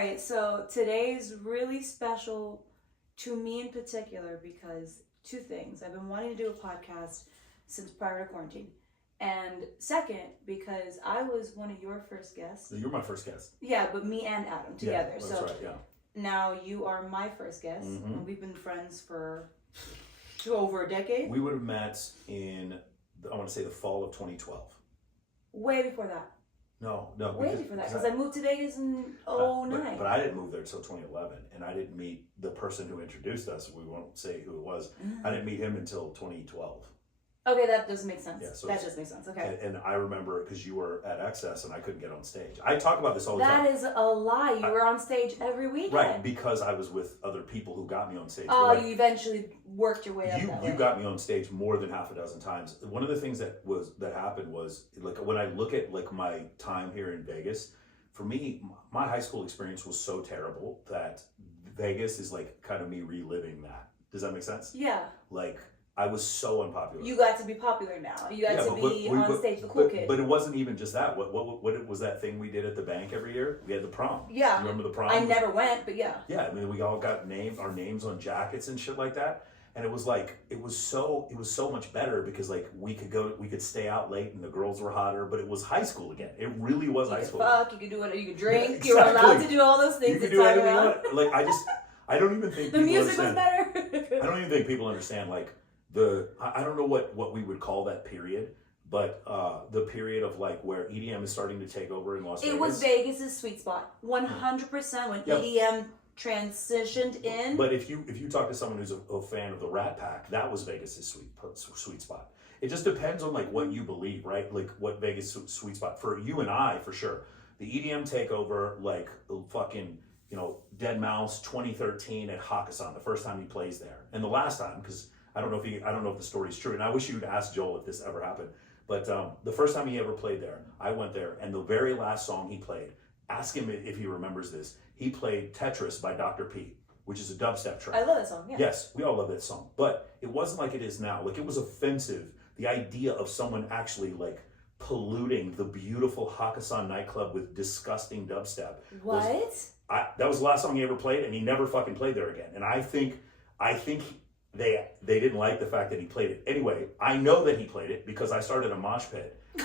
right, so today's really special to me in particular because two things. I've been wanting to do a podcast since prior to quarantine. And second, because I was one of your first guests. You're my first guest. Yeah, but me and Adam together. Yeah, that's so right, yeah. now you are my first guest. And we've been friends for over a decade. We would have met in, I want to say, the fall of 2012. Way before that. No. Way before that, because I moved to Vegas in 2009. But I didn't move there until 2011, and I didn't meet the person who introduced us. We won't say who it was. I didn't meet him until 2012. Okay, that does make sense. Yeah, so that does make sense. Okay. And I remember because you were at Excess and I couldn't get on stage. I talk about this all the time. That is a lie. You were on stage every weekend. Right, because I was with other people who got me on stage. Oh, you eventually worked your way up that way. You got me on stage more than half a dozen times. One of the things that happened was, like, when I look at like my time here in Vegas, for me, my high school experience was so terrible that Vegas is like kind of me reliving that. Does that make sense? Yeah. Like, I was so unpopular. You got to be popular now. You got to be on stage, the cool kid. But it wasn't even just that. What was that thing we did at the bank every year? We had the prom. Yeah. You remember the prom? I never went, but yeah. Yeah, I mean, we all got our names on jackets and shit like that. And it was so much better because like we could stay out late and the girls were hotter, but it was high school again. It really was high school. Fuck, you could do it, you could drink, yeah, exactly. You were allowed to do all those things. You could do anything you want. Like I don't even think the music was better. I don't even think people understand like I don't know what we would call that period, but the period of like where EDM is starting to take over in Las Vegas. It was Vegas's sweet spot, 100% when EDM transitioned in. But if you talk to someone who's a fan of the Rat Pack, that was Vegas's sweet spot. It just depends on like what you believe, right? Like what Vegas sweet spot for you and I, for sure. The EDM takeover, like fucking, Dead Mouse 2013 at Hakkasan, the first time he plays there, and the last time because. I don't know if the story's true, and I wish you'd ask Joel if this ever happened. But the first time he ever played there, I went there, and the very last song he played, ask him if he remembers this. He played Tetris by Dr. P, which is a dubstep track. I love that song. Yeah. Yes, we all love that song, but it wasn't like it is now. Like it was offensive. The idea of someone actually like polluting the beautiful Hakkasan nightclub with disgusting dubstep. What? That was the last song he ever played, and he never fucking played there again. And I think. They didn't like the fact that he played it. Anyway, I know that he played it because I started a mosh pit. You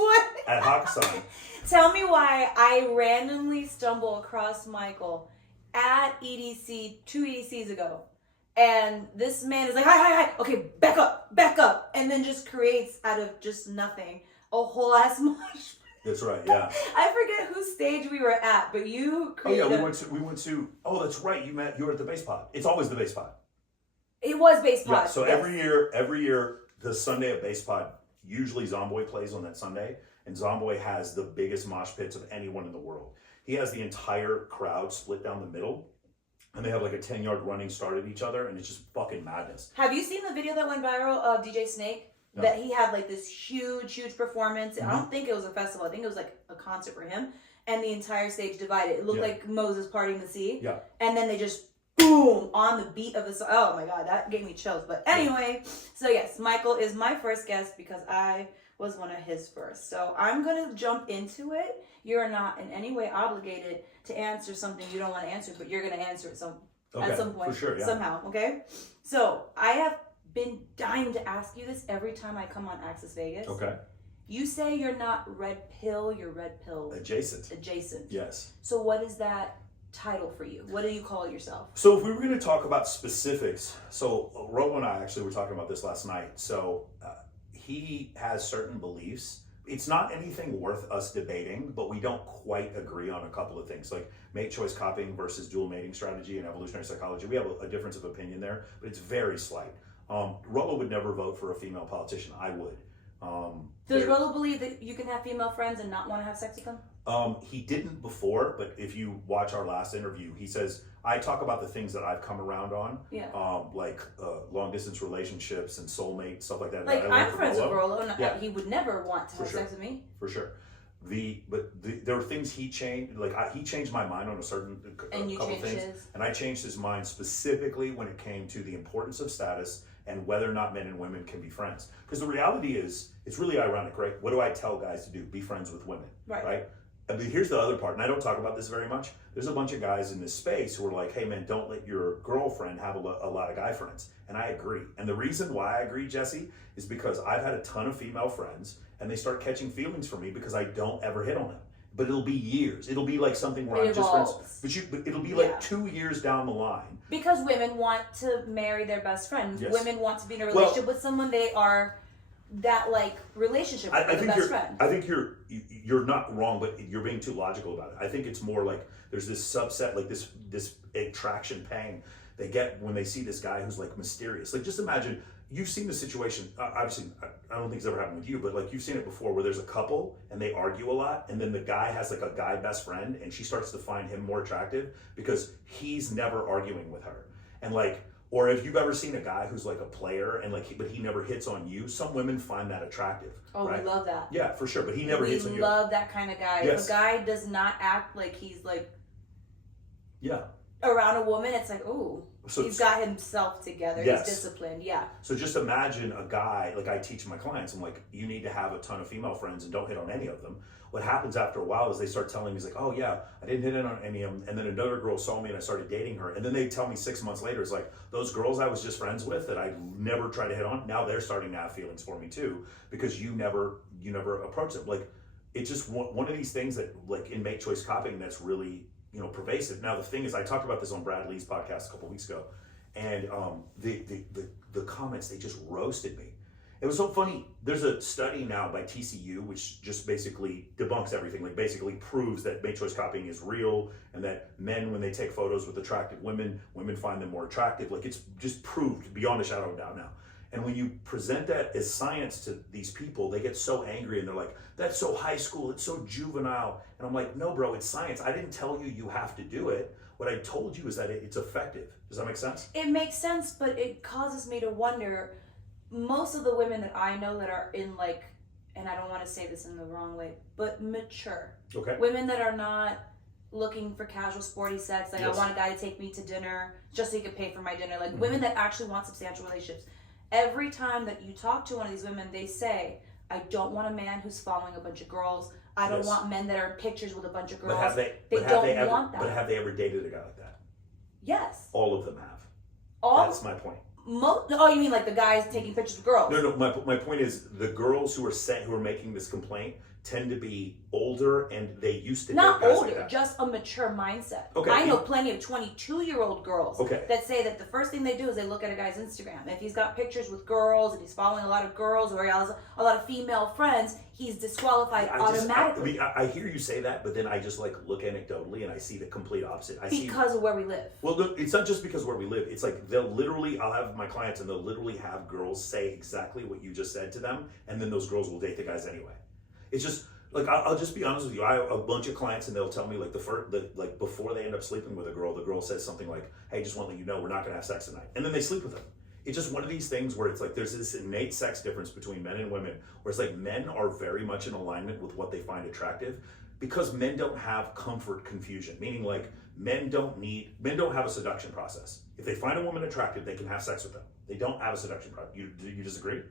would? At Hakkasan. Tell me why I randomly stumble across Michael at EDC 2 EDCs ago. And this man is like, hi. Okay, back up. And then just creates out of just nothing a whole ass mosh pit. That's right, yeah. I forget whose stage we were at, but you created. Oh yeah, we went to. Oh, that's right. You were at the bass pod. It's always the bass pod. It was bass pod. Yeah. So yes. every year, the Sunday at bass pod, usually Zomboy plays on that Sunday, and Zomboy has the biggest mosh pits of anyone in the world. He has the entire crowd split down the middle, and they have like a 10-yard running start at each other, and it's just fucking madness. Have you seen the video that went viral of DJ Snake? No. That he had like this huge performance. I don't think it was a festival. I think it was like a concert for him. And the entire stage divided. It looked like Moses parting the sea. Yeah. And then they just boom on the beat of the song. Oh my God, that gave me chills. But anyway, so yes, Michael is my first guest because I was one of his first. So I'm going to jump into it. You're not in any way obligated to answer something you don't want to answer, but you're going to answer it at some point. For sure, yeah. Somehow, okay? So I have been dying to ask you this every time I come on Access Vegas. Okay. You say you're not red pill, you're red pill adjacent. Yes. So what is that title for you? What do you call yourself? So if we were going to talk about specifics, so Rolo and I actually were talking about this last night. So he has certain beliefs. It's not anything worth us debating, but we don't quite agree on a couple of things, like mate choice copying versus dual mating strategy and evolutionary psychology. We have a difference of opinion there, but it's very slight. Rolo would never vote for a female politician. I would. Does Rolo believe that you can have female friends and not want to have sex with them? He didn't before, but if you watch our last interview, he says, I talk about the things that I've come around on, like long distance relationships and soulmate, stuff like that. Like I'm friends with Rolo, and he would never want to have sex with me. For sure. There were things he changed, like he changed my mind on a couple things, and I changed his mind specifically when it came to the importance of status and whether or not men and women can be friends. Because the reality is, it's really ironic, right? What do I tell guys to do? Be friends with women, right? I mean, here's the other part, and I don't talk about this very much. There's a bunch of guys in this space who are like, hey man, don't let your girlfriend have a lot of guy friends. And I agree. And the reason why I agree, Jesse, is because I've had a ton of female friends and they start catching feelings for me because I don't ever hit on them. But it'll be years. It'll be like something where I'm just friends. But it'll be like 2 years down the line. Because women want to marry their best friend. Yes. Women want to be in a relationship with someone they are that like relationship with the best friend. I think you're not wrong, but you're being too logical about it. I think it's more like there's this subset, like this attraction pang they get when they see this guy who's like mysterious. Like just imagine, you've seen the situation, obviously I don't think it's ever happened with you, but like you've seen it before where there's a couple and they argue a lot and then the guy has like a guy best friend and she starts to find him more attractive because he's never arguing with her. And like, or if you've ever seen a guy who's like a player and like, but he never hits on you, some women find that attractive. Oh, right? We love that. Yeah, for sure. But he never hits on you. We love that kind of guy. Yes. If a guy does not act like he's like around a woman, it's like, ooh, he's got himself together. Yes. He's disciplined. Yeah. So just imagine a guy, like I teach my clients, I'm like, you need to have a ton of female friends and don't hit on any of them. What happens after a while is they start telling me, he's like, oh yeah, I didn't hit in on any of them. And then another girl saw me and I started dating her. And then they tell me 6 months later, it's like, those girls I was just friends with that I never tried to hit on, now they're starting to have feelings for me too, because you never approach them. Like, it's just one of these things that like in mate choice copying that's really, pervasive. Now the thing is, I talked about this on Brad Lee's podcast a couple weeks ago, and the comments, they just roasted me. It was so funny. There's a study now by TCU which just basically debunks everything, like basically proves that mate choice copying is real and that men, when they take photos with attractive women find them more attractive. Like it's just proved beyond a shadow of a doubt now. And when you present that as science to these people, they get so angry and they're like, that's so high school, it's so juvenile. And I'm like, no, bro, it's science. I didn't tell you you have to do it. What I told you is that it's effective. Does that make sense? It makes sense, but it causes me to wonder, most of the women that I know that are in like, and I don't want to say this in the wrong way, but mature. Okay. Women that are not looking for casual sporty sex, like Yes. I want a guy to take me to dinner just so he could pay for my dinner. Like women that actually want substantial relationships. Every time that you talk to one of these women, they say, I don't want a man who's following a bunch of girls. I don't Yes. want men that are in pictures with a bunch of girls. But have they don't want that. But have they ever dated a guy like that? Yes. All of them have. All. That's my point. Oh, you mean like the guys taking pictures of girls? No. My point is the girls who are making this complaint tend to be older and they used to Not date guys older, like that. just a mature mindset. Okay. I know plenty of 22-year-old girls Okay. that say that the first thing they do is they look at a guy's Instagram. If he's got pictures with girls and he's following a lot of girls or he has a lot of female friends, he's disqualified automatically. I hear you say that, but then I just like look anecdotally and I see the complete opposite. Because of where we live. Well, look, it's not just because where we live. It's like I'll have my clients and they'll literally have girls say exactly what you just said to them, and then those girls will date the guys anyway. It's just like I'll just be honest with you. I have a bunch of clients and they'll tell me like like before they end up sleeping with a girl, the girl says something like, "Hey, just want to let you know we're not gonna have sex tonight," and then they sleep with them. It's just one of these things where it's like there's this innate sex difference between men and women, where it's like men are very much in alignment with what they find attractive, because men don't have comfort confusion, meaning like men don't have a seduction process. If they find a woman attractive, they can have sex with them. They don't have a seduction process. You disagree?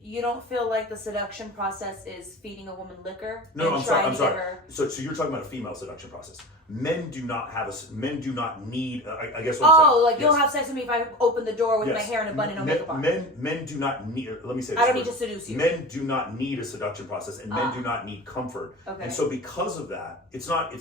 You don't feel like the seduction process is feeding a woman liquor? No, I'm sorry. Her... So you're talking about a female seduction process. Men do not need. I guess. You'll have sex with me if I open the door with my hair in a bun and no makeup on. Men do not need. Let me say this. I don't need to seduce you. Men do not need a seduction process, and men do not need comfort. Okay. And so because of that, it's not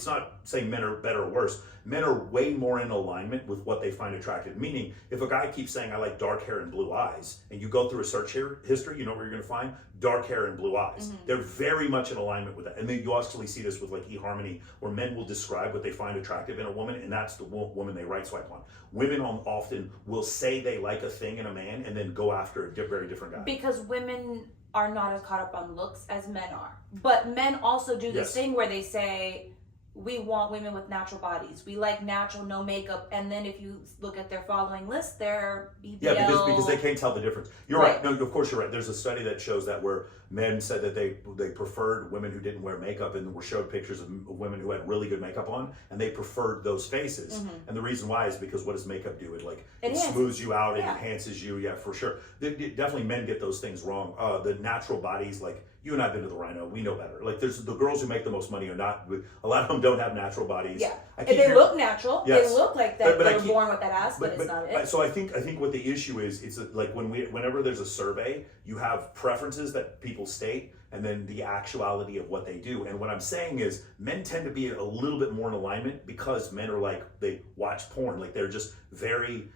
saying men are better or worse. Men are way more in alignment with what they find attractive. Meaning, if a guy keeps saying, "I like dark hair and blue eyes," and you go through a search history, you know where you're going to find dark hair and blue eyes. Mm-hmm. They're very much in alignment with that. And then you actually see this with like eHarmony, where men will describe what they find attractive in a woman, and that's the woman they right swipe on. Women often will say they like a thing in a man and then go after a very different guy. Because women are not as caught up on looks as men are. But men also do this thing where they say, we want women with natural bodies. We like natural, no makeup. And then if you look at their following list, they're BBL. Yeah, because they can't tell the difference. You're right. No, of course you're right. There's a study that shows that where men said that they preferred women who didn't wear makeup, and were showed pictures of women who had really good makeup on, and they preferred those faces. And the reason why is because what does makeup do? It smooths you out, it enhances you. Yeah, for sure. Definitely men get those things wrong. The natural bodies, like you and I've been to the Rhino, we know better. Like there's the girls who make the most money are not. A lot of them don't have natural bodies. Yeah, they look natural. Yes. They look like that. They're born with that ass, but it's not it. So I think what the issue is, it's like whenever there's a survey, you have preferences that people state, and then the actuality of what they do. And what I'm saying is, men tend to be a little bit more in alignment because men are like, they watch porn, like they're just very.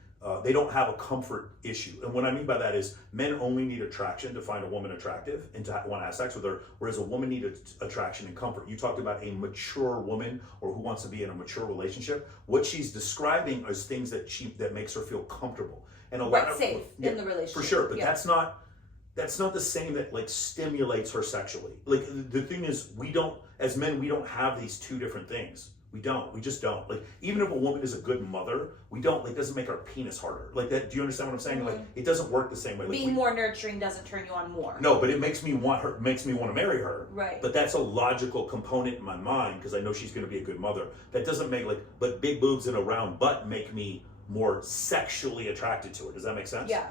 They don't have a comfort issue. And what I mean by that is men only need attraction to find a woman attractive and to want to have sex with her, whereas a woman needs attraction and comfort. You talked about a mature woman or who wants to be in a mature relationship. What she's describing is things that makes her feel comfortable. And safe in the relationship. For sure, but that's not the same that like stimulates her sexually. Like the thing is, as men, we don't have these two different things. We just don't. Like, even if a woman is a good mother, it doesn't make our penis harder. Like that, do you understand what I'm saying? Like, it doesn't work the same way. Like, being more nurturing doesn't turn you on more. No, but it makes me want to marry her. Right. But that's a logical component in my mind, because I know she's going to be a good mother. That doesn't make, but big boobs and a round butt make me more sexually attracted to her. Does that make sense? Yeah.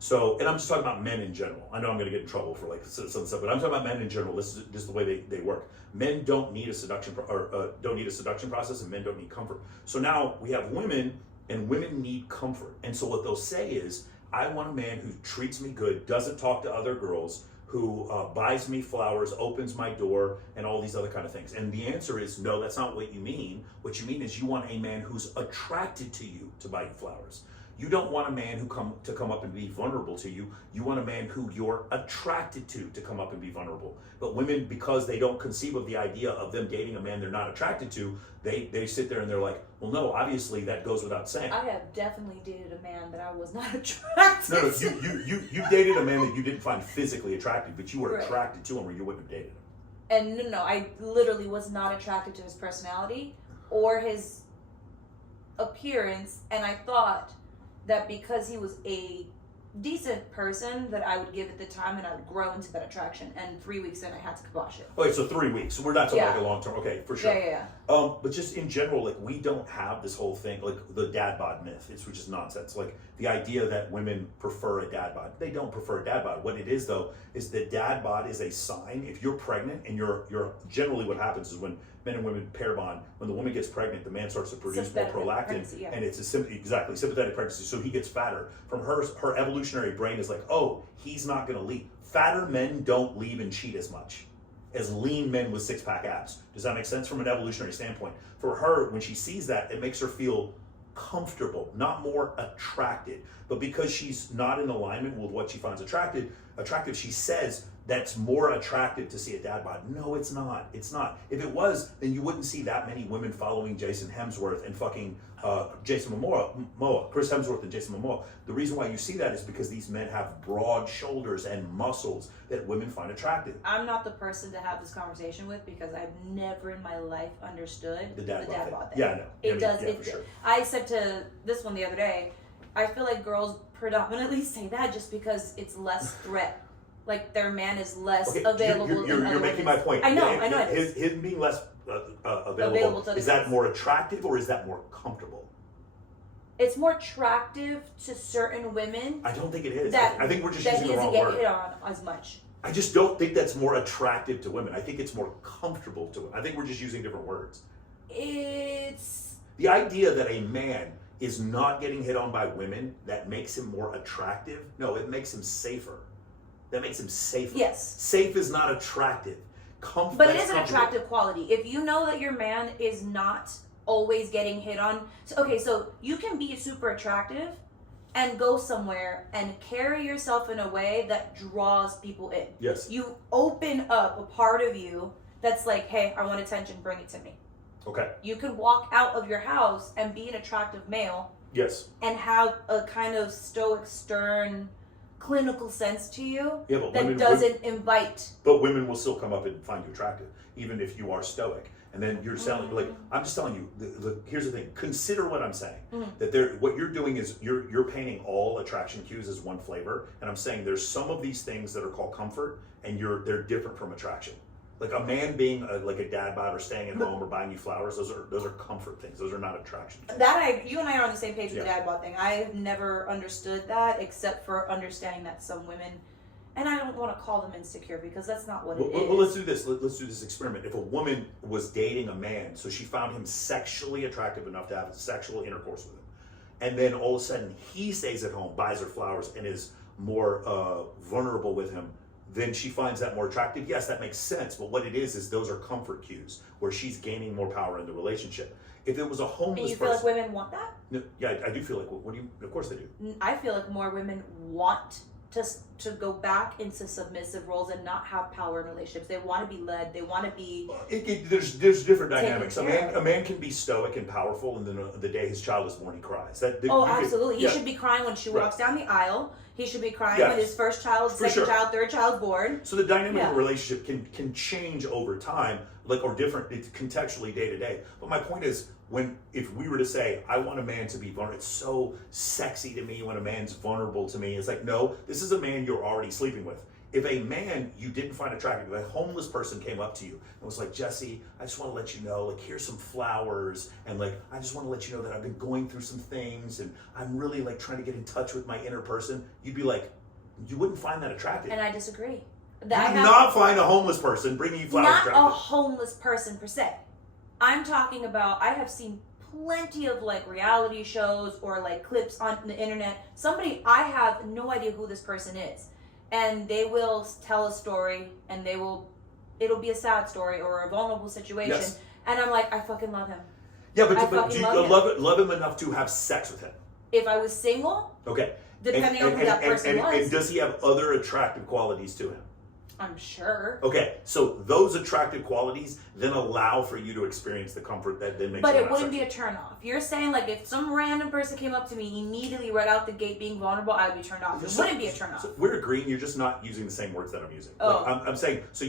So, and I'm just talking about men in general. I know I'm going to get in trouble for some stuff, but I'm talking about men in general. This is just the way they work. Men don't need a seduction process, and men don't need comfort. So now we have women, and women need comfort. And so what they'll say is, I want a man who treats me good, doesn't talk to other girls, who buys me flowers, opens my door, and all these other kind of things. And the answer is no, that's not what you mean. What you mean is you want a man who's attracted to you to buy you flowers. You don't want a man who come up and be vulnerable to you. You want a man who you're attracted to come up and be vulnerable. But women, because they don't conceive of the idea of them dating a man they're not attracted to, they sit there and they're like, well, no, obviously that goes without saying. I have definitely dated a man that I was not attracted to. No, you dated a man that you didn't find physically attractive, but you were attracted to him, or you wouldn't have dated him. And no, I literally was not attracted to his personality or his appearance, and I thought that because he was a decent person that I would give it the time and I would grow into that attraction, and 3 weeks in I had to kibosh it. Okay, so 3 weeks. So we're not talking like a long term. Okay, for sure. Yeah. But just in general, like, we don't have this whole thing, like the dad bod myth, which is nonsense. Like the idea that women prefer a dad bod. They don't prefer a dad bod. What it is though, is the dad bod is a sign. If you're pregnant and you're generally, what happens is when men and women pair bond, when the woman gets pregnant, the man starts to produce more prolactin, and it's a sympathetic pregnancy. So he gets fatter. From her evolutionary brain is like, oh, he's not going to leave. Fatter men don't leave and cheat as much as lean men with six-pack abs. Does that make sense from an evolutionary standpoint? For her, when she sees that, it makes her feel comfortable, not more attracted. But because she's not in alignment with what she finds attractive, she says that's more attractive to see a dad bod. No, it's not. It's not. If it was, then you wouldn't see that many women following Jason Hemsworth and fucking Jason Momoa, Chris Hemsworth and Jason Momoa. The reason why you see that is because these men have broad shoulders and muscles that women find attractive. I'm not the person to have this conversation with, because I've never in my life understood the dad bod thing. Yeah, I know. It does. Yeah, for sure. I said to this one the other day, I feel like girls predominantly say that just because it's less threat. Like their man is less available. You're making my point. I know. His being less available is that more attractive or is that more comfortable? It's more attractive to certain women. I don't think it is. I think we're just using the wrong word. That he doesn't get hit on as much. I just don't think that's more attractive to women. I think it's more comfortable to women. I think we're just using different words. It's the idea that a man is not getting hit on by women that makes him more attractive. No, it makes him safer. That makes him safer. Yes. Safe is not attractive. But it is an attractive quality. If you know that your man is not always getting hit on. So you can be super attractive and go somewhere and carry yourself in a way that draws people in. Yes. You open up a part of you that's like, hey, I want attention, bring it to me. Okay. You could walk out of your house and be an attractive male. Yes. And have a kind of stoic, stern clinical sense to you Yeah, but that doesn't invite. But women will still come up and find you attractive, even if you are stoic. And then you're selling, like, I'm just telling you, here's the thing, consider what I'm saying. That what you're doing is you're painting all attraction cues as one flavor. And I'm saying there's some of these things that are called comfort, and they're different from attraction. Like a man being like a dad bod or staying at home or buying you flowers, those are comfort things. Those are not attraction cues. You and I are on the same page with the dad bod thing. I've never understood that except for understanding that some women, and I don't want to call them insecure because that's not what it is. Well, let's do this. Let's do this experiment. If a woman was dating a man, so she found him sexually attractive enough to have sexual intercourse with him, and then all of a sudden he stays at home, buys her flowers, and is more vulnerable with him, then she finds that more attractive. Yes, that makes sense. But what it is those are comfort cues where she's gaining more power in the relationship. If it was a homeless and you feel person, like women want that? No, yeah, I do feel like. What do you? Of course they do. I feel like more women want to go back into submissive roles and not have power in relationships. They want to be led. They want to be. There's different dynamics. A man can be stoic and powerful, and then the day his child is born, he cries. Absolutely. He should be crying when she walks down the aisle. He should be crying when his first child, second child, third child's born. So the dynamic of a relationship can change over time, or different. It's contextually day to day. But my point is, if we were to say, I want a man to be vulnerable, it's so sexy to me when a man's vulnerable to me. It's like, no, this is a man you're already sleeping with. If a man you didn't find attractive, if a homeless person came up to you and was like, Jesse, I just want to let you know, like, here's some flowers, and like, I just want to let you know that I've been going through some things, and I'm really like trying to get in touch with my inner person, you'd be like, you wouldn't find that attractive. And I disagree. You would not find a homeless person bringing you flowers attractive. Not a homeless person per se. I'm talking about, I have seen plenty of like reality shows or like clips on the internet. Somebody, I have no idea who this person is. And they will tell a story, and it'll be a sad story or a vulnerable situation. Yes. And I'm like, I fucking love him. Yeah, but do you love him enough to have sex with him? If I was single, okay, depending on who that person was. And does he have other attractive qualities to him? I'm sure. Okay, so those attractive qualities then allow for you to experience the comfort that then makes. But it wouldn't be a turn off. You're saying like if some random person came up to me immediately right out the gate being vulnerable, I would be turned off. It wouldn't be a turn off. So we're agreeing. You're just not using the same words that I'm using. Oh. Like, I'm saying so.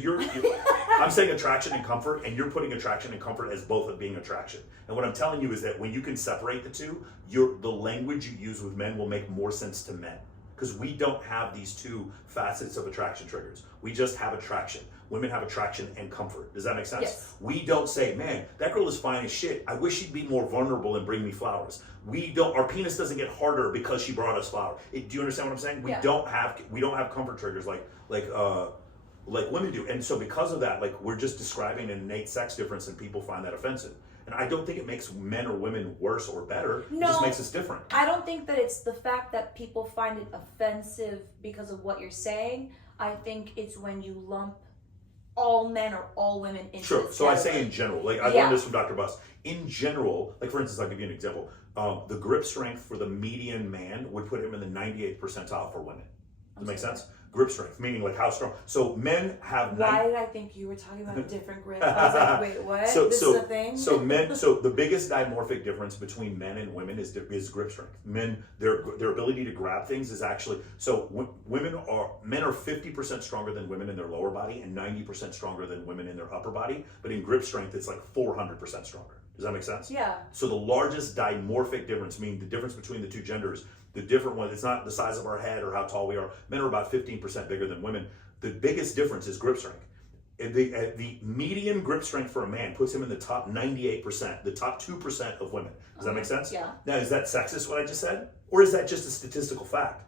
I'm saying attraction and comfort, and you're putting attraction and comfort as both of being attraction. And what I'm telling you is that when you can separate the two, the language you use with men will make more sense to men. Because we don't have these two facets of attraction triggers. We just have attraction. Women have attraction and comfort. Does that make sense? Yes. We don't say, man, that girl is fine as shit. I wish she'd be more vulnerable and bring me flowers. Our penis doesn't get harder because she brought us flowers. Do you understand what I'm saying? We don't have comfort triggers like women do. And so because of that, like we're just describing an innate sex difference, and people find that offensive. And I don't think it makes men or women worse or better. No, it just makes us different. I don't think that it's the fact that people find it offensive because of what you're saying. I think it's when you lump all men or all women into Sure. this So I category. say in general, like I learned this from Dr. Buss. In general, like for instance, I'll give you an example. The grip strength for the median man would put him in the 98th percentile for women. Does that make sense? Grip strength, meaning like how strong. So men have. Why did I think you were talking about a different grip? I was like, wait, what? This is a thing? So the biggest dimorphic difference between men and women is grip strength. Men, their ability to grab things is actually, men are 50% stronger than women in their lower body and 90% stronger than women in their upper body. But in grip strength, it's like 400% stronger. Does that make sense? Yeah. So the largest dimorphic difference, meaning the difference between the two genders, the different one, it's not the size of our head or how tall we are. Men are about 15% bigger than women. The biggest difference is grip strength. The median grip strength for a man puts him in the top 98%, the top 2% of women. Does that make sense? Yeah. Now, is that sexist what I just said? Or is that just a statistical fact?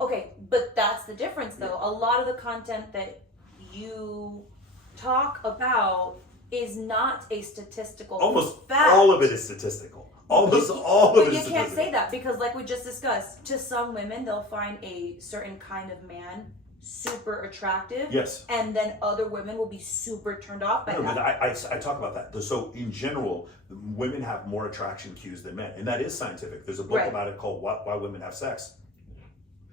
Okay, but that's the difference though. A lot of the content that you talk about is not a statistical fact. All of it is statistical. Almost all of it is But you can't say that because like we just discussed, to some women they'll find a certain kind of man super attractive. Yes. And then other women will be super turned off by that. But I talk about that. So in general, women have more attraction cues than men. And that is scientific. There's a book about it called Why Women Have Sex.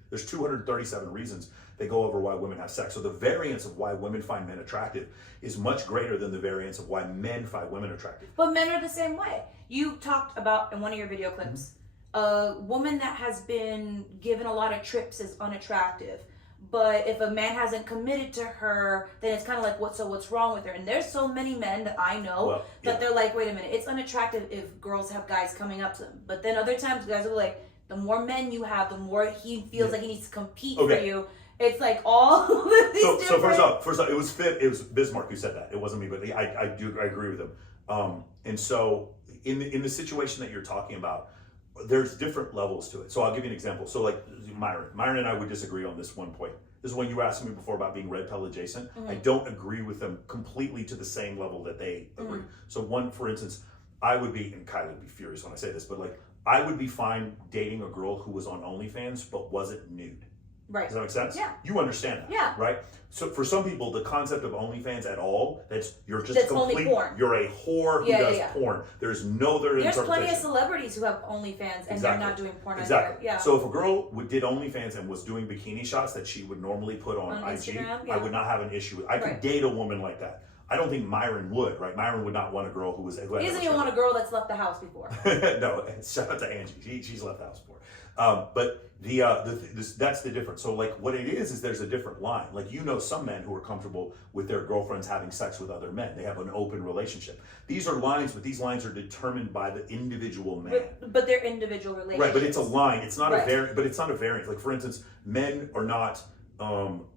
There's 237 reasons they go over why women have sex. So the variance of why women find men attractive is much greater than the variance of why men find women attractive. But men are the same way. You talked about in one of your video clips a woman that has been given a lot of trips is unattractive. But if a man hasn't committed to her, then it's kind of like, what's wrong with her? And there's so many men that I know that they're like, wait a minute, it's unattractive if girls have guys coming up to them. But then other times guys are like, the more men you have, the more he feels like he needs to compete for you. It's like all of these so first off, it was Bismarck who said that. It wasn't me, but I agree with him. And so in the situation that you're talking about, there's different levels to it. So I'll give you an example. So like Myron and I would disagree on this one point. This is when you were asking me before about being red pill adjacent. I don't agree with them completely to the same level that they agree. So one, for instance, I would be, and Kylie would be furious when I say this, but like I would be fine dating a girl who was on OnlyFans but wasn't nude. Right. Does that make sense? Yeah. You understand that. Yeah. Right? So for some people, the concept of OnlyFans at all, you're just that's complete, only porn. You're a whore who does porn. There's no other interpretation. There's plenty of celebrities who have OnlyFans and they're not doing porn either. Yeah. So if a girl did OnlyFans and was doing bikini shots that she would normally put on IG, Instagram, I would not have an issue with. I could date a woman like that. I don't think Myron would, right? Myron would not want a girl who he doesn't even want a girl that's left the house before. No, shout out to Angie. She's left the house before. But that's the difference. So like what it is there's a different line. Like some men who are comfortable with their girlfriends having sex with other men. They have an open relationship. These are lines, but these lines are determined by the individual man. But they're individual relationships. Right, but it's a line. It's not a variant. But it's not a variant. Like for instance, men are not.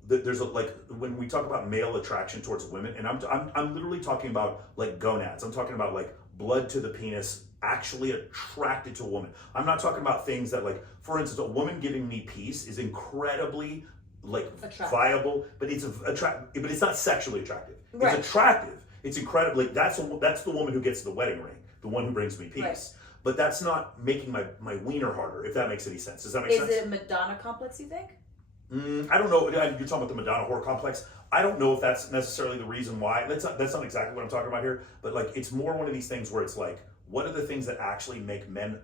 There's when we talk about male attraction towards women, and I'm literally talking about like gonads. I'm talking about like blood to the penis, actually attracted to a woman. I'm not talking about things that like, for instance, a woman giving me peace is incredibly like viable, but it's but it's not sexually attractive. It's attractive. It's incredibly. That's the woman who gets the wedding ring, the one who brings me peace. Right. But that's not making my wiener harder. If that makes any sense. Does that make sense? Is it a Madonna complex? You think? I don't know. You're talking about the Madonna whore complex. I don't know if that's necessarily the reason why. That's not exactly what I'm talking about here. But like, it's more one of these things where it's like, what are the things that actually make men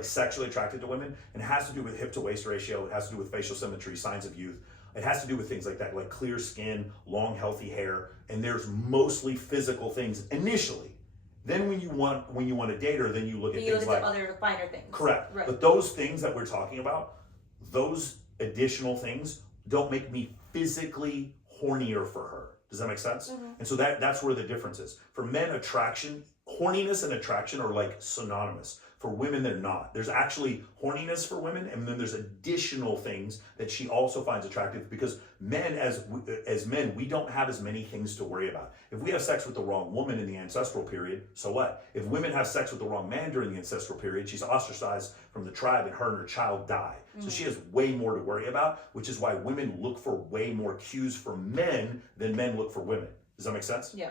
sexually attracted to women? And it has to do with hip to waist ratio. It has to do with facial symmetry, signs of youth. It has to do with things like that, like clear skin, long, healthy hair. And there's mostly physical things initially. Then when you want to date her, then you look at things like other finer things. Correct. Right. But those things that we're talking about, those additional things don't make me physically hornier for her. Does that make sense? And so that's where the difference is. For men, horniness and attraction are like synonymous. For women, they're not. There's actually horniness for women, and then there's additional things that she also finds attractive, because men, as men, we don't have as many things to worry about. If we have sex with the wrong woman in the ancestral period, so what? If women have sex with the wrong man during the ancestral period, she's ostracized from the tribe and her child die. So she has way more to worry about, which is why women look for way more cues for men than men look for women. Does that make sense? Yeah.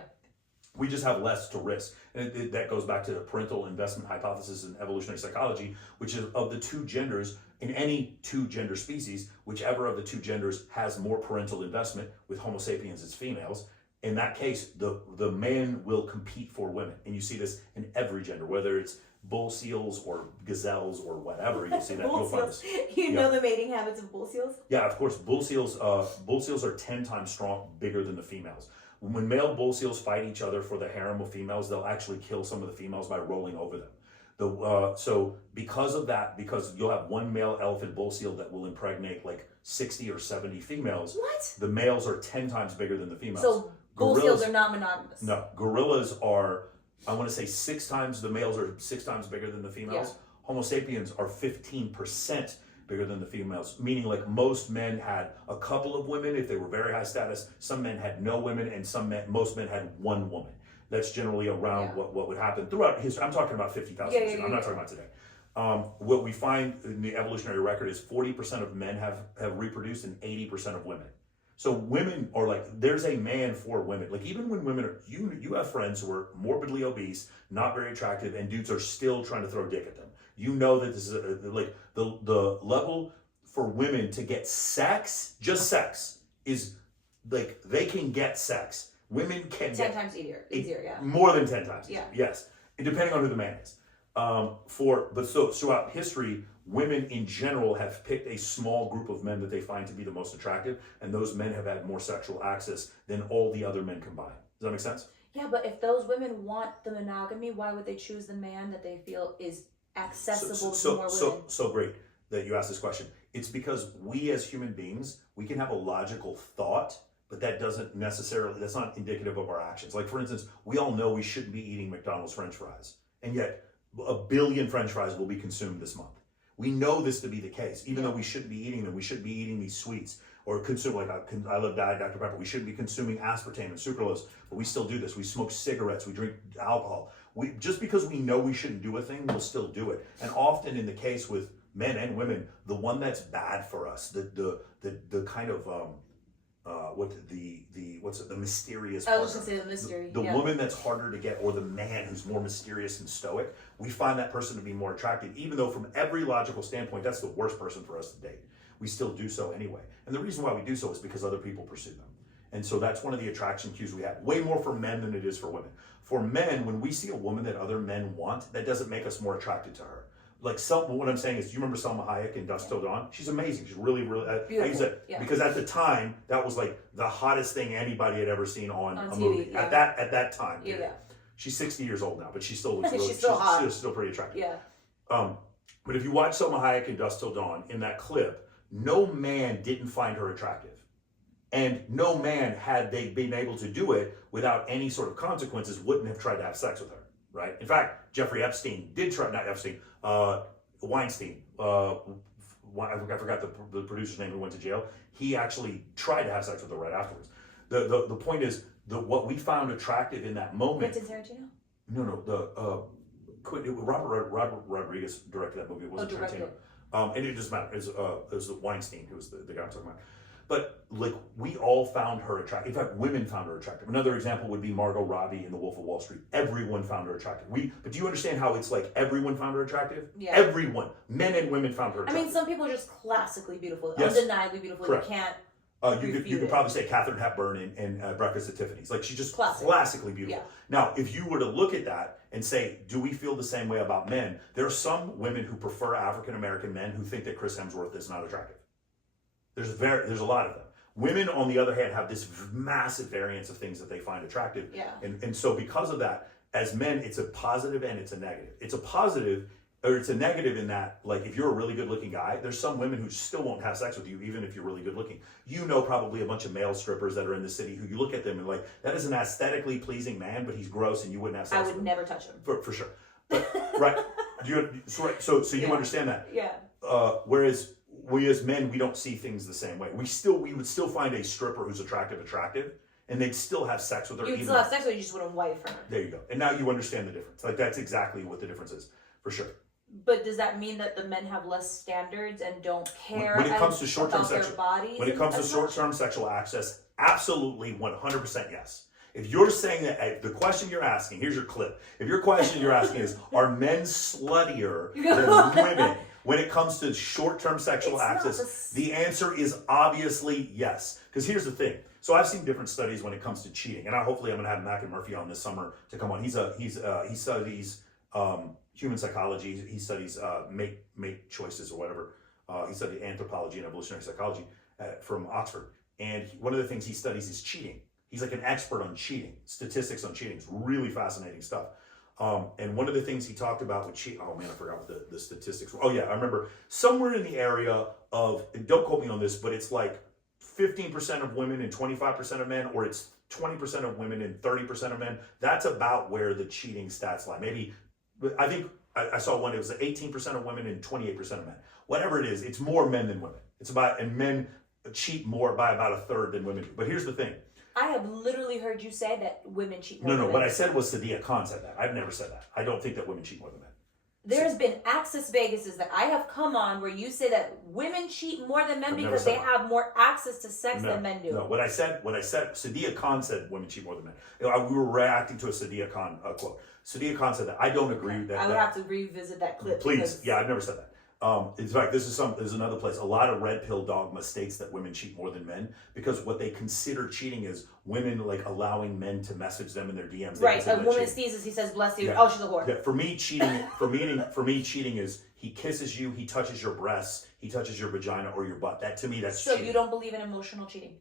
We just have less to risk. And that goes back to the parental investment hypothesis in evolutionary psychology, which is of the two genders, in any two gender species, whichever of the two genders has more parental investment, with Homo sapiens as females, in that case, the man will compete for women. And you see this in every gender, whether it's bull seals or gazelles or whatever. You'll see that. You'll find this. You know the mating habits of bull seals? Yeah, of course. Bull seals are 10 times bigger than the females. When male bull seals fight each other for the harem of females, they'll actually kill some of the females by rolling over them. So because of that, because you'll have one male elephant bull seal that will impregnate like 60 or 70 females. What? The males are 10 times bigger than the females. So bull seals are not monogamous. No, gorillas are, I want to say 6 times, the males are 6 times bigger than the females. Yeah. Homo sapiens are 15% bigger than the females, meaning like most men had a couple of women if they were very high status. Some men had no women, and most men had one woman. That's generally around what would happen throughout history. I'm talking about 50,000 years ago. I'm not talking about today. What we find in the evolutionary record is 40% of men have reproduced and 80% of women. So women are like, there's a man for women. Like even when women are, you have friends who are morbidly obese, not very attractive, and dudes are still trying to throw dick at them. You know that this is like the level for women to get sex, just sex, is like they can get sex. Women can 10 times easier, yeah. More than 10 times. Yeah. Yes. And depending on who the man is. So throughout history, women in general have picked a small group of men that they find to be the most attractive, and those men have had more sexual access than all the other men combined. Does that make sense? Yeah, but if those women want the monogamy, why would they choose the man that they feel is accessible to more women. So great that you asked this question. It's because we as human beings, we can have a logical thought, but that's not indicative of our actions. Like, for instance, we all know we shouldn't be eating McDonald's French fries, and yet 1 billion French fries will be consumed this month. We know this to be the case, even though we shouldn't be eating them. We shouldn't be eating these sweets or consume, like I love Diet Dr. Pepper. We shouldn't be consuming aspartame and sucralose, but we still do this. We smoke cigarettes, we drink alcohol. Just because we know we shouldn't do a thing, we'll still do it. And often in the case with men and women, the one that's bad for us, the kind of the mysterious I was partner, just gonna say the mystery. the woman that's harder to get, or the man who's more mysterious and stoic, we find that person to be more attractive, even though from every logical standpoint, that's the worst person for us to date. We still do so anyway. And the reason why we do so is because other people pursue them. And so that's one of the attraction cues we have. Way more for men than it is for women. For men, when we see a woman that other men want, that doesn't make us more attracted to her. Like, what I'm saying is, do you remember Salma Hayek in Dusk Till Dawn? She's amazing. She's really, really, I use that because at the time, that was like the hottest thing anybody had ever seen on a TV, movie. Yeah. At that time. Yeah. She's 60 years old now, but she still looks really, she's still pretty attractive. Yeah. But if you watch Salma Hayek in Dusk Till Dawn, in that clip, no man didn't find her attractive. And no man, had they been able to do it without any sort of consequences, wouldn't have tried to have sex with her, right? In fact, Jeffrey Epstein did try, not Epstein, Weinstein, I forgot the producer's name who went to jail. He actually tried to have sex with her right afterwards. The point is, what we found attractive in that moment. Quentin Tarantino? No, Robert Rodriguez directed that movie. It wasn't Tarantino. And it doesn't matter. It was Weinstein who was the guy I'm talking about. But like, we all found her attractive. In fact, women found her attractive. Another example would be Margot Robbie in The Wolf of Wall Street. Everyone found her attractive. But do you understand how it's like everyone found her attractive? Yeah. Everyone, men and women found her attractive. I mean, some people are just classically beautiful, undeniably beautiful. Correct. You can't. You could probably say Katharine Hepburn in Breakfast at Tiffany's. Like, she's just classically beautiful. Yeah. Now, if you were to look at that and say, do we feel the same way about men? There are some women who prefer African American men who think that Chris Hemsworth is not attractive. There's a lot of them. Women, on the other hand, have this massive variance of things that they find attractive. Yeah. And so because of that, as men, it's a positive and it's a negative. It's a positive, or it's a negative in that, like, if you're a really good looking guy, there's some women who still won't have sex with you, even if you're really good looking. You know, probably a bunch of male strippers that are in the city who you look at them and like, that is an aesthetically pleasing man, but he's gross and you wouldn't have sex with him. I would never touch him. For sure. But, right. So you understand that. Yeah. Whereas we as men, we don't see things the same way. We would still find a stripper who's attractive, and they'd still have sex with her. You'd still have sex with her, you just wouldn't wife her. There you go. And now you understand the difference. Like, that's exactly what the difference is, for sure. But does that mean that the men have less standards and don't care when it comes to short-term sexual bodies? When it comes to short-term sexual access, absolutely 100% yes. If you're saying that, the question you're asking, here's your clip. If your question you're asking is, are men sluttier than women when it comes to short-term sexual access, the answer is obviously yes. Because here's the thing. So I've seen different studies when it comes to cheating, and hopefully I'm going to have Mac and Murphy on this summer to come on. He studies human psychology. He studies mate choices or whatever. He studied anthropology and evolutionary psychology from Oxford. And one of the things he studies is cheating. He's like an expert on cheating, statistics on cheating. It's really fascinating stuff. And one of the things he talked about with cheating, oh man, I forgot what the statistics were. Oh yeah, I remember somewhere in the area of, don't quote me on this, but it's like 15% of women and 25% of men, or it's 20% of women and 30% of men. That's about where the cheating stats lie. Maybe, I think I saw one, it was 18% of women and 28% of men. Whatever it is, it's more men than women. And men cheat more by about a third than women do. But here's the thing. I have literally heard you say that women cheat more than men. No, what I said was Sadia Khan said that. I've never said that. I don't think that women cheat more than men. There's been Access Vegases that I have come on where you say that women cheat more than men because they have more access to sex than men do. No, what I said, Sadia Khan said women cheat more than men. We were reacting to a Sadia Khan quote. Sadia Khan said that. I don't agree with that. I would have to revisit that clip. Please. Yeah, I've never said that. In fact, there's another place. A lot of red pill dogma states that women cheat more than men because what they consider cheating is women like allowing men to message them in their DMs. Right. A woman sneezes, he says, "Bless you." Yeah. Oh, she's a whore. Yeah. For me, cheating is he kisses you, he touches your breasts, he touches your vagina or your butt. That to me, that's so cheating. You don't believe in emotional cheating?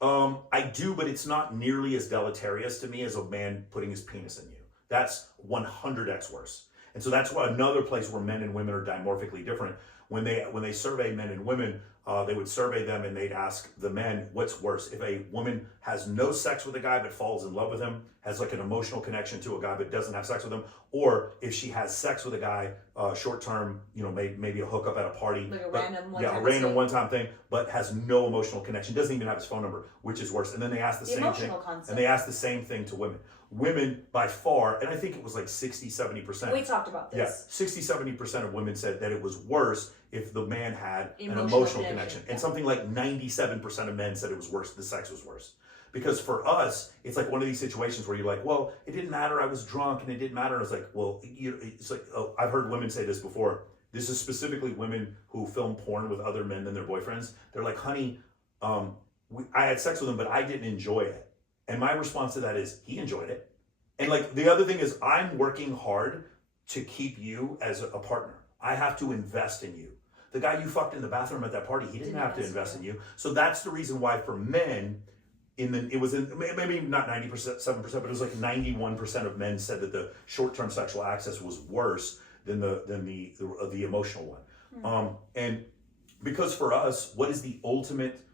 I do, but it's not nearly as deleterious to me as a man putting his penis in you. That's 100x worse. And so that's why another place where men and women are dimorphically different. When they survey men and women, they would survey them and they'd ask the men, what's worse? If a woman has no sex with a guy but falls in love with him, has like an emotional connection to a guy but doesn't have sex with him, or if she has sex with a guy, short term, maybe a hookup at a party, Like a random one-time a random one-time thing, but has no emotional connection, doesn't even have his phone number, which is worse. And then they ask the same thing, concept. and they ask the same thing to women. Women, by far, and I think it was like 60-70%. We talked about this. Yeah, 60-70% of women said that it was worse if the man had an Emotional emotional connection. connection. And something like 97% of men said it was worse, the sex was worse. Because for us, it's like one of these situations where you're like, well, it didn't matter, I was drunk, and it didn't matter. And it's like, well, it's like, I've heard women say this before. This is specifically women who film porn with other men than their boyfriends. They're like, honey, I had sex with him, but I didn't enjoy it. And my response to that is, he enjoyed it. And like the other thing is, I'm working hard to keep you as a partner. I have to invest in you. The guy you fucked in the bathroom at that party, he didn't have to invest in you. So that's the reason why for men, it was maybe not 90%, 7%, but it was like 91% of men said that the short-term sexual access was worse than the emotional one. Mm-hmm. And because for us, what is the ultimate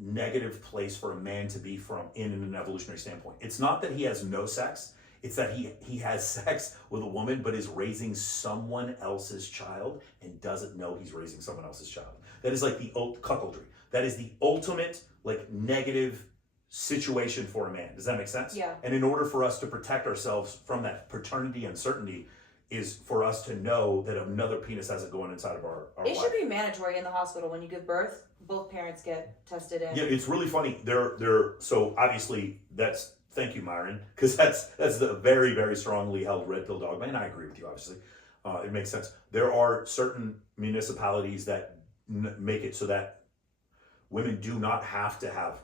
negative place for a man to be from in an evolutionary standpoint? It's not that he has no sex. It's that he has sex with a woman, but is raising someone else's child and doesn't know he's raising someone else's child. That is like the cuckoldry. That is the ultimate like negative situation for a man. Does that make sense? Yeah. And in order for us to protect ourselves from that paternity uncertainty is for us to know that another penis hasn't gone inside of our It wife. should be mandatory in the hospital when you give birth. Both parents get tested in. Yeah, it's really funny. So obviously thank you, Myron, because that's the very, very strongly held red pill dogma, and I agree with you, obviously. It makes sense. There are certain municipalities that make it so that women do not have to have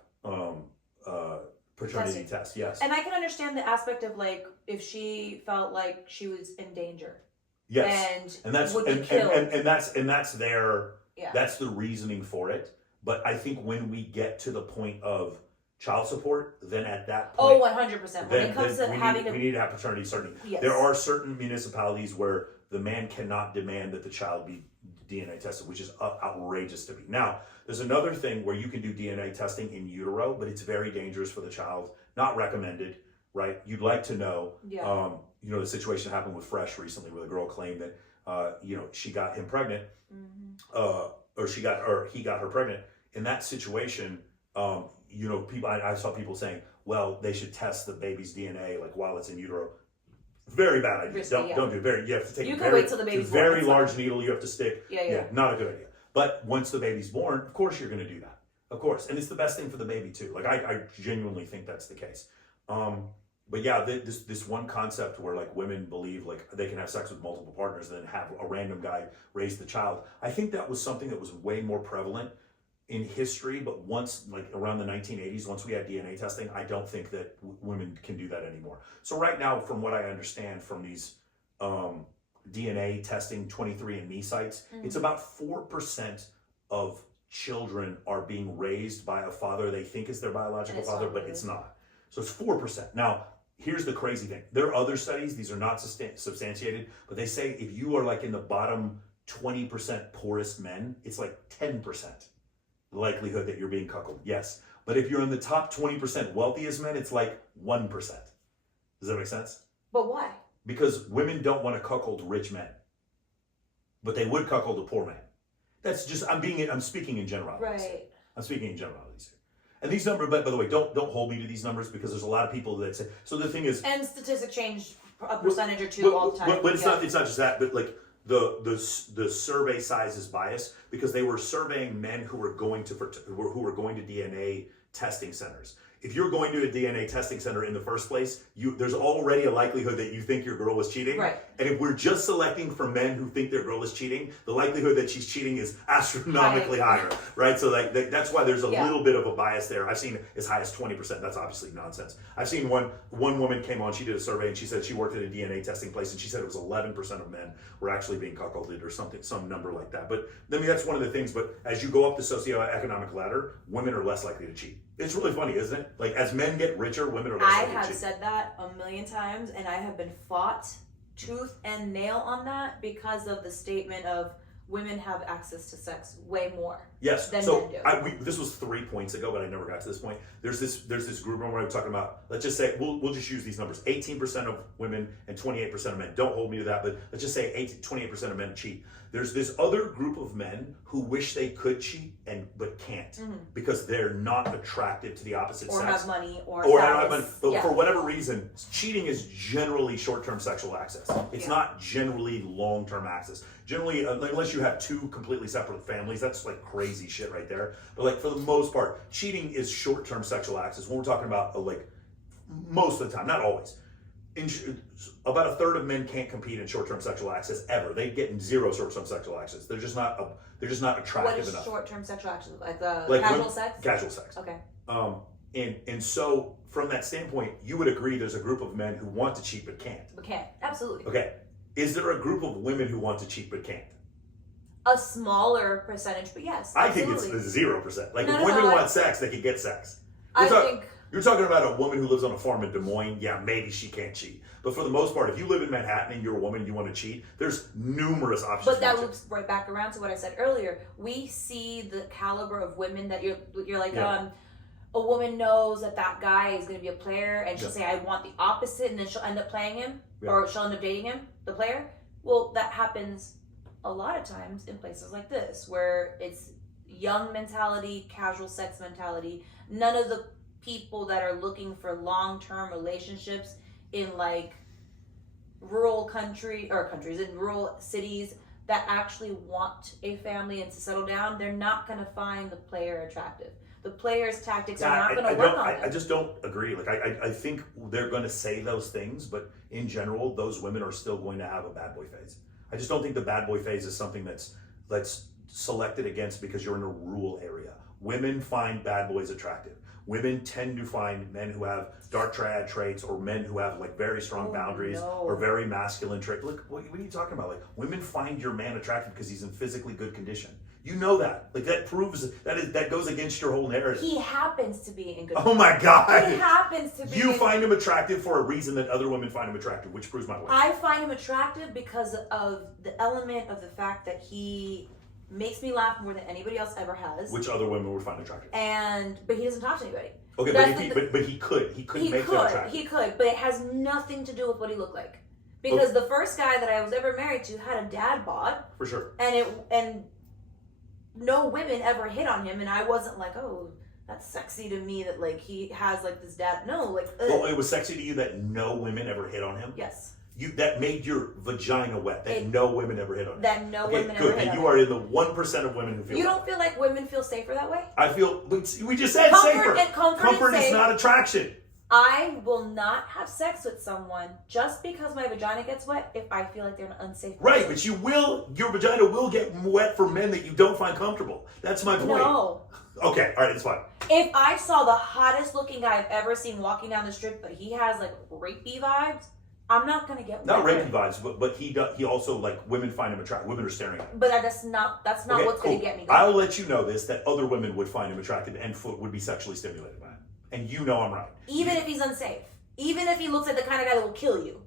paternity tests. Yes. And I can understand the aspect of like if she felt like she was in danger. Yes. And that's would be killed. And that's their Yeah. That's the reasoning for it. But I think when we get to the point of child support, then at that point, 100%. When it comes to we need to have paternity certainty. Yes. There are certain municipalities where the man cannot demand that the child be DNA tested, which is outrageous to me. Now, there's another thing where you can do DNA testing in utero, but it's very dangerous for the child. Not recommended, right? You'd like to know. Yeah. The situation happened with Fresh recently, where the girl claimed that she got him pregnant, or he got her pregnant. In that situation, people I saw people saying, well, they should test the baby's DNA like while it's in utero. Very bad idea. Risky, Don't do it. You have to take you can wait till the baby's born. Very large needle you have to stick. Yeah. Not a good idea. But once the baby's born, of course you're going to do that. Of course, and it's the best thing for the baby too. Like I genuinely think that's the case. But yeah, this one concept where like women believe like they can have sex with multiple partners and then have a random guy raise the child. I think that was something that was way more prevalent in history, but once like around the 1980s, once we had DNA testing, I don't think that women can do that anymore. So right now, from what I understand from these DNA testing 23andMe sites, it's about 4% of children are being raised by a father they think is their biological father, but it's not. So it's 4%. Now, here's the crazy thing. There are other studies, these are not substantiated, but they say if you are like in the bottom 20% poorest men, it's like 10%. Likelihood that you're being cuckolded, yes. But if you're in the top 20% wealthiest men, it's like 1%. Does that make sense? But why? Because women don't want to cuckold rich men, but they would cuckold a poor man. That's just I'm speaking in generalities. Right. I'm speaking in generalities here. And these numbers, by the way, don't hold me to these numbers because there's a lot of people that say. So the thing is, and statistics change a percentage or two all the time. But it's not just that, but like. The survey size is biased because they were surveying men who were going to DNA testing centers. If you're going to a DNA testing center in the first place, there's already a likelihood that you think your girl was cheating. Right. And if we're just selecting for men who think their girl is cheating, the likelihood that she's cheating is astronomically higher, right? So like that's why there's a little bit of a bias there. I've seen as high as 20%. That's obviously nonsense. I've seen one woman came on, she did a survey and she said she worked at a DNA testing place and she said it was 11% of men were actually being cuckolded or some number like that. But I mean, that's one of the things. But as you go up the socioeconomic ladder, women are less likely to cheat. It's really funny, isn't it? Like, as men get richer, women are less I likely to have cheat. said that a million times, and I have been fought tooth and nail on that because of the statement of women have access to sex way more. Yes. Than So men do. this was 3 points ago, but I never got to this point. There's this group where I'm talking about. Let's just say we'll just use these numbers: 18% of women and 28% of men. Don't hold me to that, but let's just say 28% of men cheat. There's this other group of men who wish they could cheat but can't because they're not attractive to the opposite Or sex. have money or Have money. status. But Yeah. for whatever reason, cheating is generally short-term sexual access. It's not generally long-term access. Generally, unless you have two completely separate families, that's like crazy shit right there. But like for the most part, cheating is short-term sexual access. When we're talking about like most of the time, not always. About a third of men can't compete in short-term sexual access ever. They get zero short-term sexual access. They're just not attractive What is enough. short-term sexual access? Like casual sex? Casual sex. Okay. And so from that standpoint, you would agree there's a group of men who want to cheat but can't. But can't. Absolutely. Okay. Is there a group of women who want to cheat but can't? A smaller percentage, but yes. I think absolutely. it's 0%. Like, No, if no, women no, want sex, they can get sex. You're talking about a woman who lives on a farm in Des Moines. Yeah, maybe she can't cheat. But for the most part, if you live in Manhattan and you're a woman and you want to cheat, there's numerous options. But that loops right back around to what I said earlier. We see the caliber of women that you're like, a woman knows that guy is going to be a player, and she'll say, I want the opposite, and then she'll end up playing him, or she'll end up dating him, the player. Well, that happens a lot of times in places like this, where it's young mentality, casual sex mentality. None of the people that are looking for long-term relationships in like rural countries in rural cities that actually want a family and to settle down, they're not going to find the player attractive. The player's tactics are not going to work on them. I just don't agree. Like, I think they're going to say those things, but in general, those women are still going to have a bad boy phase. I just don't think the bad boy phase is something that's selected against because you're in a rural area. Women find bad boys attractive. Women tend to find men who have dark triad traits, or men who have like very strong boundaries or very masculine traits. Look, what are you talking about? Like, women find your man attractive because he's in physically good condition. You know that. Like, that proves that goes against your whole narrative. He happens to be in good Oh my God. He happens to be. You find him attractive for a reason that other women find him attractive, which proves my point. I find him attractive because of the element of the fact that he makes me laugh more than anybody else ever has. Which other women would find attractive? But he doesn't talk to anybody. Okay, but he could make them attractive. He could, but it has nothing to do with what he looked like. Because the first guy that I was ever married to had a dad bod. For sure. And no women ever hit on him, and I wasn't like, oh, that's sexy to me that like he has like this dad. No, like. Well, it was sexy to you that no women ever hit on him? Yes. That made your vagina wet. No women ever hit on him. That no women ever hit good. on And him. you are in the 1% of women who feel. You don't feel like women feel safer that way? I feel. We just said Comfort safer. Comfort is not attraction. I will not have sex with someone just because my vagina gets wet if I feel like they're an unsafe person. Right, but your vagina will get wet for men that you don't find comfortable. That's my point. No. Okay, all right, it's fine. If I saw the hottest looking guy I've ever seen walking down the strip, but he has like rapey vibes, I'm not gonna get not wet. rapey vibes, but he also, like, women find him attractive. Women are staring at him. But that's not Okay, what's cool. gonna get me going. I'll let you know this, that other women would find him attractive and would be sexually stimulated by him. And you know I'm right. Even if he's unsafe. Even if he looks like the kind of guy that will kill you.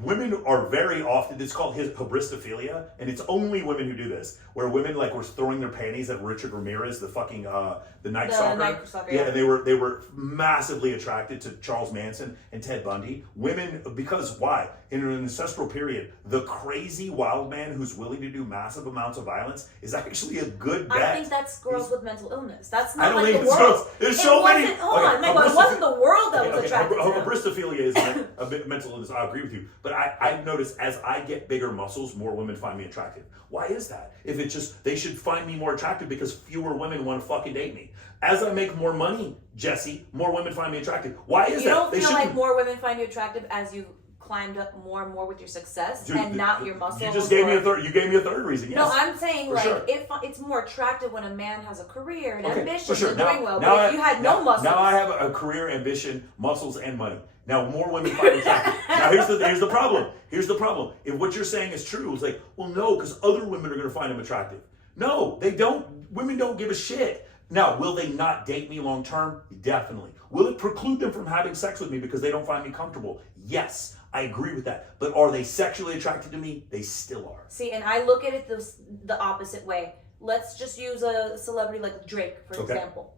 Women are very often, it's called hybristophilia, and it's only women who do this, where women like were throwing their panties at Richard Ramirez, the fucking the night stalker. Yeah, and they were massively attracted to Charles Manson and Ted Bundy. Women, because why? In an ancestral period, the crazy wild man who's willing to do massive amounts of violence is actually a good bet. I think that's girls with mental illness. That's not I don't like think the it's world. girls. There's so many. It wasn't the world that was attracted to him. Hybristophilia is a bit mental illness. I agree with you. But I've noticed as I get bigger muscles, more women find me attractive. Why is that? If it's just, they should find me more attractive because fewer women want to fucking date me. As I make more money, Jesse, more women find me attractive. Why is that? You don't feel like more women find you attractive as you climbed up more and more with your success, and not your muscles? You just gave me a third. You gave me a third reason. Yes. No, I'm saying For like sure. it's more attractive when a man has a career and ambition for sure. and doing well. But if you had no muscles, now I have a career, ambition, muscles, and money. Now more women find me attractive. Now here's the problem. Here's the problem. If what you're saying is true, it's like, well, no, because other women are going to find him attractive. No, they don't. Women don't give a shit. Now, will they not date me long term? Definitely. Will it preclude them from having sex with me because they don't find me comfortable? Yes, I agree with that. But are they sexually attracted to me? They still are. See, and I look at it the opposite way. Let's just use a celebrity like Drake, for example.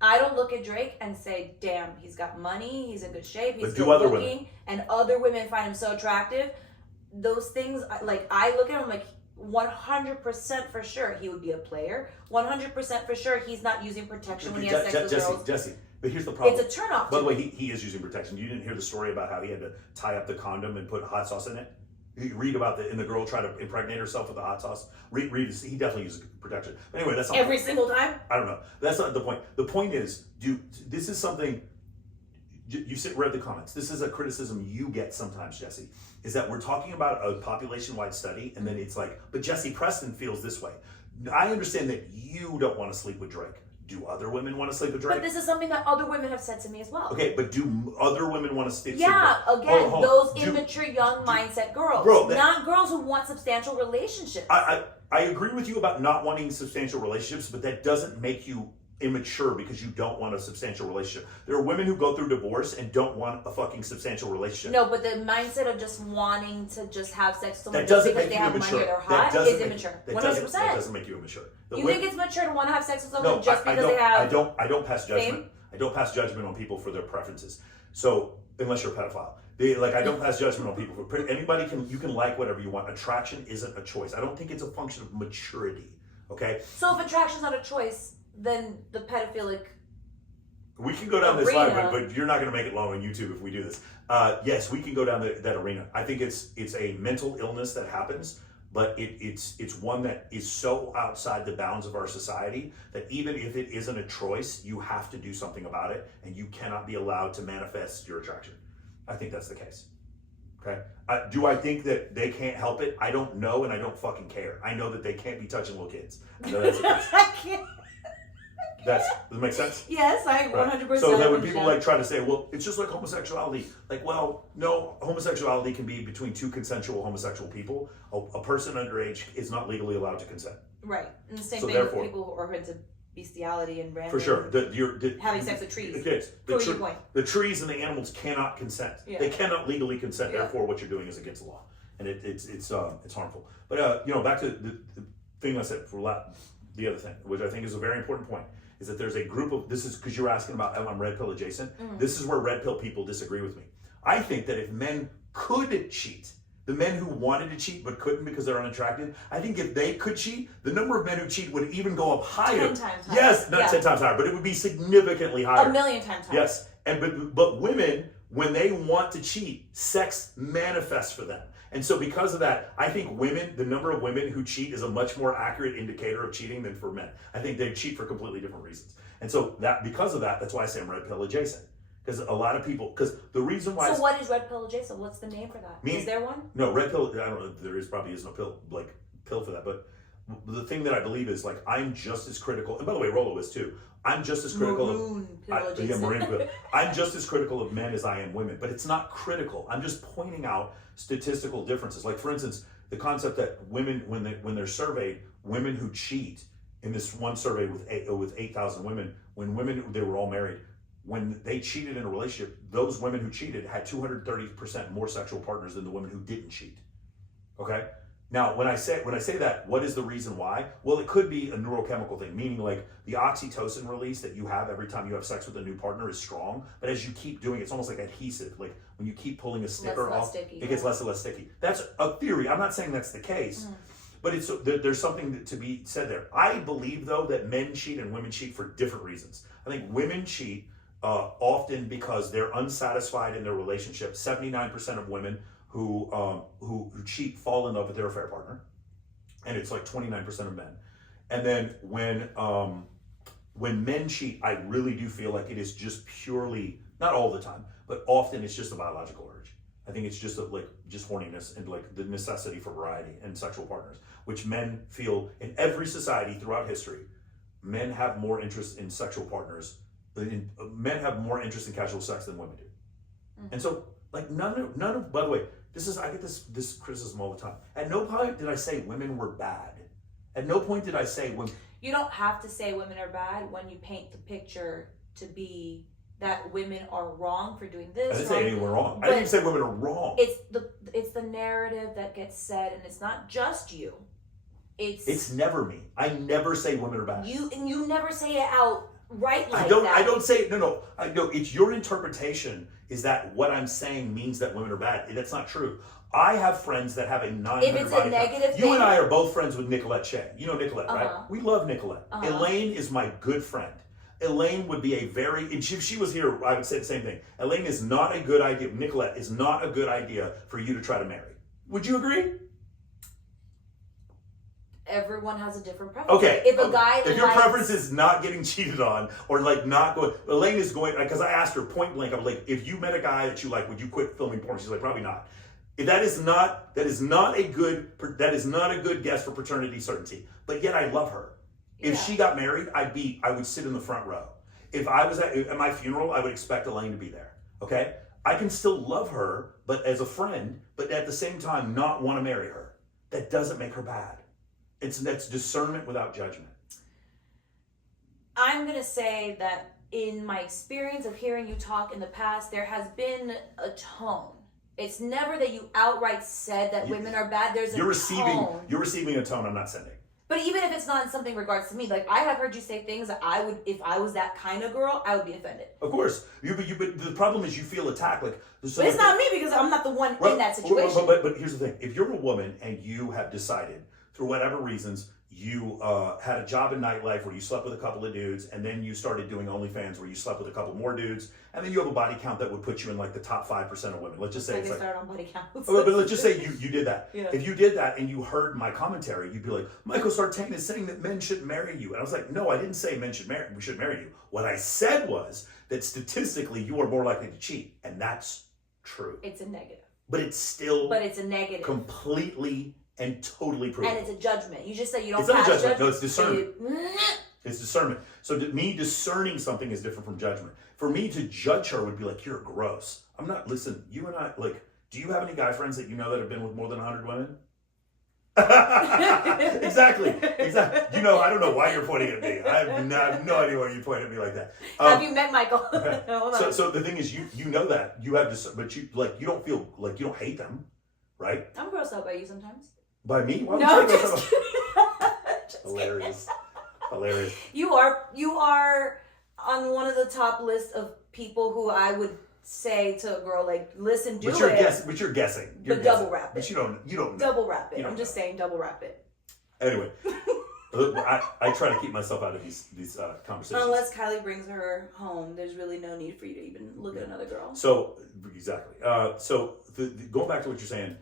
I don't look at Drake and say, damn, he's got money, he's in good shape, he's good looking, and other women find him so attractive. Those things, like, I look at him like 100% for sure he would be a player. 100% for sure he's not using protection when he has sex with girls. Jesse, but here's the problem. It's a turnoff. By the way, he is using protection. You didn't hear the story about how he had to tie up the condom and put hot sauce in it? You read about and the girl tried to impregnate herself with the hot sauce. Read he definitely uses protection. But anyway, that's not every single time. I don't know. That's not the point. The point is, this is something. You read the comments. This is a criticism you get sometimes, Jesse. Is that we're talking about a population-wide study, and then it's like, but Jesse Preston feels this way. I understand that you don't want to sleep with Drake. Do other women want to sleep with Drake? But this is something that other women have said to me as well. Okay, but do other women want to sleep with Yeah, Drake? again, those immature, young mindset girls. Bro, not girls who want substantial relationships. I agree with you about not wanting substantial relationships, but that doesn't make you immature because you don't want a substantial relationship. There are women who go through divorce and don't want a fucking substantial relationship. No, but the mindset of just wanting to just have sex with someone that just doesn't because make they you have immature. money or they're hot is immature. 100%. That doesn't make you immature. You think it's mature to want to have sex with someone just because they have I don't pass judgment. fame? I don't pass judgment on people for their preferences. So unless you're a pedophile. I don't pass judgment on people. You can like whatever you want. Attraction isn't a choice. I don't think it's a function of maturity. Okay? So if attraction's not a choice, then the pedophilic we can go down this arena. line, but you're not going to make it long on YouTube if we do this. Yes, we can go down that arena. I think it's a mental illness that happens, but it's one that is so outside the bounds of our society that even if it isn't a choice, you have to do something about it, and you cannot be allowed to manifest your attraction. I think that's the case. Okay. Do I think that they can't help it? I don't know, and I don't fucking care. I know that they can't be touching little kids. I know that's the case. I can't. Does that make sense? Yes, I 100%. So then when people try to say, well, it's just like homosexuality, well, no, homosexuality can be between two consensual homosexual people. A person underage is not legally allowed to consent. Right. And the same So thing with people who are into bestiality and random. For sure. Having sex with trees. Your point. The trees and the animals cannot consent. Yeah. They cannot legally consent. Yeah. Therefore, what you're doing is against the law, and it's harmful. But back to the thing I said the other thing, which I think is a very important point, is that there's a group of, this is because you're asking about am I red pill adjacent. This is where red pill people disagree with me. I think that if men could cheat, the men who wanted to cheat but couldn't because they're unattractive, I think if they could cheat, the number of men who cheat would even go up higher. 10 times higher. Yes, not 10 times higher, but it would be significantly higher. 1,000,000 times higher. Yes, but women, when they want to cheat, sex manifests for them. And so because of that, I think the number of women who cheat is a much more accurate indicator of cheating than for men. I think they cheat for completely different reasons. And so because of that, that's why I say I'm red pill adjacent. Because a lot of people, because the reason why. So what is red pill adjacent? What's the name for that? Is there one? No, red pill, I don't know, probably is no pill for that. But the thing that I believe is I'm just as critical, and by the way, Rolo is too. I'm just as critical maroon pill. I'm just as critical of men as I am women, but it's not critical. I'm just pointing out statistical differences. Like for instance, the concept that women, when they're surveyed, women who cheat in this one survey with 8,000 women, they were all married, when they cheated in a relationship, those women who cheated had 230% more sexual partners than the women who didn't cheat. Okay. Now, when I say that, what is the reason why? Well, it could be a neurochemical thing, meaning the oxytocin release that you have every time you have sex with a new partner is strong, but as you keep doing it, it's almost like adhesive. Like when you keep pulling a sticker off, it gets less and less sticky. That's a theory. I'm not saying that's the case, but there's something to be said there. I believe, though, that men cheat and women cheat for different reasons. I think women cheat often because they're unsatisfied in their relationship. 79% of women who cheat fall in love with their affair partner, and it's 29% of men. And then when men cheat, I really do feel like it is just purely, not all the time, but often it's just a biological urge. I think it's just just horniness and the necessity for variety and sexual partners, which men feel in every society throughout history. Men have more interest in sexual partners. Men have more interest in casual sex than women do, and so. None of. By the way, I get this criticism all the time. At no point did I say women were bad. At no point did I say when. you don't have to say women are bad when you paint the picture to be that women are wrong for doing this. I didn't say anyone were wrong. I didn't even say women are wrong. It's the narrative that gets said, and it's not just you. It's never me. I never say women are bad. You never say it out right like that. I don't say it. No. I know it's your interpretation. Is that what I'm saying means that women are bad? That's not true. I have friends that have a 900 If it's a negative thing. You and I are both friends with Nicolette Shea. You know Nicolette, right? We love Nicolette. Elaine is my good friend. Elaine would be and if she was here, I would say the same thing. Elaine is not a good idea. Nicolette is not a good idea for you to try to marry. Would you agree? Everyone has a different preference. Okay. If your preference is not getting cheated on or like not going, Elaine is going, because I asked her point blank, I was like, if you met a guy that you like, would you quit filming porn? She's like, probably not. If that is not a good guess for paternity certainty. But yet I love her. If she got married, I would sit in the front row. If I was at my funeral, I would expect Elaine to be there. Okay? I can still love her, but as a friend, but at the same time not want to marry her. That doesn't make her bad. That's discernment without judgment. I'm going to say that in my experience of hearing you talk in the past, there has been a tone. It's never that you outright said that women are bad. There's a tone. You're receiving a tone I'm not sending. But even if it's not in something in regards to me, like I have heard you say things that I would, if I was that kind of girl, I would be offended. Of course. But the problem is you feel attacked. But it's not me because I'm not the one in that situation. But here's the thing. If you're a woman and you have decided, through whatever reasons, you had a job in nightlife where you slept with a couple of dudes, and then you started doing OnlyFans where you slept with a couple more dudes, and then you have a body count that would put you in like the top 5% of women. Let's just say it's like start on body counts. But let's just say you did that. Yeah. If you did that and you heard my commentary, you'd be like, Michael Sartain is saying that men shouldn't marry you. And I was like, no, I didn't say we should marry you. What I said was that statistically you are more likely to cheat, and that's true. It's a negative. But it's a negative. Completely and totally proven. And it's a judgment. You just say you don't pass judgment. judgment. No, it's discernment. It's discernment. So me discerning something is different from judgment. For me to judge her would be like, you're gross. I'm not, listen, you and I, like, do you have any guy friends that you know that have been with more than 100 women? Exactly. You know, I don't know why you're pointing at me. I have no idea why you point at me like that. Have you met Michael? Okay. So the thing is, you know that you have to, but you don't feel like you don't hate them, right? I'm grossed out by you sometimes. By me? Why no, just Hilarious. You are on one of the top lists of people who I would say to a girl, like, listen, do it. But you're guessing. But double wrap it. But you don't know. Double wrap it. I'm just saying double wrap it. Anyway, I try to keep myself out of these conversations. Unless Kylie brings her home, there's really no need for you to even look at another girl. So, exactly. Going back to what you're saying,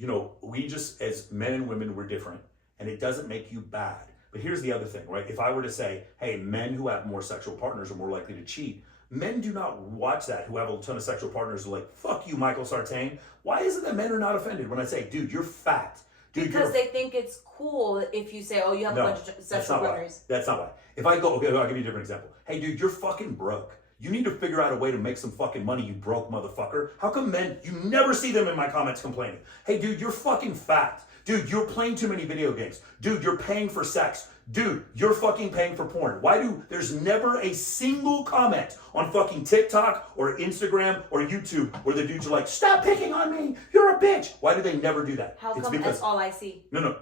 you know, we just, as men and women, we're different, and it doesn't make you bad. But here's the other thing, right? If I were to say, hey, men who have more sexual partners are more likely to cheat, men do not watch that who have a ton of sexual partners are like, fuck you, Michael Sartain. Why is it that men are not offended when I say, dude, you're fat? Dude, because they think it's cool if you say, oh, you have a bunch of sexual partners. That's not why. If I go, okay, I'll give you a different example. Hey, dude, you're fucking broke. You need to figure out a way to make some fucking money, you broke motherfucker. How come men, you never see them in my comments complaining? Hey, dude, you're fucking fat. Dude, you're playing too many video games. Dude, you're paying for sex. Dude, you're fucking paying for porn. There's never a single comment on fucking TikTok or Instagram or YouTube where the dudes are like, stop picking on me. You're a bitch. Why do they never do that? How come that's all I see? No.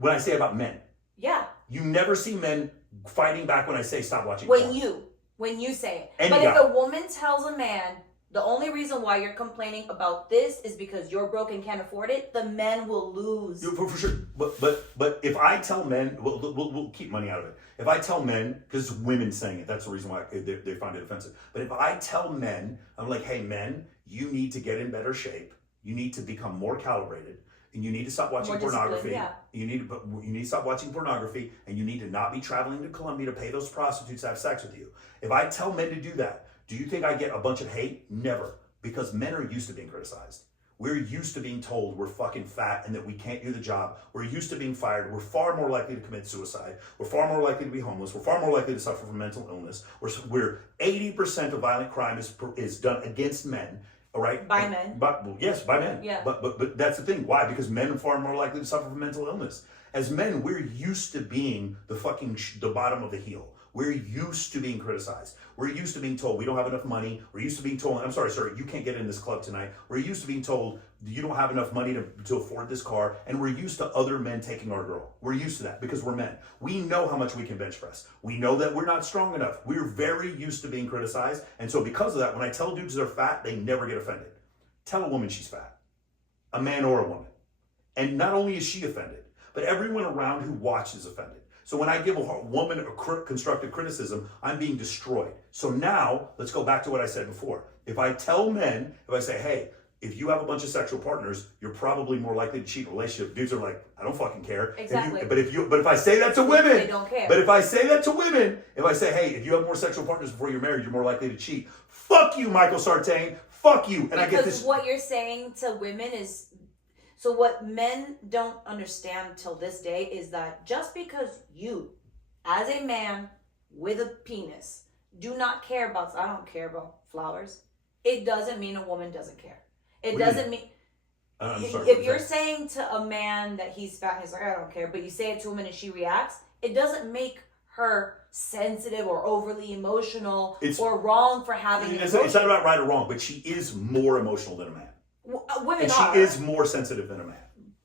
When I say about men. Yeah. You never see men fighting back when I say stop watching porn. When you say it. But if a woman tells a man, the only reason why you're complaining about this is because you're broke and can't afford it, the men will lose. For sure. But if I tell men, we'll keep money out of it. If I tell men, because it's women saying it, that's the reason why they find it offensive. But if I tell men, I'm like, hey, men, you need to get in better shape. You need to become more calibrated. And you need to stop watching pornography. Yeah. You need to stop watching pornography, and you need to not be traveling to Colombia to pay those prostitutes to have sex with you. If I tell men to do that, do you think I get a bunch of hate? Never. Because men are used to being criticized. We're used to being told we're fucking fat and that we can't do the job. We're used to being fired. We're far more likely to commit suicide. We're far more likely to be homeless. We're far more likely to suffer from mental illness. We're 80% of violent crime is done against men. All right. By men. But well, yes, by men. Yeah. But that's the thing. Why? Because men are far more likely to suffer from mental illness. As men, we're used to being the bottom of the heel. We're used to being criticized. We're used to being told we don't have enough money. We're used to being told, I'm sorry, sir, you can't get in this club tonight. We're used to being told you don't have enough money to afford this car. And we're used to other men taking our girl. We're used to that because we're men. We know how much we can bench press. We know that we're not strong enough. We're very used to being criticized. And so because of that, when I tell dudes they're fat, they never get offended. Tell a woman she's fat, a man or a woman. And not only is she offended, but everyone around who watches is offended. So when I give a woman a constructive criticism, I'm being destroyed. So now, let's go back to what I said before. If I tell men, if I say, hey, if you have a bunch of sexual partners, you're probably more likely to cheat in a relationship. Dudes are like, I don't fucking care. Exactly. But if I say that to women, they don't care. But if I say that to women, if I say, hey, if you have more sexual partners before you're married, you're more likely to cheat. Fuck you, Michael Sartain. Fuck you. And because I get this. What you're saying to women is, so what men don't understand till this day is that just because you, as a man with a penis, do not care about, I don't care about flowers, it doesn't mean a woman doesn't care. It doesn't mean, if you're saying to a man that he's fat and he's like, I don't care, but you say it to a woman and she reacts, it doesn't make her sensitive or overly emotional or wrong for having it's not about right or wrong, but she is more emotional than a man. Women and are. She is more sensitive than a man.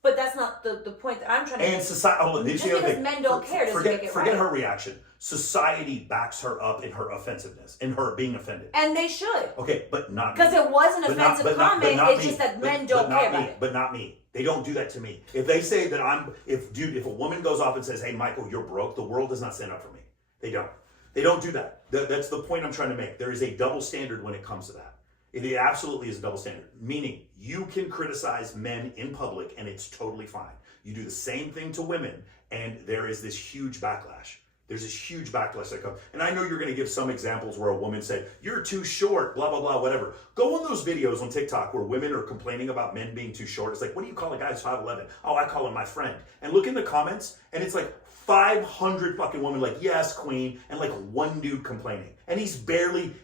But that's not the point that I'm trying to make. And society, just because men don't care doesn't make it right. Forget her reaction. Society backs her up in her offensiveness, in her being offended. And they should. Okay, but not because it was an offensive comment. It's just that men don't care about it. But not me. They don't do that to me. If they say that if a woman goes off and says, hey, Michael, you're broke, the world does not stand up for me. They don't. They don't do that. That's the point I'm trying to make. There is a double standard when it comes to that. It absolutely is a double standard, meaning you can criticize men in public and it's totally fine. You do the same thing to women and there is this huge backlash. There's this huge backlash that comes. And I know you're going to give some examples where a woman said, you're too short, blah, blah, blah, whatever. Go on those videos on TikTok where women are complaining about men being too short. It's like, what do you call a guy who's 5'11"? Oh, I call him my friend. And look in the comments and it's like 500 fucking women like, yes, queen, and like one dude complaining. And he's barely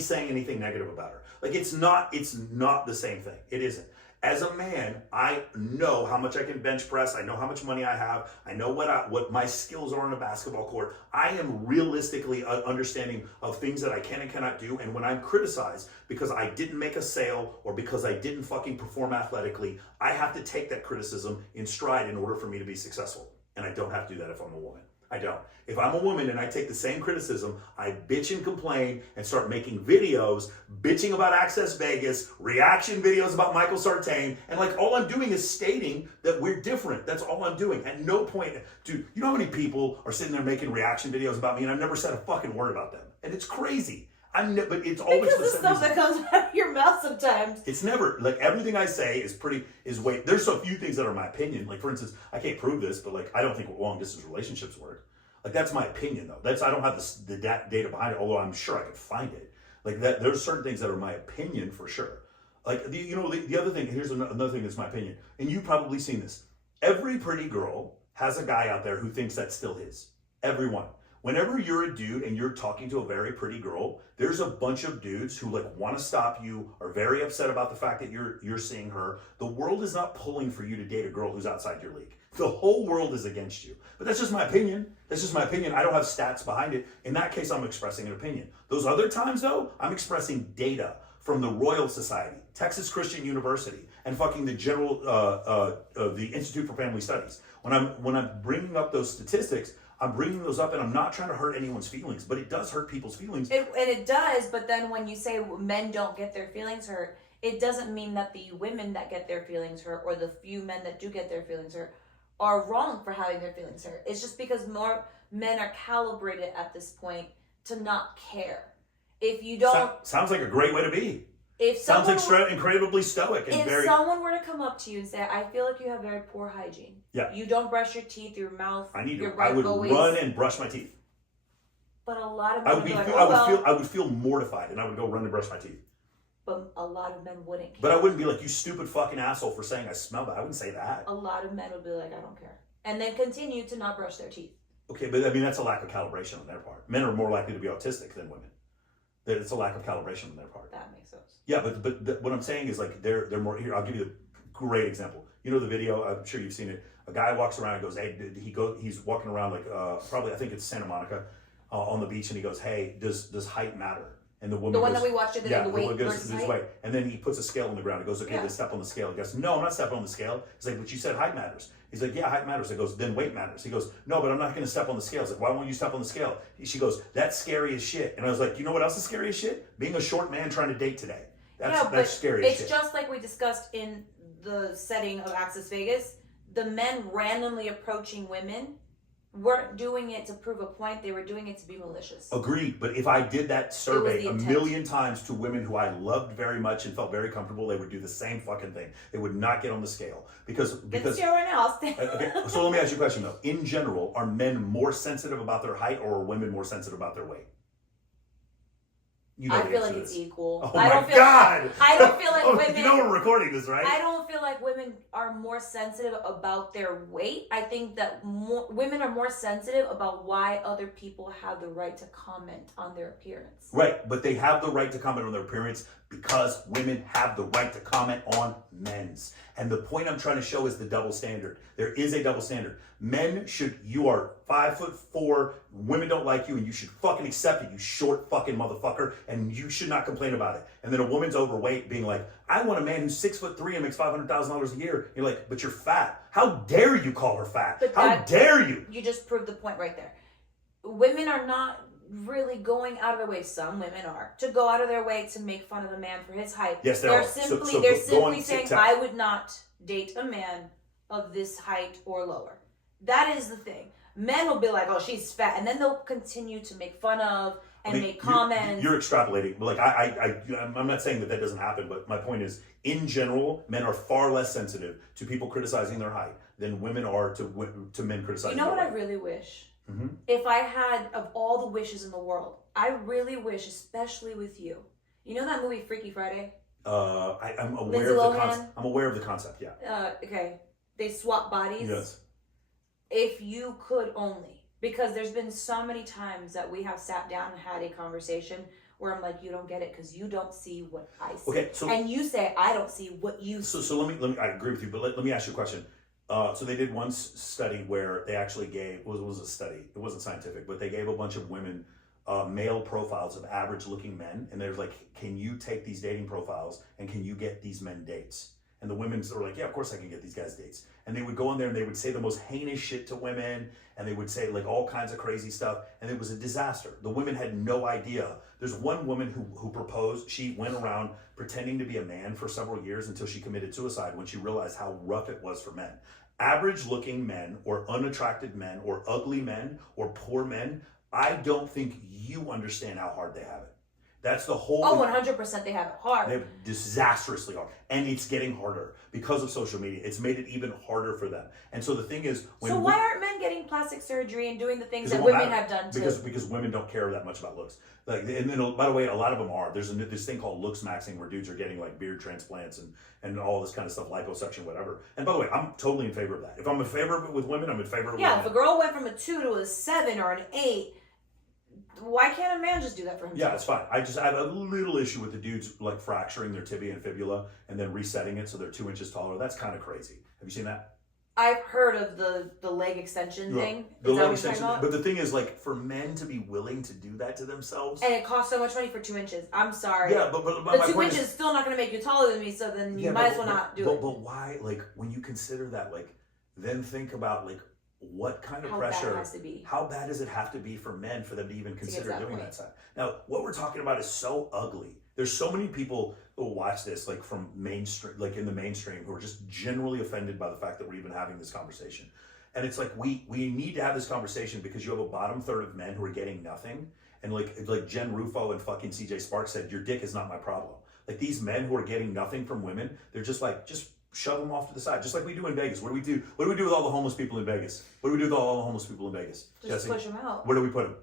saying anything negative about her. Like it's not the same thing. It isn't. As a man, I know how much I can bench press. I know how much money I have. I know what my skills are on a basketball court. I am realistically understanding of things that I can and cannot do. And when I'm criticized because I didn't make a sale or because I didn't fucking perform athletically, I have to take that criticism in stride in order for me to be successful. And I don't have to do that if I'm a woman. I don't. If I'm a woman and I take the same criticism, I bitch and complain and start making videos, bitching about Access Vegas, reaction videos about Michael Sartain, and like all I'm doing is stating that we're different. That's all I'm doing. At no point, dude, you know how many people are sitting there making reaction videos about me and I've never said a fucking word about them. And it's crazy. But it's always because the stuff that comes out of your mouth sometimes. It's never like everything I say is way. There's so few things that are my opinion. Like for instance, I can't prove this, but like I don't think long distance relationships work. Like that's my opinion though. I don't have the data behind it, although I'm sure I could find it. Like that, there's certain things that are my opinion for sure. Like the other thing. Here's another thing that's my opinion, and you've probably seen this. Every pretty girl has a guy out there who thinks that's still his. Everyone. Whenever you're a dude and you're talking to a very pretty girl, there's a bunch of dudes who like want to stop you, are very upset about the fact that you're seeing her. The world is not pulling for you to date a girl who's outside your league. The whole world is against you. But that's just my opinion. That's just my opinion. I don't have stats behind it. In that case, I'm expressing an opinion. Those other times though, I'm expressing data from the Royal Society, Texas Christian University, and fucking the the Institute for Family Studies. When I'm bringing up those statistics, I'm bringing those up and I'm not trying to hurt anyone's feelings, but it does hurt people's feelings. And it does, but then when you say men don't get their feelings hurt, it doesn't mean that the women that get their feelings hurt or the few men that do get their feelings hurt are wrong for having their feelings hurt. It's just because more men are calibrated at this point to not care. If you don't... Sounds like a great way to be. Sounds like incredibly stoic. And if someone were to come up to you and say, I feel like you have very poor hygiene. Yeah. You don't brush your teeth, your mouth, your breath I would always... run and brush my teeth. But a lot of men I would feel mortified and I would go run and brush my teeth. But a lot of men wouldn't care. But I wouldn't be like, you stupid fucking asshole for saying I smell bad. I wouldn't say that. A lot of men would be like, I don't care. And then continue to not brush their teeth. Okay, but I mean, that's a lack of calibration on their part. Men are more likely to be autistic than women. It's a lack of calibration on their part. That makes sense. Yeah, but what I'm saying is like they're more. Here, I'll give you a great example. You know the video? I'm sure you've seen it. A guy walks around and goes, "Hey," he's walking around like probably I think it's Santa Monica on the beach, and he goes, "Hey, does height matter?" And the woman The one goes, that we watched the other day, the weight goes, versus "There's height. weight." And then he puts a scale on the ground. He goes, "Okay, Yeah. let's step on the scale." He goes, "No, I'm not stepping on the scale." He's like, "But you said height matters." He's like, "Yeah, height matters." He goes, "Then weight matters." He goes, "No, but I'm not going to step on the scale." He's like, "Why won't you step on the scale?" She goes, "That's scary as shit." And I was like, "You know what else is scary as shit? Being a short man trying to date today. That's scary as shit." It's just like we discussed in the setting of Access Vegas. The men randomly approaching women weren't doing it to prove a point. They were doing it to be malicious. Agreed, but if I did that survey the a intent. million times to women who I loved very much and felt very comfortable, they would do the same fucking thing. They would not get on the scale because It's your else. okay. So let me ask you a question though. In general, are men more sensitive about their height, or are women more sensitive about their weight? You know I the feel answer like to it's this. equal. Oh I my don't feel God! I don't feel like women. You know we're recording this, right? I don't feel like women are more sensitive about their weight. I think that women are more sensitive about why other people have the right to comment on their appearance. Right, but they have the right to comment on their appearance because women have the right to comment on men's. And the point I'm trying to show is the double standard. There is a double standard. Men should, you are 5'4", women don't like you, and you should fucking accept it, you short fucking motherfucker, and you should not complain about it. And then a woman's overweight being like, I want a man who's 6'3" and makes $500,000 a year. You're like, but you're fat. How dare you call her fat? How dare you? You just proved the point right there. Women are not really going out of their way. Some women are to go out of their way to make fun of a man for his height. Yes, they're are. simply they're simply saying, I would not date a man of this height or lower. That is the thing. Men will be like, oh, she's fat, and then they'll continue to make fun of and make comments. You're extrapolating. Like I'm not saying that doesn't happen, but my point is, in general, men are far less sensitive to people criticizing their height than women are to men criticizing. You know what height. I really wish? Mm-hmm. If I had, of all the wishes in the world, I really wish, especially with you. You know that movie Freaky Friday? I'm aware of the concept. I'm aware of the concept. Yeah. Okay. They swap bodies. Yes. If you could only, because there's been so many times that we have sat down and had a conversation where I'm like, you don't get it because you don't see what I see. Okay. So and you say I don't see what you see. So let me. I agree with you, but let me ask you a question. So they did one study where they actually gave, was a study, it wasn't scientific, but they gave a bunch of women male profiles of average looking men, and they're like, can you take these dating profiles and can you get these men dates? And the women were like, yeah, of course I can get these guys dates. And they would go in there and they would say the most heinous shit to women, and they would say like all kinds of crazy stuff, and it was a disaster. The women had no idea. There's one woman who proposed, she went around pretending to be a man for several years until she committed suicide when she realized how rough it was for men. Average looking men or unattractive men or ugly men or poor men, I don't think you understand how hard they have it. That's the whole... Oh, 100% they have it hard. They have disastrously hard. And it's getting harder because of social media. It's made it even harder for them. And so the thing is... So why aren't men getting plastic surgery and doing the things that women have done too? Because women don't care that much about looks. Like, and then, by the way, a lot of them are. There's this thing called looks maxing where dudes are getting like beard transplants and all this kind of stuff, liposuction, whatever. And by the way, I'm totally in favor of that. If I'm in favor of it with women, I'm in favor of it with men. If a girl went from a 2 to a 7 or an 8... why can't a man just do that for himself? Yeah, it's fine. I have a little issue with the dudes like fracturing their tibia and fibula and then resetting it so they're 2 inches taller. That's kind of crazy. Have you seen that? I've heard of the leg extension thing. The leg extension. But the thing is, like, for men to be willing to do that to themselves, and it costs so much money for 2 inches. I'm sorry. Yeah, but the 2 inches is still not going to make you taller than me. So then you might as well not do it. But why? Like, when you consider that, like, then think about like what kind of pressure? Bad it has to be. How bad does it have to be for men for them to even consider doing that side? Now, what we're talking about is so ugly. There's so many people who watch this, like from mainstream, like in the mainstream, who are just generally offended by the fact that we're even having this conversation. And it's like we need to have this conversation because you have a bottom third of men who are getting nothing. And like Jen Rufo and fucking CJ Sparks said, your dick is not my problem. Like these men who are getting nothing from women, they're just like, just shove them off to the side, just like we do in Vegas. What do we do? What do we do with all the homeless people in Vegas? What do we do with all the homeless people in Vegas? Just Jesse? push them out. Where do we put them?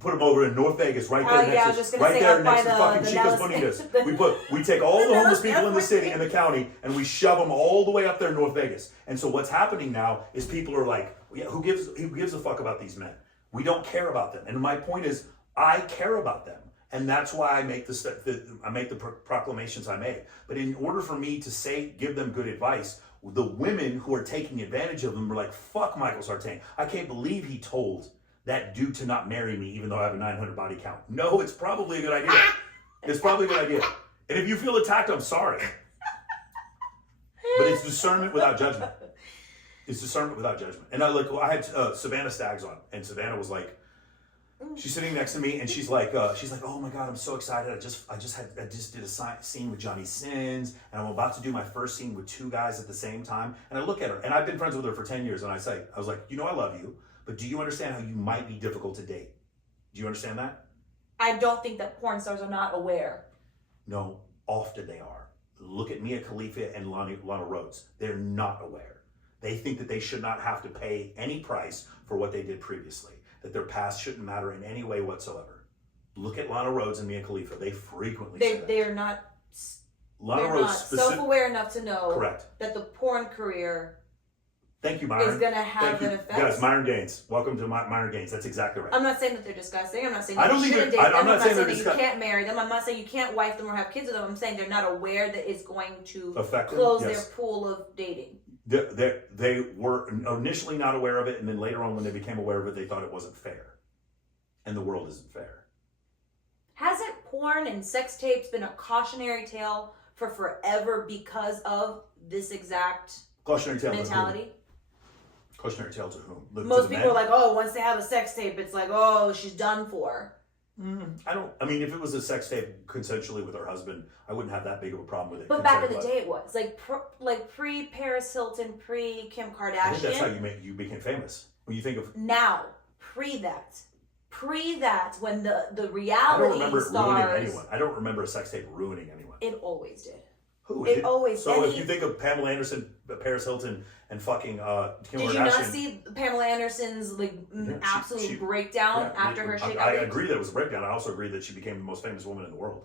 Put them over in North Vegas, right there next to fucking Chico's Bonitas. We take all the homeless people in the city and the county, and we shove them all the way up there in North Vegas. And so what's happening now is people are like, yeah, who gives a fuck about these men? We don't care about them. And my point is, I care about them. And that's why I make the proclamations I make. But in order for me to give them good advice, the women who are taking advantage of them are like, fuck Michael Sartain. I can't believe he told that dude to not marry me even though I have a 900 body count. No, it's probably a good idea. It's probably a good idea. And if you feel attacked, I'm sorry. But it's discernment without judgment. It's discernment without judgment. And I had Savannah Staggs on, and Savannah was like, she's sitting next to me, and she's like, oh my God, I'm so excited. I just did a scene with Johnny Sins, and I'm about to do my first scene with 2 guys at the same time. And I look at her, and I've been friends with her for 10 years, and I was like, I love you, but do you understand how you might be difficult to date? Do you understand that? I don't think that porn stars are not aware. No, often they are. Look at Mia Khalifa and Lana Rhoades. They're not aware. They think that they should not have to pay any price for what they did previously, that their past shouldn't matter in any way whatsoever. Look at Lana Rhoades and Mia Khalifa. They frequently say that. They are not, Lana they're not self-aware enough to know correct. That the porn career Thank you, Myron. is going to have an effect. Guys, Myron Gaines. Welcome to Myron Gaines. That's exactly right. I'm not saying that they're disgusting. I'm not saying that you shouldn't date them. I'm not saying that you can't marry them. I'm not saying you can't wife them or have kids with them. I'm saying they're not aware that it's going to close their pool of dating. They were initially not aware of it, and then later on when they became aware of it, they thought it wasn't fair. And the world isn't fair. Hasn't porn and sex tapes been a cautionary tale for forever because of this exact mentality? Cautionary tale to whom? Most people are like, oh, once they have a sex tape, it's like, oh, she's done for. I mean, if it was a sex tape consensually with her husband, I wouldn't have that big of a problem with it. But back in the day, it was like pre Paris Hilton, pre Kim Kardashian. I think that's how you became famous. When you think of now, pre that, when the reality I don't remember stars, it ruining anyone. I don't remember a sex tape ruining anyone. It always did. Who? It always. So if you think of Pamela Anderson, Paris Hilton, and fucking Kim Kardashian. Did you not see Pamela Anderson's absolute breakdown after her shake? I agree that it was a breakdown. I also agree that she became the most famous woman in the world.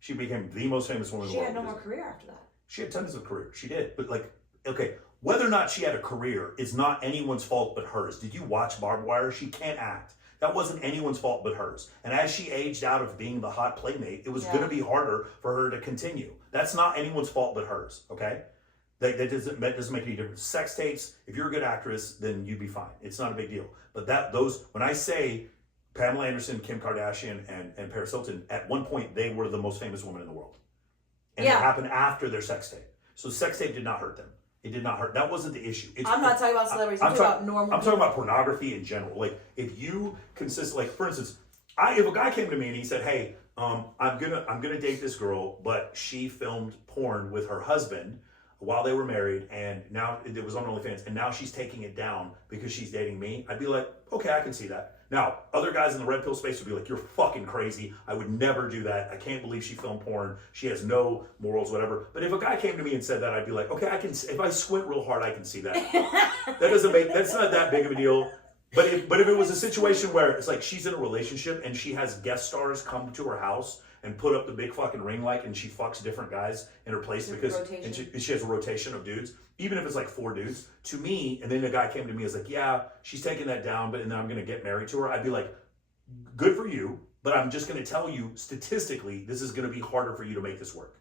She became the most famous woman in the world. She had no more career after that. She had tons of career. She did. But okay, whether or not she had a career is not anyone's fault but hers. Did you watch Barbed Wire? She can't act. That wasn't anyone's fault but hers. And as she aged out of being the hot playmate, it was going to be harder for her to continue. That's not anyone's fault but hers, okay? That doesn't make any difference. Sex tapes, if you're a good actress, then you'd be fine. It's not a big deal. But when I say Pamela Anderson, Kim Kardashian, and Paris Hilton, at one point they were the most famous woman in the world. And it happened after their sex tape. So sex tape did not hurt them. It did not hurt. That wasn't the issue. I'm not talking about celebrities. I'm talking about normal I'm talking about pornography in general. Like, if you for instance, if a guy came to me and he said, hey, I'm gonna date this girl, but she filmed porn with her husband while they were married, and now it was on OnlyFans, and now she's taking it down because she's dating me, I'd be like, okay, I can see that. Now, other guys in the red pill space would be like, you're fucking crazy. I would never do that. I can't believe she filmed porn. She has no morals, whatever. But if a guy came to me and said that, I'd be like, okay, if I squint real hard, I can see that. That's not that big of a deal. But if it was a situation where it's like she's in a relationship and she has guest stars come to her house and put up the big fucking ring light and she fucks different guys in her place because she has a rotation of dudes, even if it's like 4 dudes, to me, and then the guy came to me and was like, yeah, she's taking that down, and then I'm going to get married to her, I'd be like, good for you, but I'm just going to tell you, statistically, this is going to be harder for you to make this work.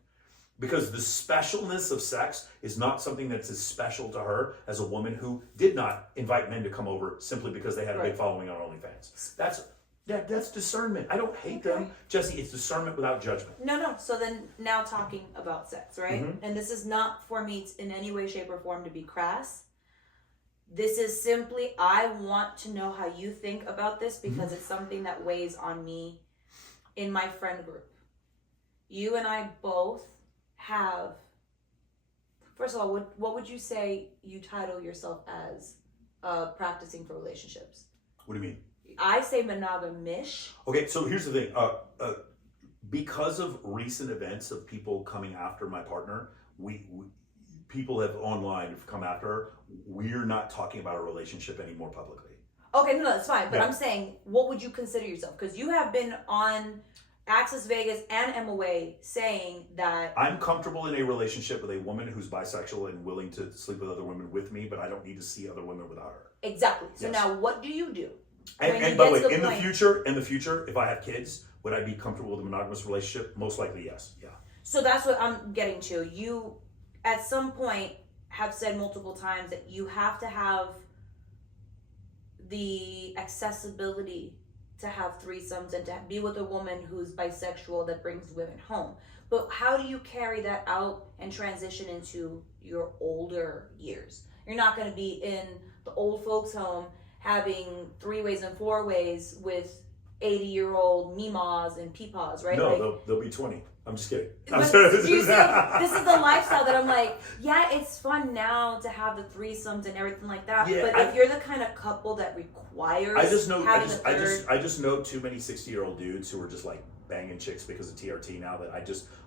Because the specialness of sex is not something that's as special to her as a woman who did not invite men to come over simply because they had a big following on OnlyFans. That's discernment. I don't hate them. Jesse, it's discernment without judgment. No. So then now talking about sex, right? Mm-hmm. And this is not for me in any way, shape, or form to be crass. This is simply, I want to know how you think about this because it's something that weighs on me in my friend group. You and I both have, first of all, what would you say you title yourself as practicing for relationships? What do you mean? I say monogamish. Okay, so here's the thing. Because of recent events of people coming after my partner, people have online come after her. We're not talking about a relationship anymore publicly. Okay, no, that's fine. But I'm saying, what would you consider yourself? Because you have been on Access Vegas and MOA saying that I'm comfortable in a relationship with a woman who's bisexual and willing to sleep with other women with me, but I don't need to see other women without her. Exactly. So now what do you do? And by the way, in the future, if I have kids, Would I be comfortable with a monogamous relationship? Most likely, yes. Yeah. So that's what I'm getting to. You, at some point, have said multiple times that you have to have the accessibility to have threesomes and to be with a woman who's bisexual that brings women home. But how do you carry that out and transition into your older years? You're not going to be in the old folks home having 3-ways and 4-ways with 80-year-old meemaws and peepaws, right? No, like, they'll be 20. I'm just kidding. But this is the lifestyle that I'm like, yeah, it's fun now to have the threesomes and everything like that. Yeah, but if you're the kind of couple that requires I just know too many 60-year-old dudes who are just like banging chicks because of TRT now that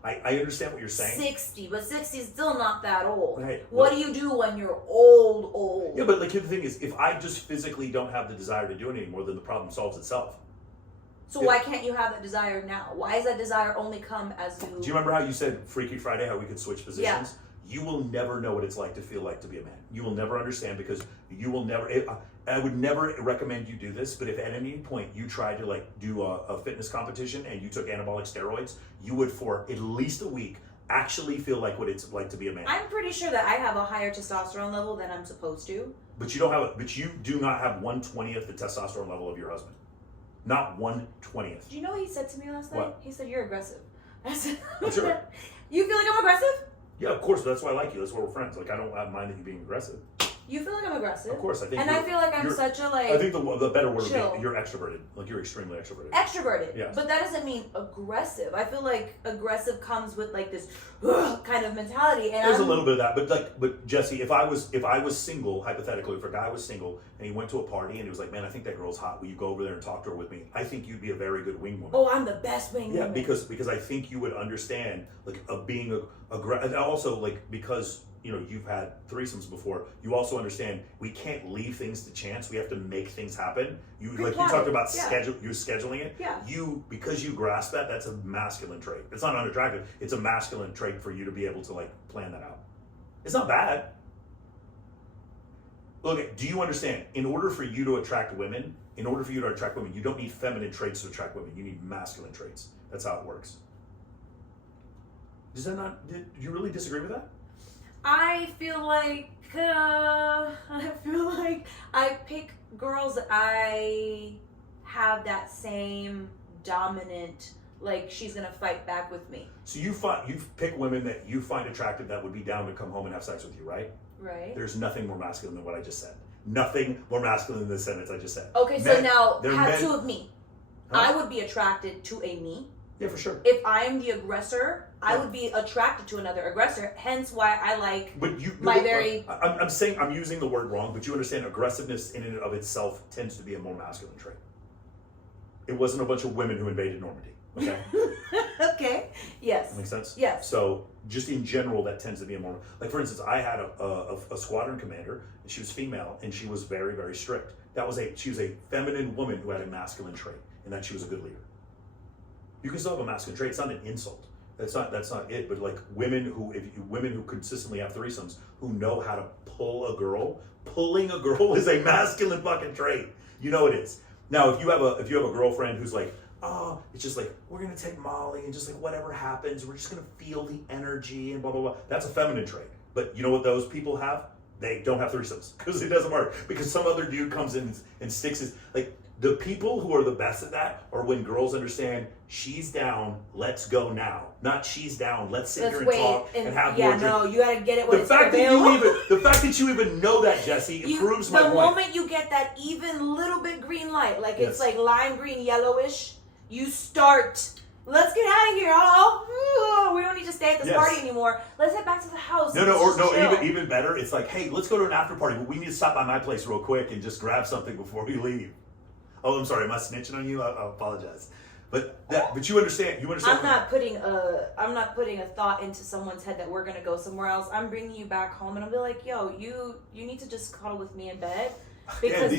I understand what you're saying. 60, but 60 is still not that old. Hey, what do you do when you're old? Yeah, but like the thing is, if I just physically don't have the desire to do it anymore, then the problem solves itself. So why can't you have that desire now? Why does that desire only come as you... Do you remember how you said Freaky Friday, how we could switch positions? Yeah. You will never know what it's like to feel like to be a man. You will never understand because you will never... I would never recommend you do this, but if at any point you tried to like do a fitness competition and you took anabolic steroids, you would for at least a week actually feel like what it's like to be a man. I'm pretty sure that I have a higher testosterone level than I'm supposed to. But you don't have but you do not have 1/20th the testosterone level of your husband. Not 1/20th. Do you know what he said to me last night? What? He said, "You're aggressive." I said, Sure. You feel like I'm aggressive? Yeah, of course. That's why I like you. That's why we're friends. Like I don't mind that you being aggressive. You feel like I'm aggressive? Of course, I think. And I feel like I'm such a like. I think the better word would chill. be you're extroverted. Like you're extremely extroverted. Extroverted. Yes. But that doesn't mean aggressive. I feel like aggressive comes with like this kind of mentality. And There's a little bit of that, but Jesse, if I was single, hypothetically, if a guy was single and he went to a party and he was like, man, I think that girl's hot. Will you go over there and talk to her with me? I think you'd be a very good wing woman. Oh, I'm the best wing woman. Yeah, because I think you would understand like being and also like because you know you've had threesomes before. You also understand we can't leave things to chance. We have to make things happen. You talked about you're scheduling it. Yeah. Because you grasp that, that's a masculine trait. It's not unattractive. It's a masculine trait for you to be able to like plan that out. It's not bad. Look, do you understand? In order for you to attract women, you don't need feminine traits to attract women. You need masculine traits. That's how it works. Does that not? Do you really disagree with that? I feel like I pick girls that I have that same dominant, like she's gonna fight back with me. So you pick women that you find attractive that would be down to come home and have sex with you, right? Right. There's nothing more masculine than what I just said. Nothing more masculine than the sentence I just said. Okay, so now have two of me. Huh? I would be attracted to a me. Yeah, for sure. If I am the aggressor, I would be attracted to another aggressor. Hence why I like I'm using the word wrong, but you understand aggressiveness in and of itself tends to be a more masculine trait. It wasn't a bunch of women who invaded Normandy. Okay. Okay. Yes. That makes sense? Yes. So just in general, that tends to be a more, like for instance, I had a squadron commander, and she was female, and she was very, very strict. She was a feminine woman who had a masculine trait, and that she was a good leader. You can still have a masculine trait. It's not an insult. That's not it. But like women who consistently have threesomes, who know how to pull a girl. Pulling a girl is a masculine fucking trait. You know it is. Now, if you have a girlfriend who's like, oh, it's just like we're gonna take Molly and just like whatever happens, we're just gonna feel the energy and blah blah blah. That's a feminine trait. But you know what those people have? They don't have threesomes because it doesn't work. Because some other dude comes in and sticks his like. The people who are the best at that are when girls understand she's down, let's go now. Not she's down, let's sit here and talk and have more drink. No, you gotta get it when the fact that you even know that, Jesse, proves my point. The moment you get that even little bit green light, like it's like lime green, yellowish, you start. Let's get out of here. Oh, we don't need to stay at this party anymore. Let's head back to the house. Even better. It's like, hey, let's go to an after party, but we need to stop by my place real quick and just grab something before we leave. Oh, I'm sorry. Am I snitching on you? I apologize. But you understand. I'm not putting a thought into someone's head that we're gonna go somewhere else. I'm bringing you back home, and I'll be like, yo, you need to just cuddle with me in bed. Because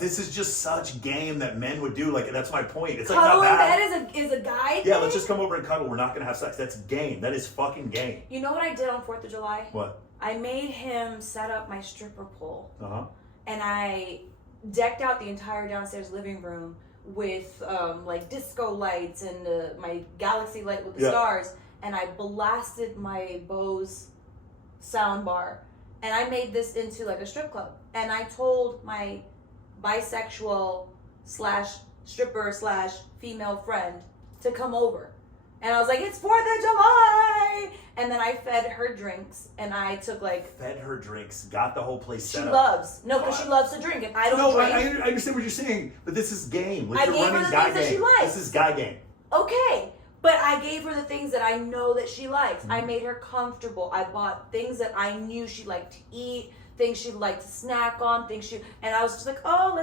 this is just such game that men would do. Like that's my point. It's like cuddle not bad. in bed is a guy. Yeah, let's just come over and cuddle. We're not gonna have sex. That's game. That is fucking game. You know what I did on 4th of July? What? I made him set up my stripper pole. Uh-huh. And I decked out the entire downstairs living room with like disco lights and my galaxy light with the Yeah. stars, and I blasted my Bose sound bar, and I made this into like a strip club, and I told my bisexual slash stripper slash female friend to come over, and I was like, it's 4th of July, and then I fed her drinks, and I took like Fed her drinks, got the whole place set she up. loves because she loves to drink. If I don't No, drink, I understand what you're saying, but this is game. Like, I you're gave her running the guy things that she game. likes. This is guy game. okay. But I gave her the things that I know that she likes. I Mhm. made her comfortable. I bought things that I knew she liked to eat, things she liked to snack on, and I was just like, oh,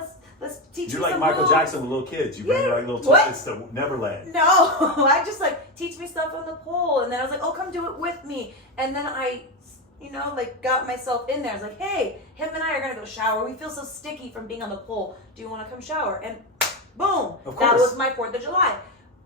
let's teach You're me like some Michael moves. Jackson with little kids. You bring Yeah, like little what? toys to Neverland. No, I just like teach me stuff on the pole, and then I was like, oh, come do it with me, and then I, like got myself in there. I was like, hey, him and I are gonna go shower. We feel so sticky from being on the pole. Do you want to come shower? And boom, Of that course. was my 4th of July.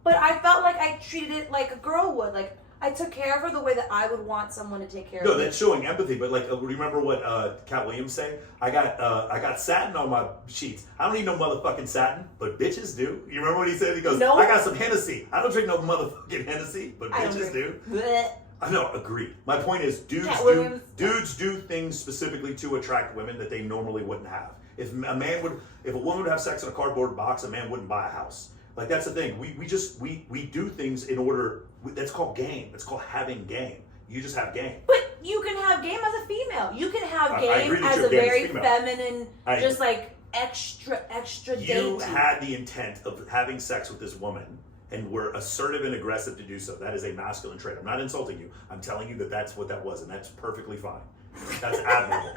But I felt like I treated it like a girl would. Like I took care of her the way that I would want someone to take care No, of me. that's showing empathy. But like, remember what Cat Williams say? I got satin on my sheets. I don't need no motherfucking satin, but bitches do. You remember what he said? He goes, No. I got some Hennessy. I don't drink no motherfucking Hennessy, but I don't bitches do. drink. Blech. I know, agreed. My point is, Cat Williams. dudes do things specifically to attract women that they normally wouldn't have. If a woman would have sex in a cardboard box, a man wouldn't buy a house. Like, that's the thing. We do things in order. That's called game. It's called having game. You just have game. But you can have game as a female. You can have I game agree that as your a game is very female. feminine, I- just like extra You dainty. had the intent of having sex with this woman and were assertive and aggressive to do so. That is a masculine trait. I'm not insulting you. I'm telling you that that's what that was, and that's perfectly fine. That's admirable.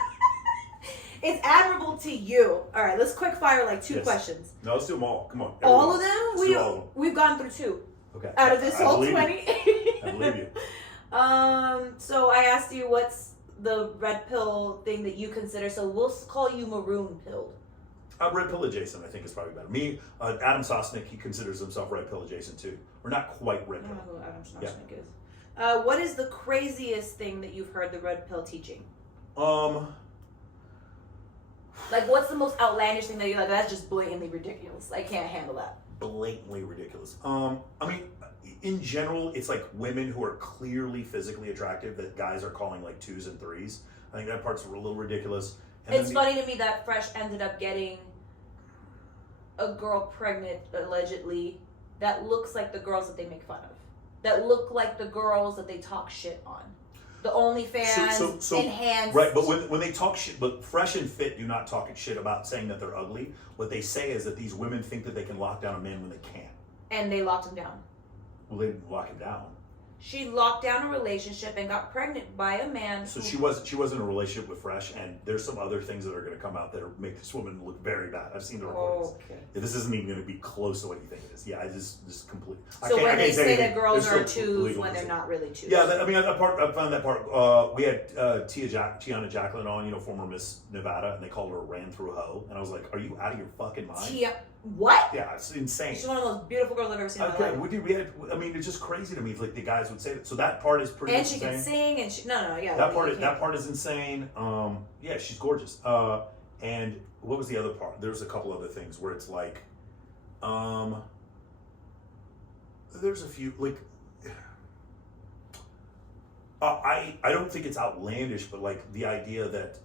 It's admirable to you. All right, let's quick fire like 2 Yes. questions. No, let's do them all. Come on. All of everyone. them? Let's do all of them. We've gone through 2 Okay. out of this I whole believe 20. you. I believe you. So I asked you what's the red pill thing that you consider. So we'll call you maroon pilled. Red pill adjacent, I think, is probably better. Me, Adam Sosnick, he considers himself red pill adjacent too. We're not quite red I don't pill. know who Adam Yeah. Schnauznick is. What is the craziest thing that you've heard the red pill teaching? Like, what's the most outlandish thing that you're like, that's just blatantly ridiculous. I can't handle that. Blatantly ridiculous. I mean, in general, it's like women who are clearly physically attractive that guys are calling like 2s and 3s. I think that part's a little ridiculous. And It's then funny to me that Fresh ended up getting a girl pregnant, allegedly, that looks like the girls that they make fun of. That look like the girls that they talk shit on. The OnlyFans, So enhanced. right, but when they talk shit, but Fresh and Fit do not talk shit about saying that they're ugly. What they say is that these women think that they can lock down a man when they can't. And they locked him down. Well, they didn't lock him down. She locked down a relationship and got pregnant by a man. So she wasn't in a relationship with Fresh, and there's some other things that are going to come out that make this woman look very bad. I've seen the recordings. Okay. Yeah, this isn't even going to be close to what you think it is. Yeah, I just complete. So when they say that anything. girls There's are still twos legal when they're to- not really twos. Yeah, I found that part. We had Tiana Jacqueline on, former Miss Nevada, and they called her ran through a hoe, and I was like, "Are you out of your fucking mind?" What? Yeah, it's insane. She's one of the most beautiful girls I've ever seen in my Okay, life. it's just crazy to me. It's like the guys would say that. So that part is pretty And she insane. can sing, and she yeah. That you can't- part is insane. Yeah, she's gorgeous. And what was the other part? There's a couple other things where it's like, there's a few like, I don't think it's outlandish, but like the idea that,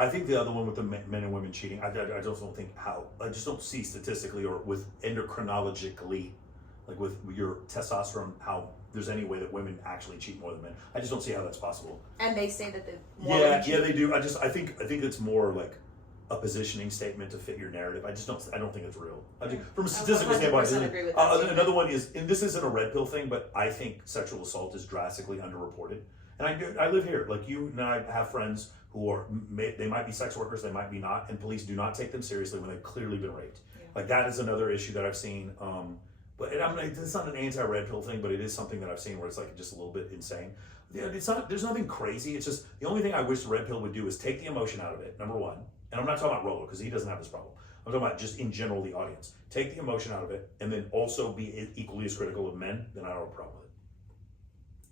I think the other one with the men and women cheating, I just don't think I just don't see statistically or with endocrinologically, like with your testosterone, how there's any way that women actually cheat more than men. I just don't see how that's possible. And they say that the Yeah, they do. I think it's more like a positioning statement to fit your narrative. I don't think it's real. From a statistical 100% standpoint, agree with that statement. another one is, and this isn't a red pill thing, but I think sexual assault is drastically underreported. And I live here. Like, you and I have friends who are, they might be sex workers, they might be not, and police do not take them seriously when they've clearly been raped. Yeah. Like, that is another issue that I've seen. But it's not an anti-red pill thing, but it is something that I've seen where it's like just a little bit insane. Yeah, there's nothing crazy. It's just the only thing I wish the red pill would do is take the emotion out of it, number one. And I'm not talking about Rolo because he doesn't have this problem. I'm talking about just in general the audience. Take the emotion out of it, and then also be equally as critical of men. Then I don't have a problem with it.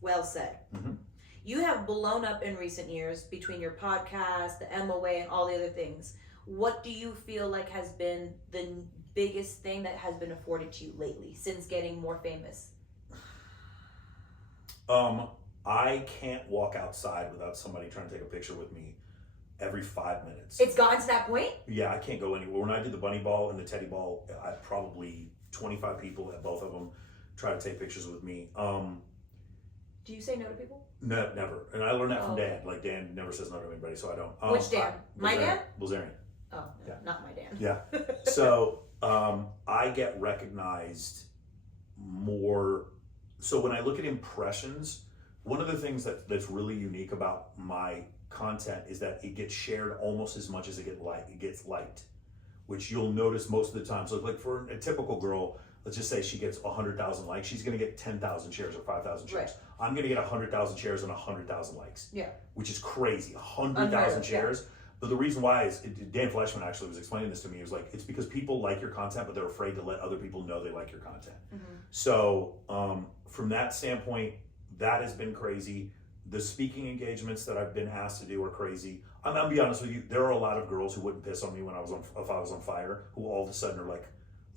Well said. Mm-hmm. You have blown up in recent years between your podcast, the MOA, and all the other things. what do you feel like has been the biggest thing that has been afforded to you lately since getting more famous? I can't walk outside without somebody trying to take a picture with me every 5 minutes. It's gotten to that point? Yeah, I can't go anywhere. When I did the bunny ball and the teddy ball, I had probably 25 people at both of them try to take pictures with me. Do you say no to people? No, never. And I learned that from Dan. Like, Dan never says no to anybody, so I don't. Which Dan? My Dan? Bilzerian. Oh, Yeah. Not my Dan. Yeah. So I get recognized more. So when I look at impressions, one of the things that's really unique about my content is that it gets shared almost as much as it gets liked, which you'll notice most of the time. So like for a typical girl, let's just say she gets 100,000 likes, she's going to get 10,000 shares or 5,000 shares. Right. I'm going to get 100,000 shares and 100,000 likes. Yeah. Which is crazy. 100,000 shares. Yeah. But the reason why is, Dan Fleshman actually was explaining this to me. He was like, it's because people like your content, but they're afraid to let other people know they like your content. Mm-hmm. So from that standpoint, that has been crazy. The speaking engagements that I've been asked to do are crazy. I'll be honest with you. There are a lot of girls who wouldn't piss on me if I was on fire, who all of a sudden are like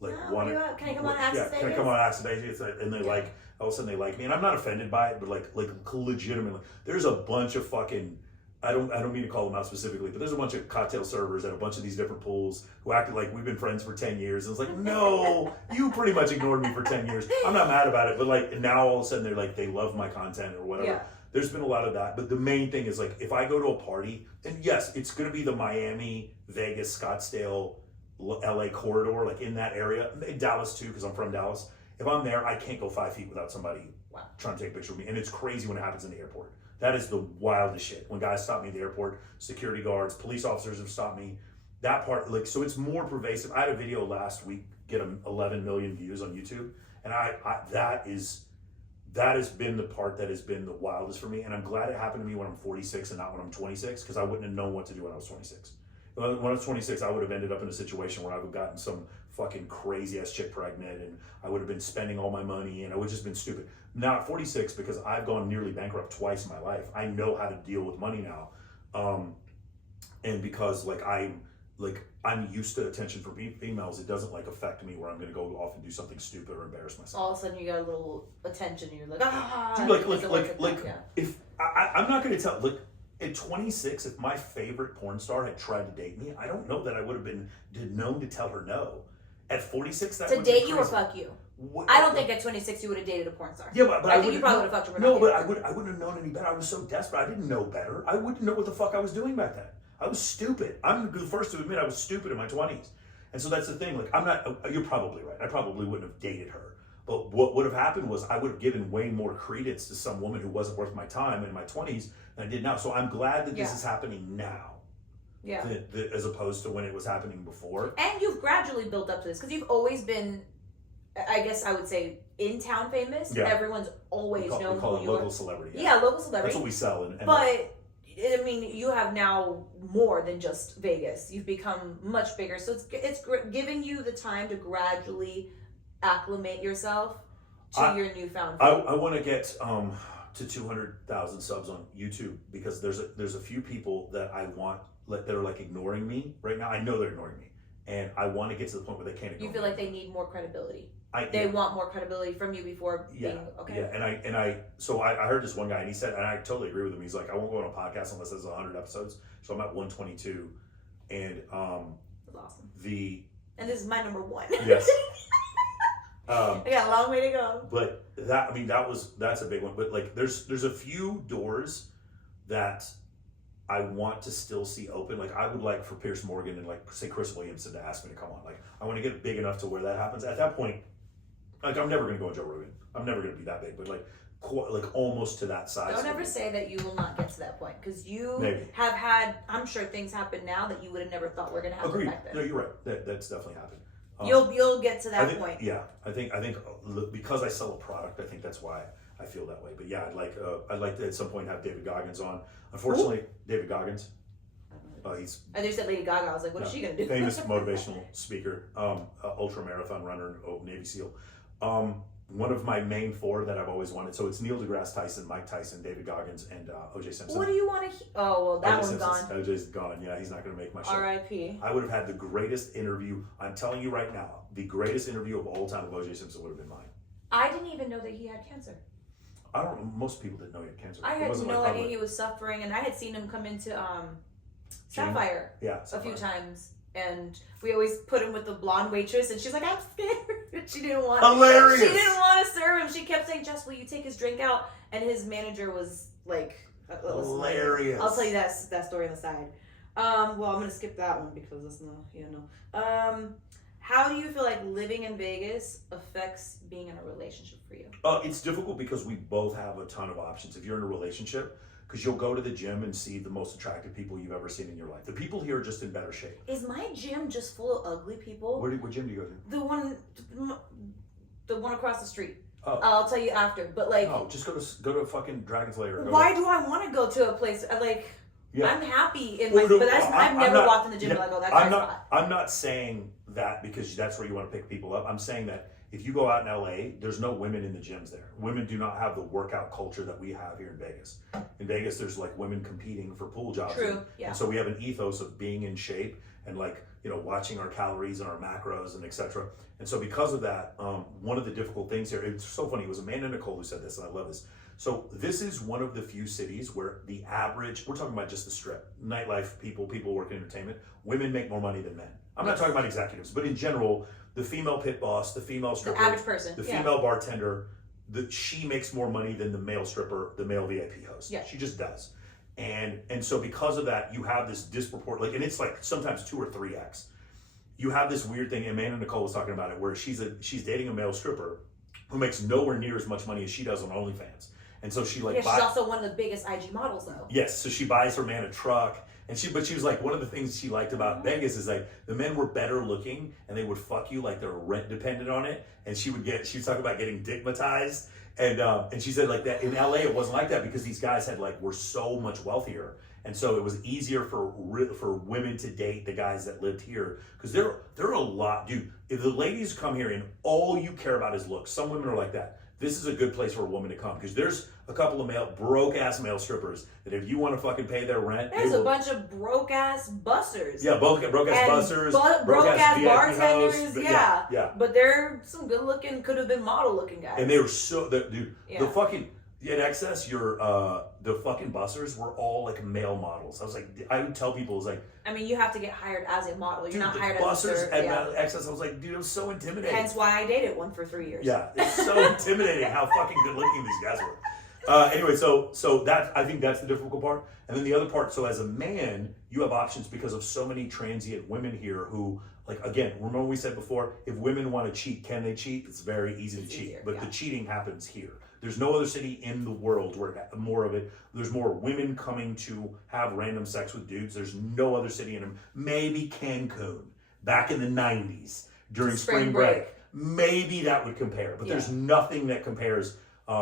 can I come on Access Vegas? Can I come on Access Vegas? And they like, all of a sudden they like me, and I'm not offended by it, but like legitimately, there's a bunch of fucking, I don't mean to call them out specifically, but there's a bunch of cocktail servers at a bunch of these different pools who acted like we've been friends for 10 years. And it's like, no, you pretty much ignored me for 10 years. I'm not mad about it, but like now all of a sudden they're like, they love my content or whatever. Yeah. There's been a lot of that. But the main thing is like, if I go to a party, and yes, it's going to be the Miami, Vegas, Scottsdale, LA corridor, like in that area, Dallas too, because I'm from Dallas. If I'm there, I can't go 5 feet without somebody trying to take a picture with me. And it's crazy when it happens in the airport. That is the wildest shit. When guys stop me at the airport, security guards, police officers have stopped me. That part, like, so it's more pervasive. I had a video last week get 11 million views on YouTube, and that has been the part that has been the wildest for me. And I'm glad it happened to me when I'm 46 and not when I'm 26, because I wouldn't have known what to do when I was 26. When I was 26, I would have ended up in a situation where I would have gotten some fucking crazy ass chick pregnant, and I would have been spending all my money, and I would have just been stupid. Now at 46, because I've gone nearly bankrupt twice in my life, I know how to deal with money now, and because I'm used to attention from females, it doesn't like affect me where I'm going to go off and do something stupid or embarrass myself. All of a sudden, you got a little attention, and you're like, if I'm not going to tell, like, at 26, if my favorite porn star had tried to date me, I don't know that I would have been known to tell her no. At 46, that would be crazy. To date you or fuck you? I don't think at 26 you would have dated a porn star. Yeah, but I think you probably would have fucked her. No, but I wouldn't have known any better. I was so desperate. I didn't know better. I wouldn't know what the fuck I was doing back then. I was stupid. I'm the first to admit I was stupid in my 20s. And so that's the thing. Like, you're probably right. I probably wouldn't have dated her. But what would have happened was I would have given way more credence to some woman who wasn't worth my time in my 20s than I did now. So I'm glad that this is happening now. Yeah. As opposed to when it was happening before. And you've gradually built up to this because you've always been, I guess I would say, in town famous. Yeah. Everyone's always known we call who it you local are. Celebrity. Yeah, local celebrity. That's what we sell. But I mean, you have now more than just Vegas. You've become much bigger, so it's giving you the time to gradually acclimate yourself to your newfound fame. I want to get to 200,000 subs on YouTube because there's a few people that I want that are like ignoring me right now. I know they're ignoring me, and I want to get to the point where they can't ignore me. You feel like they need more credibility. They want more credibility from you before being okay. Yeah, so I heard this one guy, and he said, and I totally agree with him. He's like, I won't go on a podcast unless there's 100 episodes. So I'm at 122, and that's awesome. And this is my number 1. Yes. I got a long way to go. But that's a big one. But like, there's a few doors that I want to still see open. Like, I would like for Pierce Morgan and like say Chris Williamson to ask me to come on. Like, I want to get big enough to where that happens. At that point, like, I'm never gonna go on Joe Rogan. I'm never gonna be that big, but like almost to that size. Don't ever say that you will not get to that point because you have had. I'm sure things happen now that you would have never thought were gonna happen. Agreed. Back then. No, you're right. That's definitely happened. You'll get to that point. Yeah, I think because I sell a product, I think that's why I feel that way. But yeah, I'd like to at some point have David Goggins on. Unfortunately, David Goggins. He's. I just said Lady Gaga. I was like, what is she gonna do? Famous motivational speaker, ultra marathon runner, Navy SEAL. one of my main four that I've always wanted. So it's Neil deGrasse Tyson, Mike Tyson, David Goggins, and O.J. Simpson. What do you want to? Oh well, that one's gone. O.J.'s gone. Yeah, he's not going to make my show. R.I.P. I would have had the greatest interview. I'm telling you right now, the greatest interview of all time of O.J. Simpson would have been mine. I didn't even know that he had cancer. I don't. Most people didn't know he had cancer. I had no idea he was suffering, and I had seen him come into Sapphire a few times, and we always put him with the blonde waitress, and she's like, "I'm scared." She didn't want. Hilarious. She didn't want to serve him. She kept saying, "Jess, will you take his drink out?" And his manager was like, hilarious. I'll tell you that story on the side. Well, I'm gonna skip that one because it's no. How do you feel like living in Vegas affects being in a relationship for you? It's difficult because we both have a ton of options. If you're in a relationship, because you'll go to the gym and see the most attractive people you've ever seen in your life. The people here are just in better shape. Is my gym just full of ugly people? What gym do you go to? The one across the street. Oh. I'll tell you after. But like, no, just go to fucking Dragon's Lair. Why do I want to go to a place like? Yeah. I'm happy in my, but I've never walked in the gym and like, oh, that's my spot. I'm not saying that because that's where you want to pick people up. I'm saying that if you go out in LA, there's no women in the gyms there. Women do not have the workout culture that we have here in Vegas. In Vegas, there's like women competing for pool jobs. True, And so we have an ethos of being in shape and like, you know, watching our calories and our macros and etc. And so because of that, one of the difficult things here, it's so funny, it was Amanda Nicole who said this, and I love this. So this is one of the few cities where the average, we're talking about just the strip, nightlife people work in entertainment, women make more money than men. I'm not talking about executives, but in general, the female pit boss, the female stripper, the average person, the female bartender, she makes more money than the male stripper, the male VIP host. Yeah. She just does. And so because of that, you have this disproportionate, and it's like sometimes 2 or 3x. You have this weird thing, Amanda Nicole was talking about it, where she's dating a male stripper who makes nowhere near as much money as she does on OnlyFans. And so she she's also one of the biggest IG models though. Yes, so she buys her man a truck, but she was like, one of the things she liked about Vegas is like the men were better looking and they would fuck you like their rent depended on it. And she was talking about getting dickmatized, and she said like that in LA it wasn't like that because these guys were so much wealthier, and so it was easier for women to date the guys that lived here because there are a lot, dude. If the ladies come here and all you care about is looks, some women are like that. This is a good place for a woman to come because there's a couple of broke-ass male strippers that if you want to fucking pay their rent, there's a bunch of broke-ass bussers. Yeah, broke-ass bussers, broke-ass bartenders. Hosts, yeah. But they're some good-looking, could have been model-looking guys. And they were dude. Yeah. The fucking in excess, the fucking bussers were all like male models. I was like, I would tell people, it was like, I mean, you have to get hired as a model. You're not hired as a bussers at excess. I was like, dude, it was so intimidating. Hence why I dated one for 3 years. Yeah, it's so intimidating how fucking good looking these guys were. Anyway, so that I think that's the difficult part. And then the other part, so as a man, you have options because of so many transient women here who, like, again, remember we said before, if women want to cheat, can they cheat? It's very easy to cheat, easier, but the cheating happens here. There's no other city in the world where there's more women coming to have random sex with dudes. There's no other city in them. Maybe Cancun back in the 90s during spring break. Maybe that would compare, but there's nothing that compares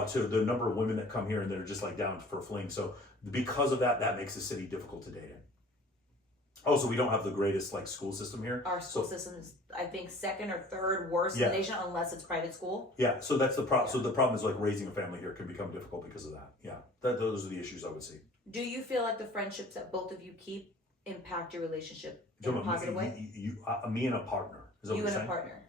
to the number of women that come here and they're just like down for a fling. So because of that, that makes the city difficult to date in. Also, we don't have the greatest school system here. Our school system is, I think, second or third worst in the nation, unless it's private school. Yeah, so that's the problem. So the problem is raising a family here can become difficult because of that. Yeah, those are the issues I would see. Do you feel like the friendships that both of you keep impact your relationship in a positive way? Me and a partner. Is that what you're saying? You and a partner.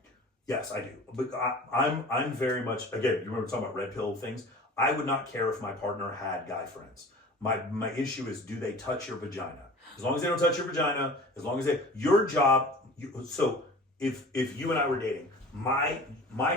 Yes, I do. But I'm very much, again, you remember talking about red pill things? I would not care if my partner had guy friends. My issue is, do they touch your vagina? As long as they don't touch your vagina, as long as your job, so if you and I were dating, my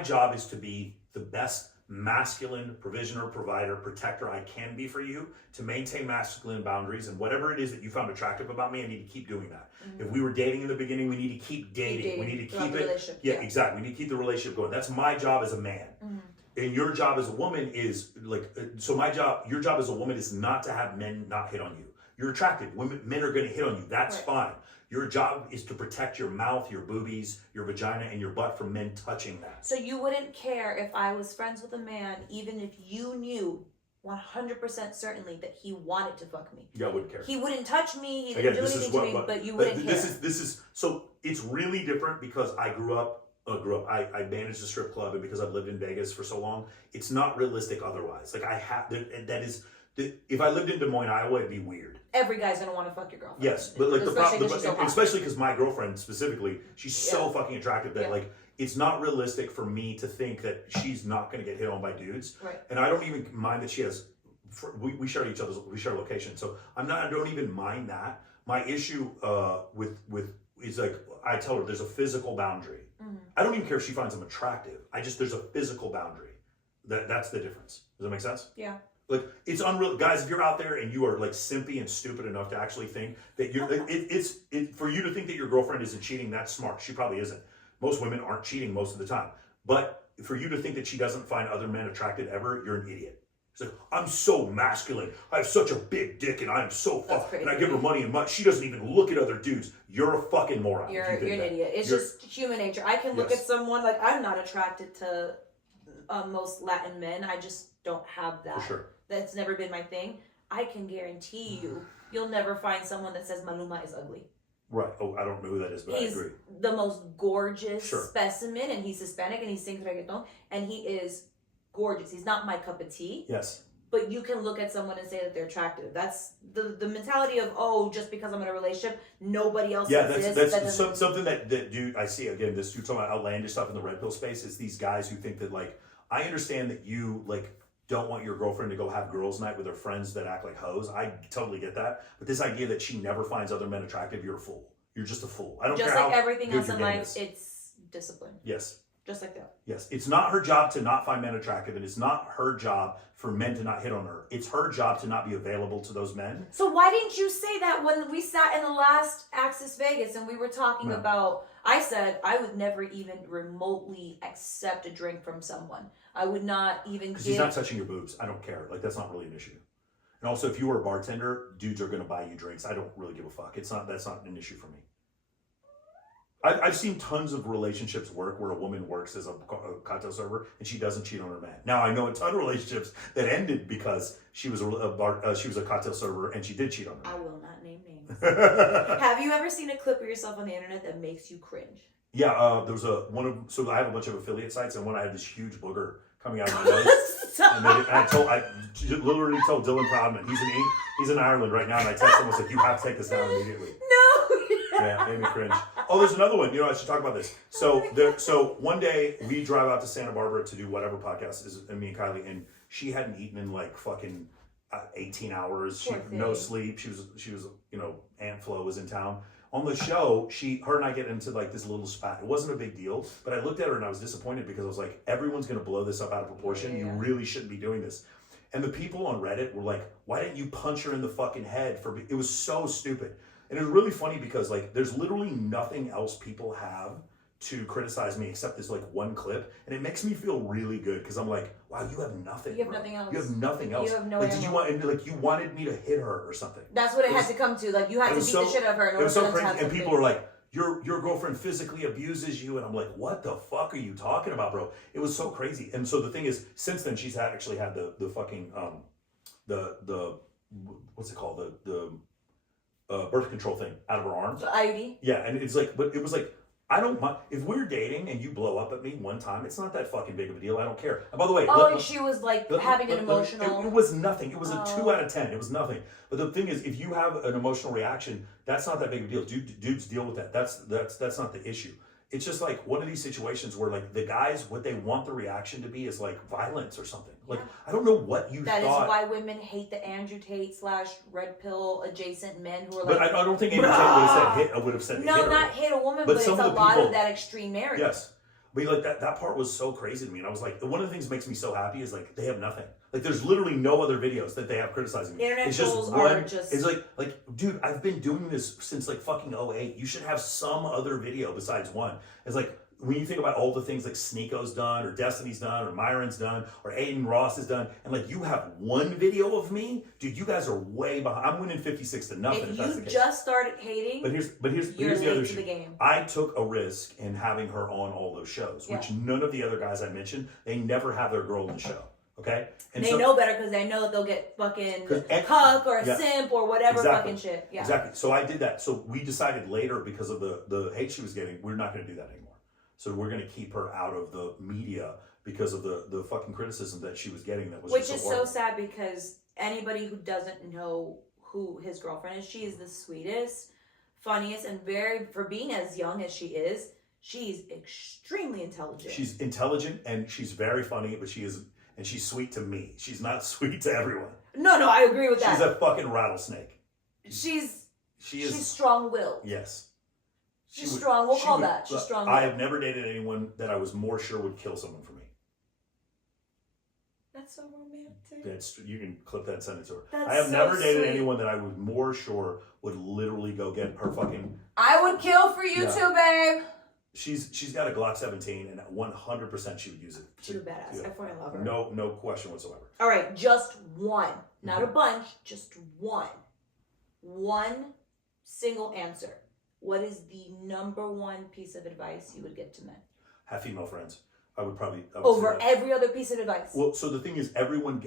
job is to be the best masculine provisioner, provider, protector I can be for you, to maintain masculine boundaries, and whatever it is that you found attractive about me, I need to keep doing that. Mm-hmm. If we were dating in the beginning, we need to keep dating. We need to keep it. Yeah, exactly. We need to keep the relationship going. That's my job as a man. Mm-hmm. And your job as a woman is your job as a woman is not to have men not hit on you. You're attractive. Men are going to hit on you. That's fine. Your job is to protect your mouth, your boobies, your vagina, and your butt from men touching that. So you wouldn't care if I was friends with a man, even if you knew 100% certainly that he wanted to fuck me? Yeah, I wouldn't care. He wouldn't touch me. He didn't do anything to me, but you wouldn't care. So it's really different because I grew up grew up. I managed a strip club, and because I've lived in Vegas for so long, it's not realistic otherwise. Like I have that is if I lived in Des Moines, Iowa, it'd be weird. Every guy's gonna want to fuck your girlfriend. Yes, but like especially so because my girlfriend specifically, she's so fucking attractive that like it's not realistic for me to think that she's not gonna get hit on by dudes. Right. And I don't even mind that she has. We share we share location, so I don't even mind that. My issue with is like I tell her there's a physical boundary. Mm-hmm. I don't even care if she finds him attractive. There's a physical boundary. That's the difference. Does that make sense? Yeah. Like it's unreal, guys. If you're out there and you are like simpy and stupid enough to actually think that you're, it's for you to think that your girlfriend isn't cheating. That's smart. She probably isn't. Most women aren't cheating most of the time. But for you to think that she doesn't find other men attractive ever, you're an idiot. It's like, I'm so masculine. I have such a big dick, and I am so and I give her money and she doesn't even look at other dudes. You're a fucking moron. You're an idiot. It's just human nature. I can look at someone like I'm not attracted to most Latin men. I just don't have that. For sure. That's never been my thing. I can guarantee you'll never find someone that says Maluma is ugly. Right. Oh, I don't know who that is, but I agree. He's the most gorgeous specimen, and he's Hispanic, and he sings reggaeton, and he is gorgeous. He's not my cup of tea. Yes. But you can look at someone and say that they're attractive. That's the mentality of, just because I'm in a relationship, nobody else exists. That's something that dude, I see, again, this dude talking about outlandish stuff in the red pill space is these guys who think that, like, I understand that you, like, don't want your girlfriend to go have girls' night with her friends that act like hoes. I totally get that. But this idea that she never finds other men attractive, you're a fool. You're just a fool. I don't care how just like everything else in life, it's discipline. Yes. Just like that. Yes. It's not her job to not find men attractive, and it's not her job for men to not hit on her. It's her job to not be available to those men. So why didn't you say that when we sat in the last Access Vegas and we were talking about, I said I would never even remotely accept a drink from someone. I would not even Because he's not touching your boobs. I don't care. Like, that's not really an issue. And also, if you were a bartender, dudes are going to buy you drinks. I don't really give a fuck. That's not an issue for me. I've seen tons of relationships work where a woman works as a cocktail server and she doesn't cheat on her man. Now, I know a ton of relationships that ended because she was a cocktail server and she did cheat on her man. I will not name names. Have you ever seen a clip of yourself on the internet that makes you cringe? Yeah, there was so I have a bunch of affiliate sites, and one I had this huge booger coming out of my nose. And I literally told Dylan Proudman, he's in Ireland right now, and I texted him, I was like, you have to take this down immediately. No. Yeah, made me cringe. Oh, there's another one. I should talk about this. So one day we drive out to Santa Barbara to do whatever podcast is, and me and Kylie, and she hadn't eaten in like fucking 18 hours. No sleep. She was Aunt Flo was in town. On the show, her and I get into like this little spat. It wasn't a big deal, but I looked at her and I was disappointed because I was like, everyone's going to blow this up out of proportion. Yeah. You really shouldn't be doing this. And the people on Reddit were like, why didn't you punch her in the fucking head? It was so stupid. And it was really funny because like, there's literally nothing else people have to criticize me except this like one clip, and it makes me feel really good because I'm like, wow, you have nothing. You have nothing else. You have nothing else. You have no like, did you want? And like, you wanted me to hit her or something. That's what it had to come to. Like, you had to beat the shit out of her. It was so crazy. And people are like, your girlfriend physically abuses you, and I'm like, what the fuck are you talking about, bro? It was so crazy. And so the thing is, since then she's actually had the fucking the what's it called, the birth control thing out of her arm. The IUD. Yeah, and it's like, but it was like, I don't mind if we're dating and you blow up at me one time. It's not that fucking big of a deal. I don't care. And by the way, she was like having an emotional. It was nothing. It was a 2 out of 10. It was nothing. But the thing is, if you have an emotional reaction, that's not that big of a deal. Dudes deal with that. That's not the issue. It's just like one of these situations where like the guys, what they want the reaction to be is like violence or something. Like, I don't know what you thought. That is why women hate the Andrew Tate / red pill adjacent men who are like. But I don't think Andrew Tate would have said no, not hit a woman, but it's a lot of that extreme narrative. Yes. But like that part was so crazy to me. And I was like, one of the things that makes me so happy is like they have nothing. Like there's literally no other videos that they have criticizing me. Internet trolls are just. It's like, dude, I've been doing this since like fucking 2008. You should have some other video besides one. It's like, when you think about all the things like Sneeko's done, or Destiny's done, or Myron's done, or Aiden Ross has done, and like you have one video of me, dude, you guys are way behind. I'm winning 56-0. If you just started hating, but here's the other issue. I took a risk in having her on all those shows, which none of the other guys I mentioned, they never have their girl in the show. Okay, and they know better because they know that they'll get fucking cuck or a simp or whatever fucking shit. Yeah, exactly. So I did that. So we decided later, because of the hate she was getting, we're not going to do that anymore. So we're going to keep her out of the media because of the fucking criticism that she was getting. That was which just is so sad because anybody who doesn't know who his girlfriend is, she is the sweetest, funniest, and for being as young as she is, she's extremely intelligent. She's intelligent and she's very funny, but she's sweet to me. She's not sweet to everyone. No, I agree with that. She's a fucking rattlesnake. She's She's strong-willed. Yes. She's strong. We'll call that. She's strong. I have never dated anyone that I was more sure would kill someone for me. That's so romantic. You can clip that sentence over. That's I have so never dated sweet. anyone that I was more sure would literally go get her fucking. I would kill for you too, babe. She's got a Glock 17 and 100% she would use it. She's a badass. I fucking love her. No question whatsoever. All right, just one, not a bunch, just one. One single answer. What is the number one piece of advice you would give to men? Have female friends. I would over every other piece of advice. Well, so the thing is,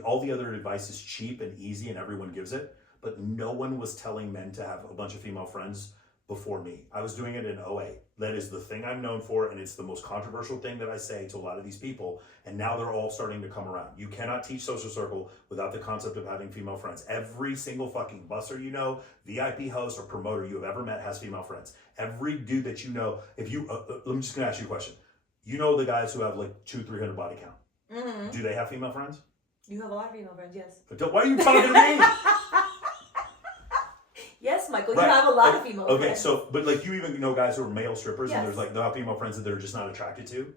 all the other advice is cheap and easy, and everyone gives it. But no one was telling men to have a bunch of female friends before me. I was doing it in OA. That is the thing I'm known for, and it's the most controversial thing that I say to a lot of these people. And now they're all starting to come around. You cannot teach social circle without the concept of having female friends. Every single fucking busser you know, VIP host or promoter you have ever met has female friends. Every dude that you know, if you, let me just gonna ask you a question. You know the guys who have like 200-300 body count. Mm-hmm. Do they have female friends? You have a lot of female friends, yes. Why are you talking to me? Yes, Michael, you have a lot of female friends. Okay, so, but like you even know guys who are male strippers yes. and there's like they'll have female friends that they're just not attracted to.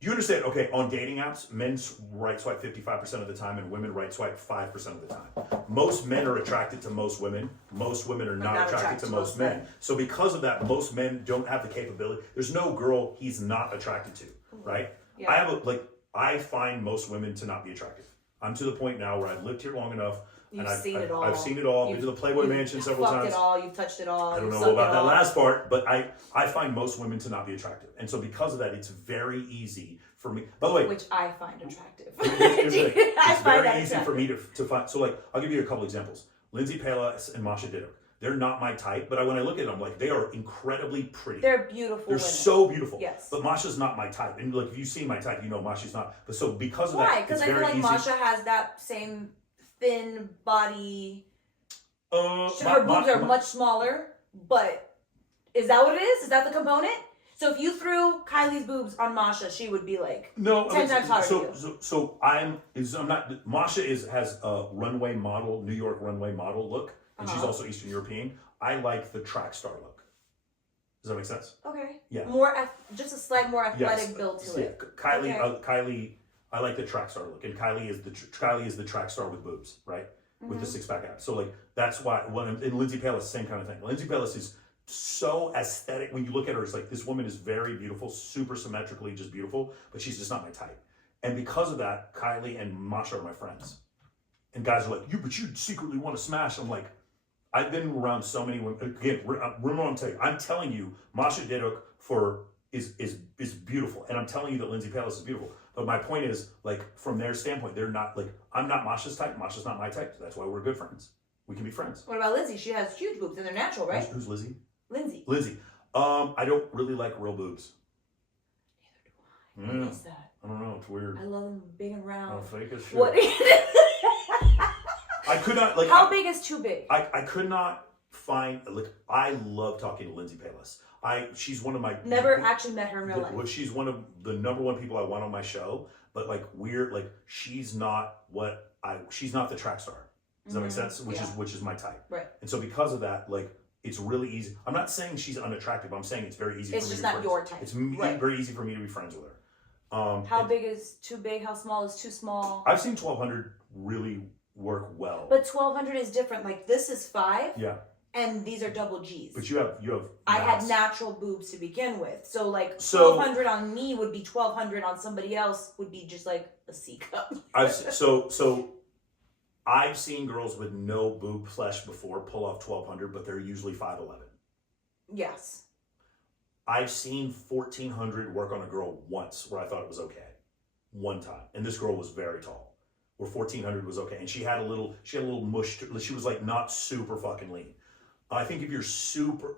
Do you understand? Okay, on dating apps, men right swipe 55% of the time and women right swipe 5% of the time. Most men are attracted to most women. Most women are not attracted to most men. So because of that, most men don't have the capability. There's no girl he's not attracted to, right? Yeah. I find most women to not be attractive. I'm to the point now where I've lived here long enough. I've seen it all. I've seen it all. Been to the Playboy Mansion several times. You've fucked it all. You've touched it all. I don't know about that last part, but I find most women to not be attractive. And so because of that, it's very easy for me. By the way. Which I find attractive. It's very easy for me to find. So like, I'll give you a couple examples. Lindsay Palas and Masha Didok. They're not my type, but when I look at them, like they are incredibly pretty. They're beautiful. They're so beautiful. Yes. But Masha's not my type. And like, if you've seen my type, you know Masha's not. But so because of that, why? Because I feel like Masha has that same thin body. Her boobs are much smaller, but is that what it is? Is that the component? So if you threw Kylie's boobs on Masha, she would be like 10 times hotter than you. So I'm not. Masha has a runway model, New York runway model look, and she's also Eastern European. I like the track star look. Does that make sense? Okay. Yeah. Just a slight more athletic build to it. Kylie, okay. Kylie, I like the track star look, and Kylie is the track star with boobs, right? With the 6-pack abs. So like that's why in Lindsay Palas, same kind of thing. Lindsay Palas is so aesthetic. When you look at her, it's like this woman is very beautiful, super symmetrically just beautiful, but she's just not my type. And because of that, Kylie and Masha are my friends. And guys are like, but you secretly want to smash. I'm like, I've been around so many women. Again, remember what I'm telling you. I'm telling you, Masha Didok is beautiful, and I'm telling you that Lindsay Palas is beautiful. But my point is, like, from their standpoint, they're not like I'm not Masha's type. Masha's not my type. So that's why we're good friends. We can be friends. What about Lizzie? She has huge boobs, and they're natural, right? Who's Lizzie? Lindsay. I don't really like real boobs. Neither do I. What is that? I don't know. It's weird. I love them big and round. Fake as shit. What? I could not like. How big is too big? I could not find like. I love talking to Lindsay Palas. She's one of my never actually met her in real life. She's one of the number one people I want on my show, but like weird, like she's not the track star. Does that make sense? Which is my type. Right. And so because of that, like it's really easy. I'm not saying she's unattractive. I'm saying it's very easy. It's just not your type. It's very easy for me to be friends with her. How big is too big? How small is too small? I've seen 1200 really work well. But 1200 is different. Like this is 5. Yeah. And these are double G's. But you have. I had natural boobs to begin with, so like 1200 on me would be 1200 on somebody else would be just like a C cup. I've seen girls with no boob flesh before pull off 1200, but they're usually 5'11". Yes. I've seen 1400 work on a girl once where I thought it was okay, one time, and this girl was very tall, where 1400 was okay, and she had a little mush. She was like not super fucking lean. I think if you're super,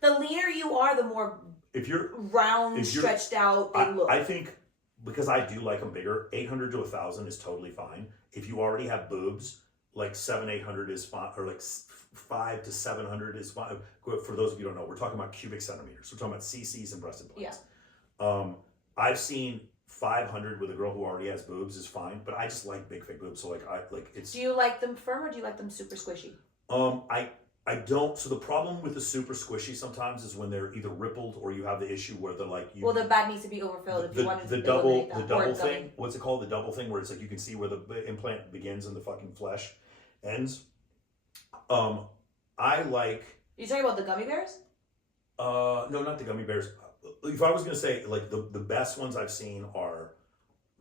The leaner you are, the more if you're round, stretched out they look. I think because I do like them bigger, 800 to 1,000 is totally fine. If you already have boobs, like 800 is fine, or like 5 to 700 is fine. For those of you who don't know, we're talking about cubic centimeters. We're talking about cc's and breast implants. Yeah. I've seen 500 with a girl who already has boobs is fine, but I just like big fake boobs. So like it's. Do you like them firm or do you like them super squishy? I don't. So the problem with the super squishy sometimes is when they're either rippled or you have the issue where they're like. Well, the bag needs to be overfilled if you want the double thing. What's it called? The double thing where it's like you can see where the implant begins and the fucking flesh ends. I like. You talking about the gummy bears? No, not the gummy bears. If I was gonna say like the best ones I've seen are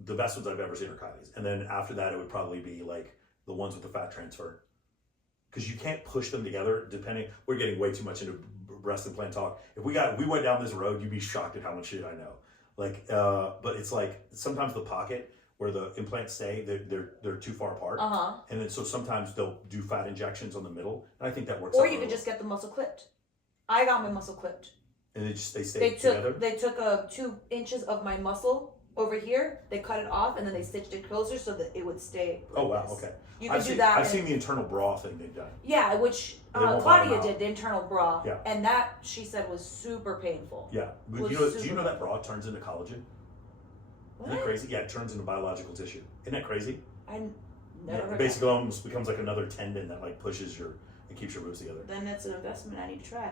the best ones I've ever seen are Kylie's, and then after that it would probably be like the ones with the fat transfer. Because you can't push them together. We're getting way too much into breast implant talk. If we went down this road, you'd be shocked at how much shit I know. Like, but it's like sometimes the pocket where the implants stay, they're too far apart. And then so sometimes they'll do fat injections on the middle, and I think that works. Or you could just get the muscle clipped. I got my muscle clipped. And they stay together. They took 2 inches of my muscle over here. They cut it off, and then they stitched it closer so that it would stay. Oh wow, okay. You can do that. I've seen the internal bra thing they've done. Yeah, which Claudia did, the internal bra. Yeah. And that, she said, was super painful. Yeah. Do you know that bra turns into collagen? What? Isn't that crazy? Yeah, it turns into biological tissue. Isn't that crazy? I never heard basically that. Almost becomes like another tendon that like pushes and keeps your boobs together. Then that's an investment I need to try.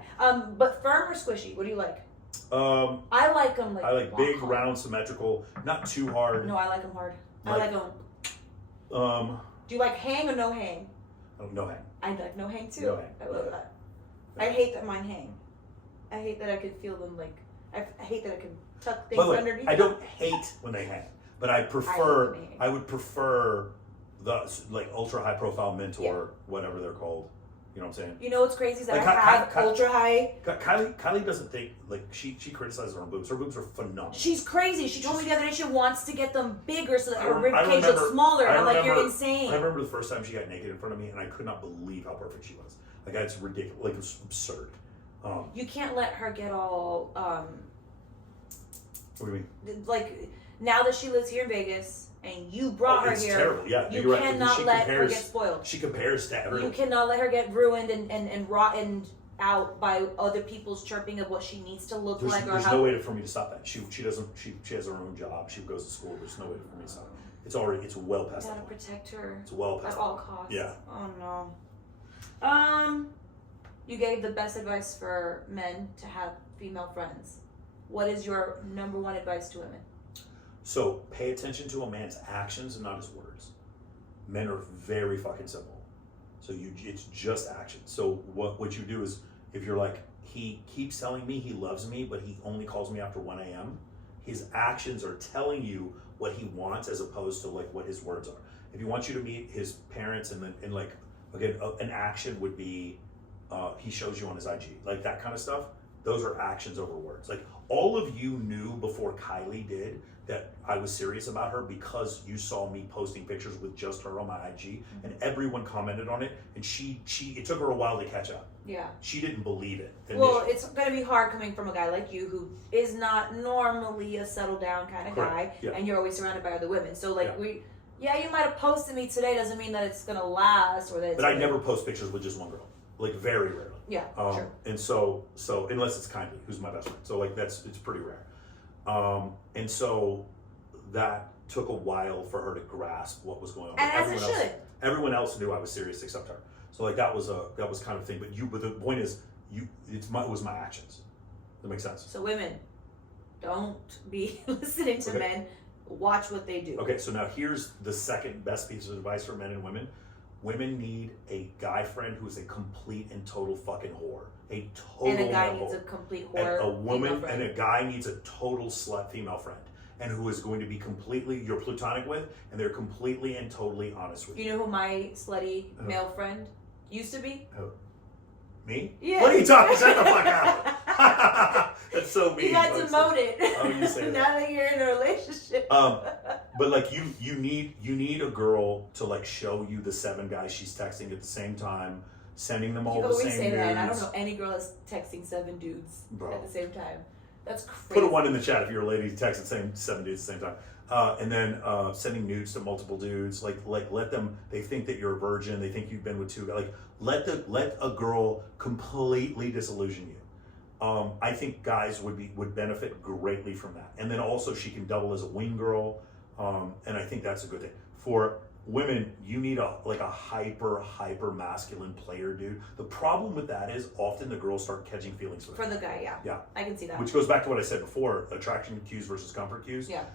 But firm or squishy? What do you like? I like them like I like big, round, symmetrical, not too hard. No, I like them hard. I like them. Do you like hang or no hang? Oh, no hang. I like no hang too. No hang. I love that. I hate that mine hang. I hate that I could feel them like. I hate that I can tuck things underneath. I don't hate when they hang, but I prefer. I would prefer the like ultra high profile Mentor, whatever they're called. You know what I'm saying? You know what's crazy is that like, I have ultra high. Kylie doesn't think like she criticizes her own boobs. Her boobs are phenomenal. She's crazy. She told me the other day she wants to get them bigger so that her rib cage looks smaller. And I'm like, you're insane. I remember the first time she got naked in front of me, and I could not believe how perfect she was. Like it's ridiculous. Like it's absurd. You can't let her get all. What do you mean? Like now that she lives here in Vegas. And you brought her here. Terrible. Yeah, you cannot let her get spoiled. She compares to everyone. You cannot let her get ruined and rotted out by other people's chirping of what she needs to look like. There's no way for me to stop that. She doesn't. She has her own job. She goes to school. There's no way for me to stop it. It's well past that point. Gotta protect her. It's well past at all costs. Yeah. Oh no. You gave the best advice for men to have female friends. What is your number one advice to women? So pay attention to a man's actions and not his words. Men are very fucking simple. So it's just action. So what you do is if you're like, he keeps telling me he loves me, but he only calls me after 1 a.m. His actions are telling you what he wants as opposed to like what his words are. If he wants you to meet his parents and like, again, an action would be, he shows you on his IG, like that kind of stuff. Those are actions over words. Like all of you knew before Kylie did that I was serious about her because you saw me posting pictures with just her on my IG and everyone commented on it and it took her a while to catch up. Yeah. She didn't believe it. Well, it's going to be hard coming from a guy like you who is not normally a settle down kind of guy and you're always surrounded by other women. So like you might have posted me today doesn't mean that it's going to last or that it's But I never post pictures with just one girl. Like very rarely. Yeah, sure. And so unless it's Kindly, who's my best friend. So like it's pretty rare. And so that took a while for her to grasp what was going on. And as it should. Everyone else knew I was serious except her. So like that was kind of thing. But the point is, it was my actions. That makes sense. So women, don't be listening to men. Watch what they do. Okay, so now here's the second best piece of advice for men and women. Women need a guy friend who's a complete and total fucking whore. A total And a guy whore. needs a complete whore. And a woman and a guy needs a total slut female friend. And who is going to be completely, you're platonic with, and they're completely and totally honest with you. You know who my slutty male friend used to be? Who? Me? Yeah. What are you talking? Shut the fuck up. That's so mean. You got demoted. Oh, you say that. Now that you're in a relationship. But like you need a girl to like show you the 7 guys she's texting at the same time, sending them all You the always same say that, and I don't nudes. know any girl that's texting 7 dudes Bro. at the same time. That's crazy. Put a 1 in the chat if you're a lady texting 7 dudes at the same time. And then sending nudes to multiple dudes, like let them. They think that you're a virgin. They think you've been with 2 guys. Like let a girl completely disillusion you. I think guys would benefit greatly from that. And then also she can double as a wing girl, and I think that's a good thing. For women, you need a hyper masculine player, dude. The problem with that is often the girls start catching feelings for the guy. Yeah, I can see that. Which goes back to what I said before: attraction cues versus comfort cues. Yeah,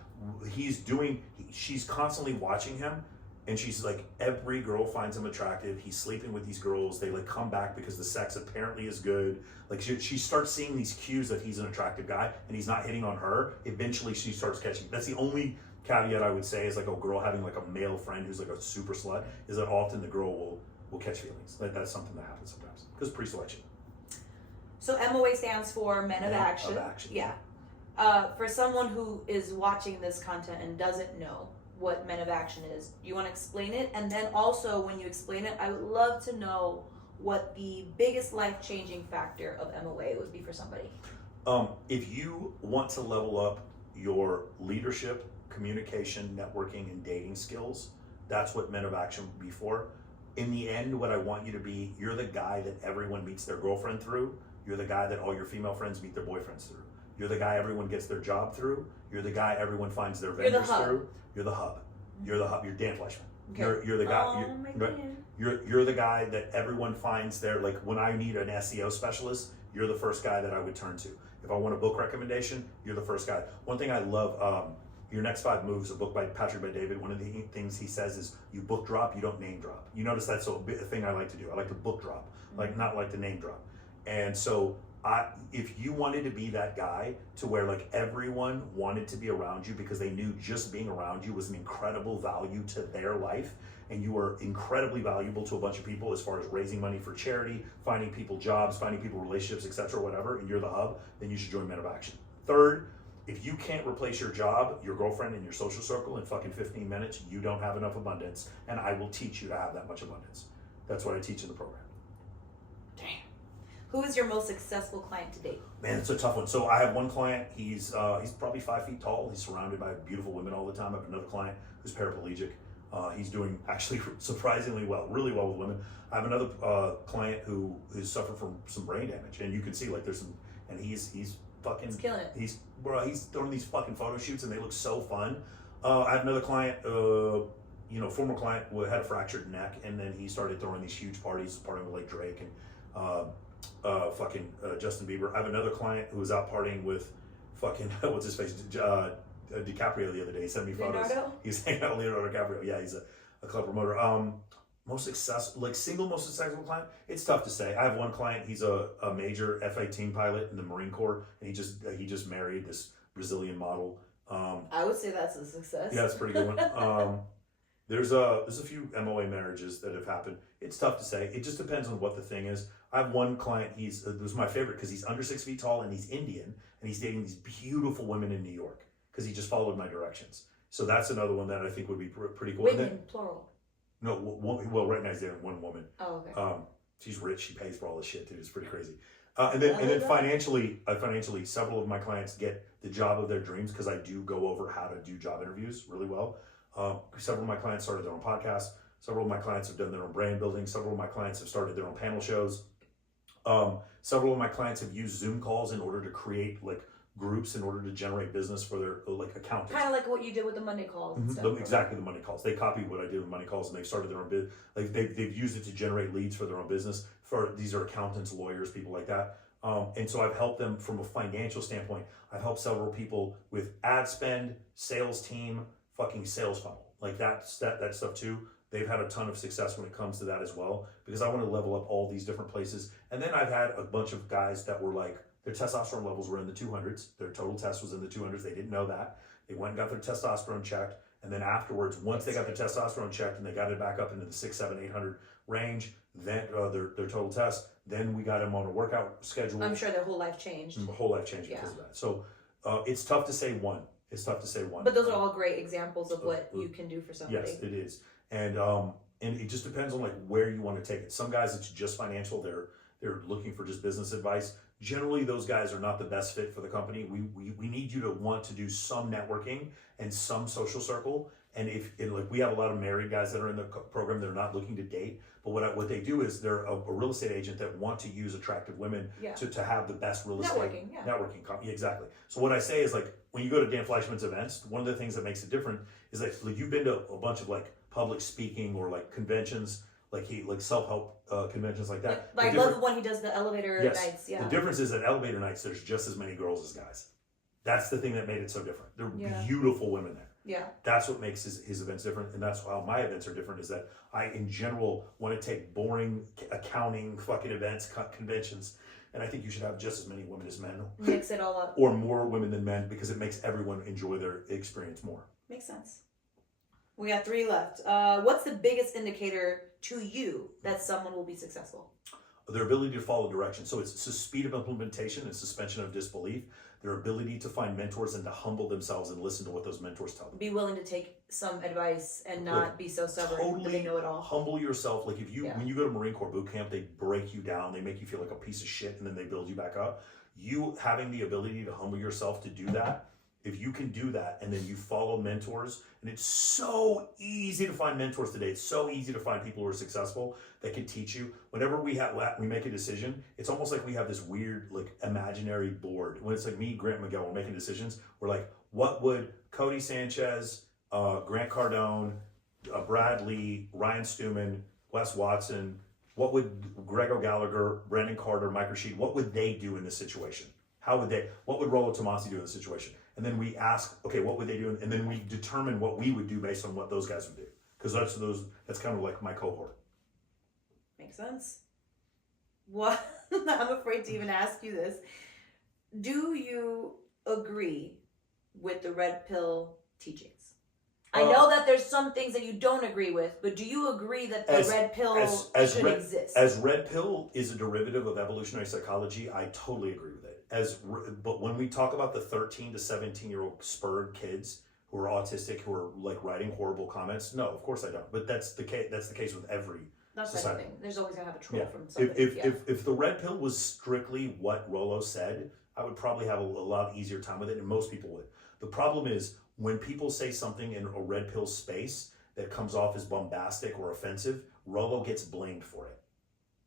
she's constantly watching him. And she's like, every girl finds him attractive. He's sleeping with these girls. They like come back because the sex apparently is good. Like she starts seeing these cues that he's an attractive guy and he's not hitting on her. Eventually she starts catching. That's the only caveat I would say is like a girl having like a male friend who's like a super slut is that often the girl will catch feelings. Like that's something that happens sometimes because pre-selection. So MOA stands for Men of Action. Yeah. For someone who is watching this content and doesn't know what Men of Action is, you want to explain it? And then also when you explain it, I would love to know what the biggest life-changing factor of MOA would be for somebody. If you want to level up your leadership, communication, networking, and dating skills, that's what Men of Action would be for. In the end, what I want you to be, you're the guy that everyone meets their girlfriend through. You're the guy that all your female friends meet their boyfriends through. You're the guy everyone gets their job through. You're the guy everyone finds their vendors through. You're the hub. You're the hub. You're Dan Fleischman. Okay. You're the guy. You're the guy that everyone finds their, like when I need an SEO specialist, you're the first guy that I would turn to. If I want a book recommendation, you're the first guy. One thing I love, Your Next 5 Moves, a book by Patrick Bet-David, one of the things he says is you book drop, you don't name drop. You notice that's a thing I like to do. I like to book drop, not like to name drop. And so if you wanted to be that guy to where like everyone wanted to be around you because they knew just being around you was an incredible value to their life, and you were incredibly valuable to a bunch of people as far as raising money for charity, finding people jobs, finding people relationships, etc., whatever, and you're the hub, then you should join Men of Action. Third, if you can't replace your job, your girlfriend, and your social circle in fucking 15 minutes, you don't have enough abundance, and I will teach you to have that much abundance. That's what I teach in the program. Damn. Who is your most successful client to date? Man, it's a tough one. So I have one client, he's probably 5 feet tall. He's surrounded by beautiful women all the time. I have another client who's paraplegic. He's doing actually surprisingly well, really well with women. I have another client who has suffered from some brain damage, and you can see like there's some, and he's fucking, he's killing it. He's throwing these fucking photo shoots, and they look so fun. I have another client, former client who had a fractured neck, and then he started throwing these huge parties, partying with like Drake and Justin Bieber. I have another client who was out partying with fucking what's his face, DiCaprio the other day. He sent me photos. Leonardo? He's hanging out with Leonardo DiCaprio. Yeah, he's a club promoter. Most successful client, it's tough to say. I have one client, he's a major F-18 pilot in the Marine Corps, and he just married this Brazilian model. I would say that's a success. Yeah, it's a pretty good one. There's a few MOA marriages that have happened. It's tough to say. It just depends on what the thing is. I have one client, this is my favorite because he's under 6 feet tall and he's Indian, and he's dating these beautiful women in New York because he just followed my directions. So that's another one that I think would be pretty cool. Women, plural. No, well, right now he's dating one woman. Oh, okay. She's rich. She pays for all this shit, dude. It's pretty crazy. And then financially, several of my clients get the job of their dreams because I do go over how to do job interviews really well. Several of my clients started their own podcasts. Several of my clients have done their own brand building. Several of my clients have started their own panel shows. Several of my clients have used Zoom calls in order to create like groups in order to generate business for their like accountants. Kind of like what you did with the Monday calls and stuff. Exactly, the money calls. They copied what I did with money calls, and they've started their own business. Like they've used it to generate leads for their own business. These are accountants, lawyers, people like that. And so I've helped them from a financial standpoint. I've helped several people with ad spend, sales team, fucking sales funnel, like that stuff too. They've had a ton of success when it comes to that as well, because I want to level up all these different places. And then I've had a bunch of guys that were like, their testosterone levels were in the 200s. Their total test was in the 200s. They didn't know that. They went and got their testosterone checked. And then afterwards, once they got their testosterone checked and they got it back up into the 600, 700, 800 range, then their total test, then we got them on a workout schedule. I'm sure their whole life changed. Their whole life changed because of that. So it's tough to say one. But those are all great examples of what you can do for somebody. Yes, it is. And And it just depends on like where you want to take it. Some guys, it's just financial. They're looking for just business advice. Generally, those guys are not the best fit for the company. We need you to want to do some networking and some social circle. And like we have a lot of married guys that are in the program that are not looking to date, but what they do is they're a real estate agent that want to use attractive women to have the best real estate networking. Exactly. So what I say is like when you go to Dan Fleischman's events, one of the things that makes it different is like you've been to a bunch of like public speaking or like conventions, like self-help conventions like that. I love the one he does the elevator nights. Yeah. The difference is at elevator nights, there's just as many girls as guys. That's the thing that made it so different. There are beautiful women there. Yeah. That's what makes his events different, and that's how my events are different. Is that I, in general, want to take boring accounting fucking events, conventions, and I think you should have just as many women as men. Mix it all up. Or more women than men, because it makes everyone enjoy their experience more. Makes sense. We got 3 left. What's the biggest indicator to you that someone will be successful? Their ability to follow direction. So it's speed of implementation and suspension of disbelief. Their ability to find mentors and to humble themselves and listen to what those mentors tell them. Be willing to take some advice and not be so stubborn that they know it all. Humble yourself. Like when you go to Marine Corps boot camp, they break you down. They make you feel like a piece of shit, and then they build you back up. You having the ability to humble yourself to do that, if you can do that, and then you follow mentors, and it's so easy to find mentors today. It's so easy to find people who are successful that can teach you. Whenever we make a decision, it's almost like we have this weird like imaginary board. When it's like me, Grant and Miguel, we're making decisions. We're like, what would Cody Sanchez, Grant Cardone, Brad Lee, Ryan Stewman, Wes Watson, what would Grego Gallagher, Brandon Carter, Mike Rashid, what would they do in this situation? What would Rollo Tomasi do in this situation? And then we ask, okay, what would they do? And then we determine what we would do based on what those guys would do. Because that's kind of like my cohort. Makes sense. What? I'm afraid to even ask you this. Do you agree with the red pill teachings? I know that there's some things that you don't agree with, but do you agree that the red pill should exist? As red pill is a derivative of evolutionary psychology, I totally agree with it. But when we talk about the 13 to 17-year-old spurred kids who are autistic, who are like writing horrible comments, no, of course I don't. But that's the case. That's the case with every society. Anything. There's always gonna have a troll from somebody. If the red pill was strictly what Rollo said, I would probably have a lot easier time with it, and most people would. The problem is when people say something in a red pill space that comes off as bombastic or offensive, Rollo gets blamed for it.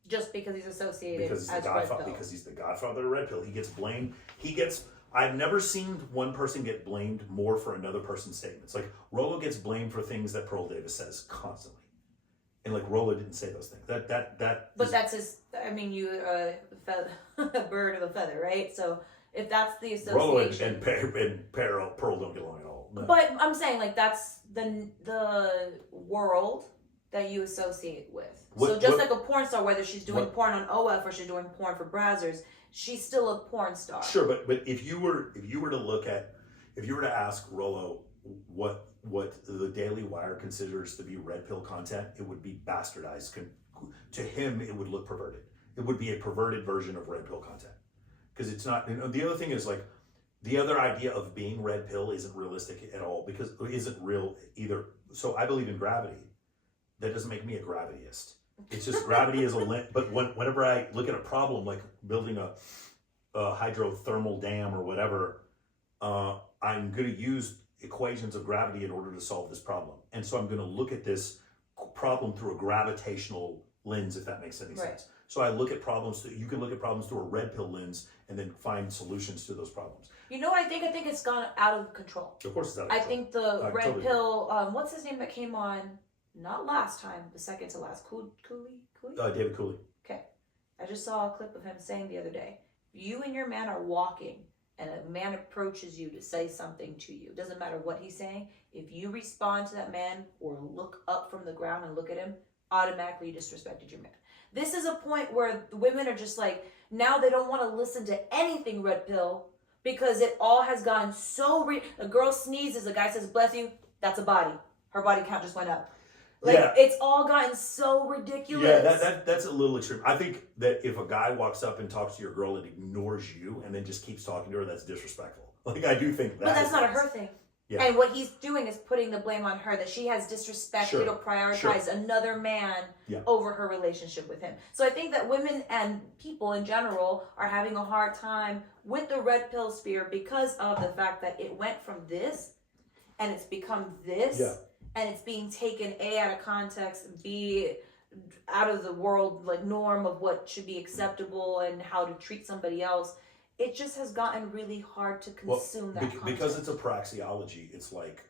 Just because he's associated because he's the godfather of red pill. He gets blamed. I've never seen one person get blamed more for another person's statements. Like Rollo gets blamed for things that Pearl Davis says constantly. And like Rollo didn't say those things. But that's his, I mean, you a bird of a feather, right? So if that's the association. Rollo and Pearl don't get along at all. No. But I'm saying like that's the world that you associate with. Like a porn star, whether she's doing porn on OF or she's doing porn for Brazzers, she's still a porn star. Sure, but if you were to ask Rollo what the Daily Wire considers to be red pill content, it would be bastardized. To him, it would look perverted. It would be a perverted version of red pill content. Because it's not. And the other thing is like, the other idea of being red pill isn't realistic at all, because it isn't real either. So I believe in gravity. That doesn't make me a gravityist. It's just gravity is but whenever I look at a problem like building a hydrothermal dam or whatever, I'm going to use equations of gravity in order to solve this problem. And so I'm going to look at this problem through a gravitational lens, if that makes any sense. So I look at problems, you can look at problems through a red pill lens and then find solutions to those problems. You know what I think? I think it's gone out of control. Of course it's out of control. I think the red pill, what's his name that came on? Not last time, the second to last. Cooley? David Cooley. Okay. I just saw a clip of him saying the other day, you and your man are walking and a man approaches you to say something to you. Doesn't matter what he's saying. If you respond to that man or look up from the ground and look at him, automatically you disrespected your man. This is a point where the women are just like, now they don't want to listen to anything red pill because it all has gotten so a girl sneezes, a guy says, bless you, that's a body. Her body count just went up. It's all gotten so ridiculous. Yeah, that's a little extreme. I think that if a guy walks up and talks to your girl and ignores you and then just keeps talking to her, that's disrespectful. Like, I do think that. But that's not a her thing. Yeah. And what he's doing is putting the blame on her, that she has disrespected Sure. or prioritized another man Yeah. over her relationship with him. So I think that women and people in general are having a hard time with the red pill sphere because of the fact that it went from this and it's become this, Yeah. and it's being taken A, out of context, B, out of the world like norm of what should be acceptable and how to treat somebody else. It just has gotten really hard to consume that content. Because it's a praxeology. It's like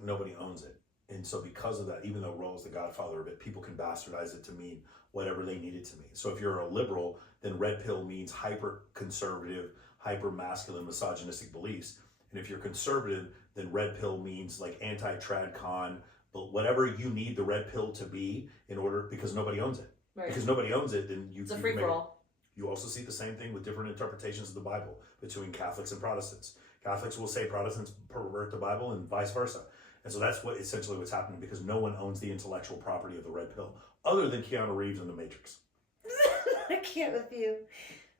nobody owns it, and so because of that, even though Roe is the godfather of it, people can bastardize it to mean whatever they need it to mean. So if you're a liberal, then red pill means hyper conservative, hyper masculine, misogynistic beliefs, and if you're conservative, then red pill means like anti-trad con, but whatever you need the red pill to be in order, because nobody owns it. Right. Because nobody owns it, then it's a free for all. You also see the same thing with different interpretations of the Bible between Catholics and Protestants. Catholics will say Protestants pervert the Bible and vice versa. And so that's essentially what's happening, because no one owns the intellectual property of the red pill other than Keanu Reeves in The Matrix. I can't with you.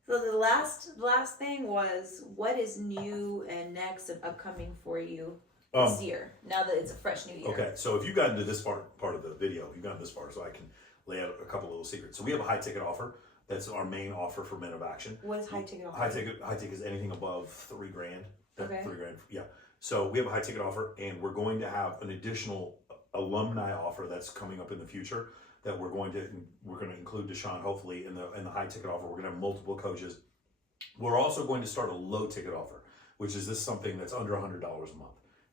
So the last thing was, what is new and next and upcoming for you this year, now that it's a fresh new year? Okay, so if you got into this part of the video, you've gotten this far, so I can lay out a couple little secrets. So we have a high ticket offer. That's our main offer for Men of Action. What is high ticket offer? High ticket is anything above $3,000. Okay. $3,000. Yeah. So we have a high ticket offer, and we're going to have an additional alumni offer that's coming up in the future that we're going to include Deshaun hopefully in the high ticket offer. We're going to have multiple coaches. We're also going to start a low ticket offer, which is something that's under $100 a month.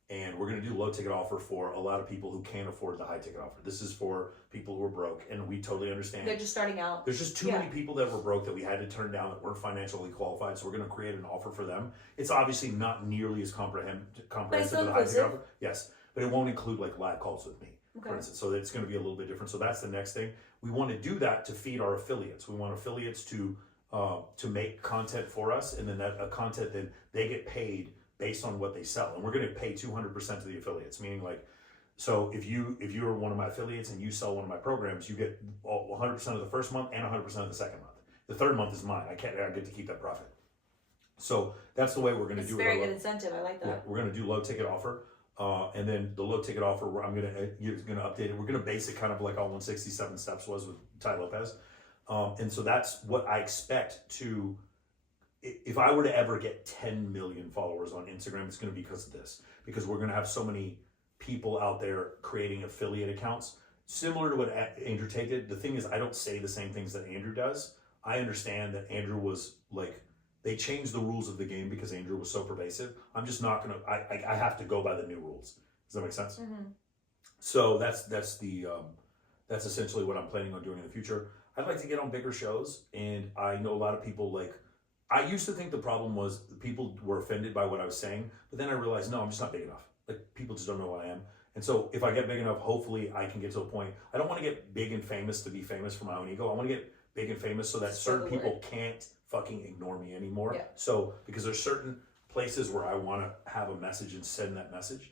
And we're going to do low ticket offer for a lot of people who can't afford the high ticket offer. This is for people who are broke, and we totally understand. They're just starting out. There's just too many people that were broke that we had to turn down that weren't financially qualified. So we're going to create an offer for them. It's obviously not nearly as comprehensive as the high ticket offer. Yes, but it won't include like live calls with me, for instance. So it's going to be a little bit different. So that's the next thing. We want to do that to feed our affiliates. We want affiliates to make content for us, and then that content, then they get paid based on what they sell, and we're going to pay 200% to the affiliates. Meaning, like, so if you're one of my affiliates and you sell one of my programs, you get 100% of the first month and 100% of the second month. The third month is mine. I get to keep that profit. So that's the way we're going to do it. It's a very good incentive. I like that. Yeah, we're going to do low ticket offer, and then the low ticket offer, you're going to update it. We're going to base it kind of like all 167 Steps was with Ty Lopez, and so that's what I expect to. If I were to ever get 10 million followers on Instagram, it's going to be because of this. Because we're going to have so many people out there creating affiliate accounts. Similar to what Andrew Tate did. The thing is, I don't say the same things that Andrew does. I understand that Andrew was like, they changed the rules of the game because Andrew was so pervasive. I'm just not going to, I have to go by the new rules. Does that make sense? Mm-hmm. So that's essentially what I'm planning on doing in the future. I'd like to get on bigger shows. And I know a lot of people like, I used to think the problem was people were offended by what I was saying, but then I realized, no, I'm just not big enough. Like, people just don't know who I am. And so if I get big enough, hopefully I can get to a point. I don't want to get big and famous to be famous for my own ego. I want to get big and famous so that certain people can't fucking ignore me anymore. Yeah. So, because there's certain places where I want to have a message and send that message.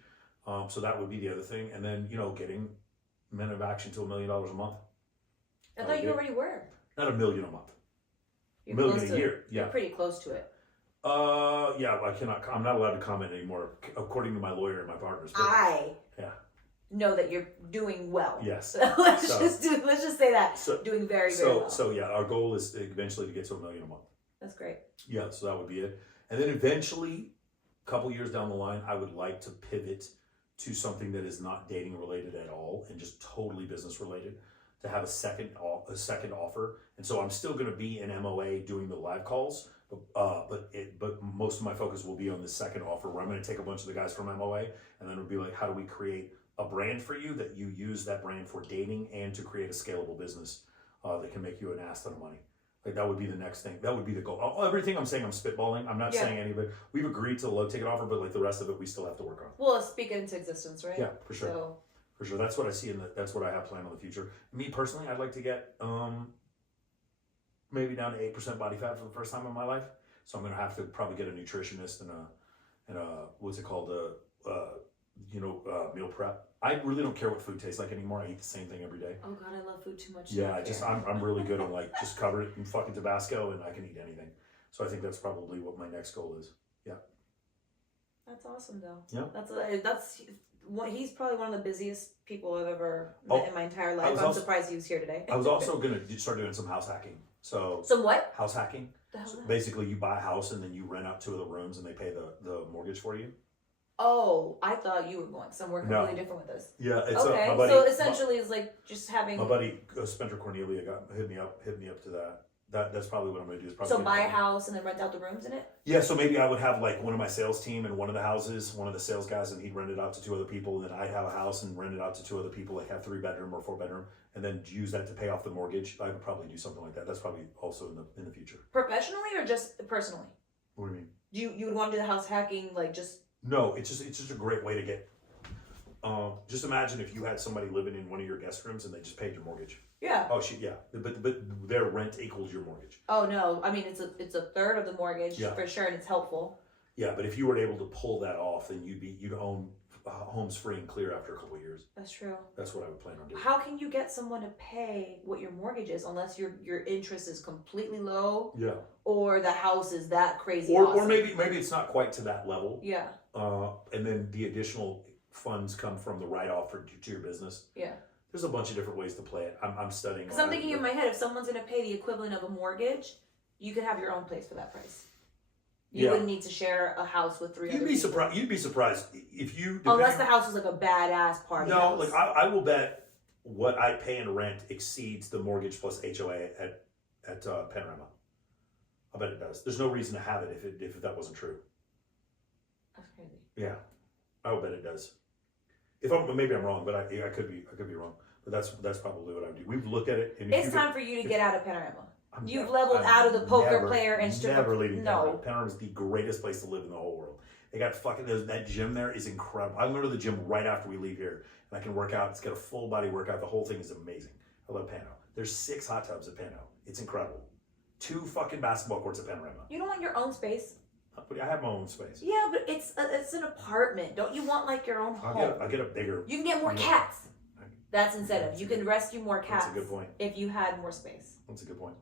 So that would be the other thing. And then, getting Men of Action to $1 million a month. I thought you already were. Not $1 million a month. You're $1 million a year. Yeah. You're pretty close to it. Yeah, I'm not allowed to comment anymore, according to my lawyer and my partners. But, I know that you're doing well. Yes. let's just say that. Doing very, very well. So yeah, our goal is eventually to get to $1 million a month. That's great. Yeah, so that would be it. And then eventually, a couple years down the line, I would like to pivot to something that is not dating related at all and just totally business related, to have a second offer. And so I'm still going to be in MOA doing the live calls, but most of my focus will be on the second offer, where I'm going to take a bunch of the guys from MOA, and then it'll be like, how do we create a brand for you that you use that brand for dating and to create a scalable business that can make you an ass ton of money. Like, that would be the next thing. That would be the goal. Everything I'm saying, I'm spitballing. I'm not saying any of it. We've agreed to the low ticket offer, but like the rest of it, we still have to work on. Well, speak it into existence, right? Yeah, for sure. For sure. That's what I see, and that's what I have planned on the future. Me personally, I'd like to get maybe down to 8% body fat for the first time in my life. So I'm going to have to probably get a nutritionist and a what's it called, meal prep. I really don't care what food tastes like anymore. I eat the same thing every day. Oh God, I love food too much. Yeah, I'm really good on like just cover it in fucking Tabasco and I can eat anything. So I think that's probably what my next goal is. Yeah. That's awesome, though. Yeah. That's what he's probably one of the busiest people I've ever met in my entire life. I'm surprised he was here today. I was also gonna start doing some house hacking. So some what? House hacking. So basically, you buy a house and then you rent out 2 of the rooms and they pay the mortgage for you. Oh, I thought you were going somewhere completely different with this. Yeah, it's okay. My buddy, so essentially, it's like just having. My buddy Spencer Cornelia hit me up to that. That's probably what I'm gonna do. Is probably so buy a house and then rent out the rooms in it. Yeah, so maybe I would have like one of my sales team in one of the houses, one of the sales guys, and he'd rent it out to 2 other people, and then I'd have a house and rent it out to 2 other people, like have 3-bedroom or 4-bedroom, and then use that to pay off the mortgage. I would probably do something like that. That's probably also in the future. Professionally or just personally? What do you mean? You would want to do the house hacking like just? No, it's just a great way to get. Just imagine if you had somebody living in one of your guest rooms and they just paid your mortgage. Yeah. Oh, yeah. But their rent equals your mortgage. Oh no, I mean it's a third of the mortgage for sure, and it's helpful. Yeah, but if you were able to pull that off, then you'd own homes free and clear after a couple of years. That's true. That's what I would plan on doing. How can you get someone to pay what your mortgage is unless your interest is completely low? Yeah. Or the house is that crazy. Or maybe it's not quite to that level. Yeah. And then the additional funds come from the write-off to your business. Yeah. There's a bunch of different ways to play it. I'm studying. Because I'm thinking in my head, if someone's going to pay the equivalent of a mortgage, you could have your own place for that price. You wouldn't need to share a house with 3 other people. You'd be surprised if you. Unless the house is like a badass party house. No, like I will bet what I pay in rent exceeds the mortgage plus HOA at Panorama. I bet it does. There's no reason to have it if that wasn't true. That's crazy. Yeah, I would bet it does. Maybe I'm wrong, but I could be wrong. But that's probably what I would do. We've looked at it. And it's time for you to get out of Panorama. You've leveled out of the poker player and strip. Never leaving Panorama. Panorama is the greatest place to live in the whole world. They got that gym there is incredible. I go to the gym right after we leave here, and I can work out. It's got a full body workout. The whole thing is amazing. I love Pano. There's 6 hot tubs at Pano. It's incredible. 2 fucking basketball courts at Panorama. You don't want your own space. I have my own space. Yeah, but it's an apartment. Don't you want like your own home? I'll get a bigger. You can get more cats. That's incentive. You can rescue more cats. That's a good point. If you had more space. That's a good point.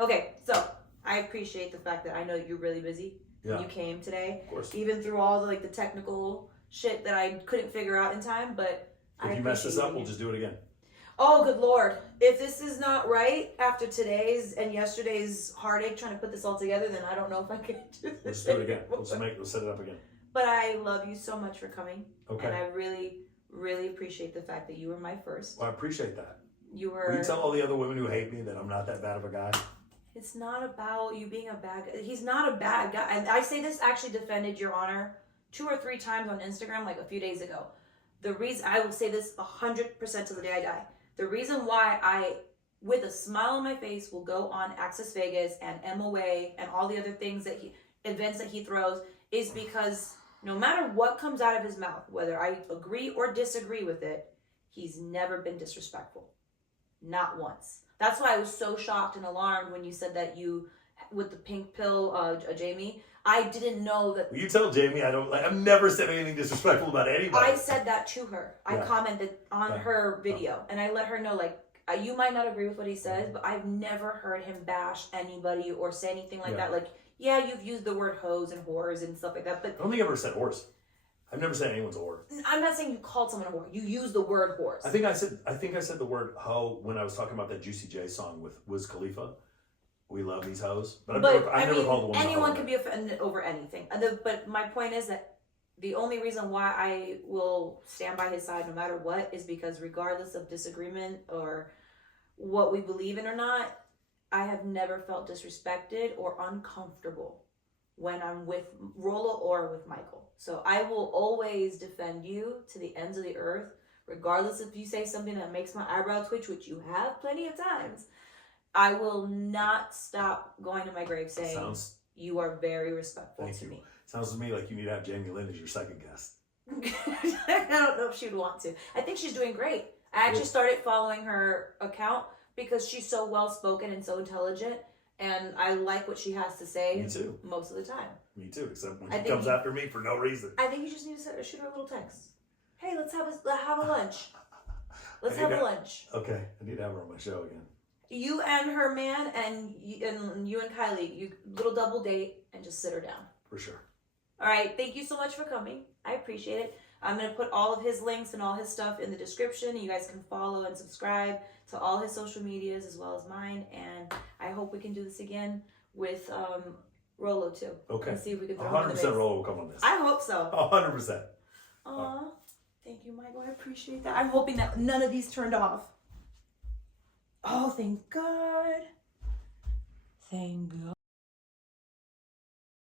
Okay, so I appreciate the fact that I know you're really busy. Yeah. You came today. Of course. Even through all the technical shit that I couldn't figure out in time, but if you mess this up, we'll just do it again. Oh, good Lord. If this is not right after today's and yesterday's heartache trying to put this all together, then I don't know if I can do this. Let's do it again. We'll set it up again. But I love you so much for coming. Okay. And I really, really appreciate the fact that you were my first. Well, I appreciate that. You were... Will you tell all the other women who hate me that I'm not that bad of a guy? It's not about you being a bad guy. He's not a bad guy. And I say this actually defended Your Honor 2 or 3 times on Instagram like a few days ago. The reason... I will say this 100% to the day I die. The reason why I, with a smile on my face, will go on Access Vegas and MOA and all the other things events that he throws is because no matter what comes out of his mouth, whether I agree or disagree with it, he's never been disrespectful. Not once. That's why I was so shocked and alarmed when you said that you, with the pink pill, Jamie, I didn't know that. You tell Jamie I've never said anything disrespectful about anybody. I said that to her. I commented on her video and I let her know, you might not agree with what he says, but I've never heard him bash anybody or say anything like that. Yeah, you've used the word hoes and whores and stuff like that, but I don't think I've ever said whores. I've never said anyone's a whore. I'm not saying you called someone a whore. You used the word whores. I think I said the word hoe when I was talking about that Juicy J song with Wiz Khalifa. We love these hoes. But I've never called a woman anyone can be offended over anything. But my point is that the only reason why I will stand by his side no matter what is because regardless of disagreement or what we believe in or not, I have never felt disrespected or uncomfortable when I'm with Rolla or with Michael. So I will always defend you to the ends of the earth, regardless if you say something that makes my eyebrow twitch, which you have plenty of times. I will not stop going to my grave saying you are very respectful to me. Sounds to me like you need to have Jamie Lynn as your second guest. I don't know if she would want to. I think she's doing great. I actually started following her account because she's so well-spoken and so intelligent. And I like what she has to say. Me too. Most of the time. Me too, except when she comes after me for no reason. I think you just need to shoot her a little text. Hey, let's have a lunch. Let's have a lunch. Okay, I need to have her on my show again. You and her man and you and Kylie, you little double date and just sit her down. For sure. All right, thank you so much for coming. I appreciate it. I'm going to put all of his links and all his stuff in the description. You guys can follow and subscribe to all his social medias as well as mine. And I hope we can do this again with Rolo too. Okay. And see if we can throw him in the 100% mix. Rolo will come on this. I hope so. 100%. Aw, thank you, Michael. I appreciate that. I'm hoping that none of these turned off. Oh, thank God. Thank God.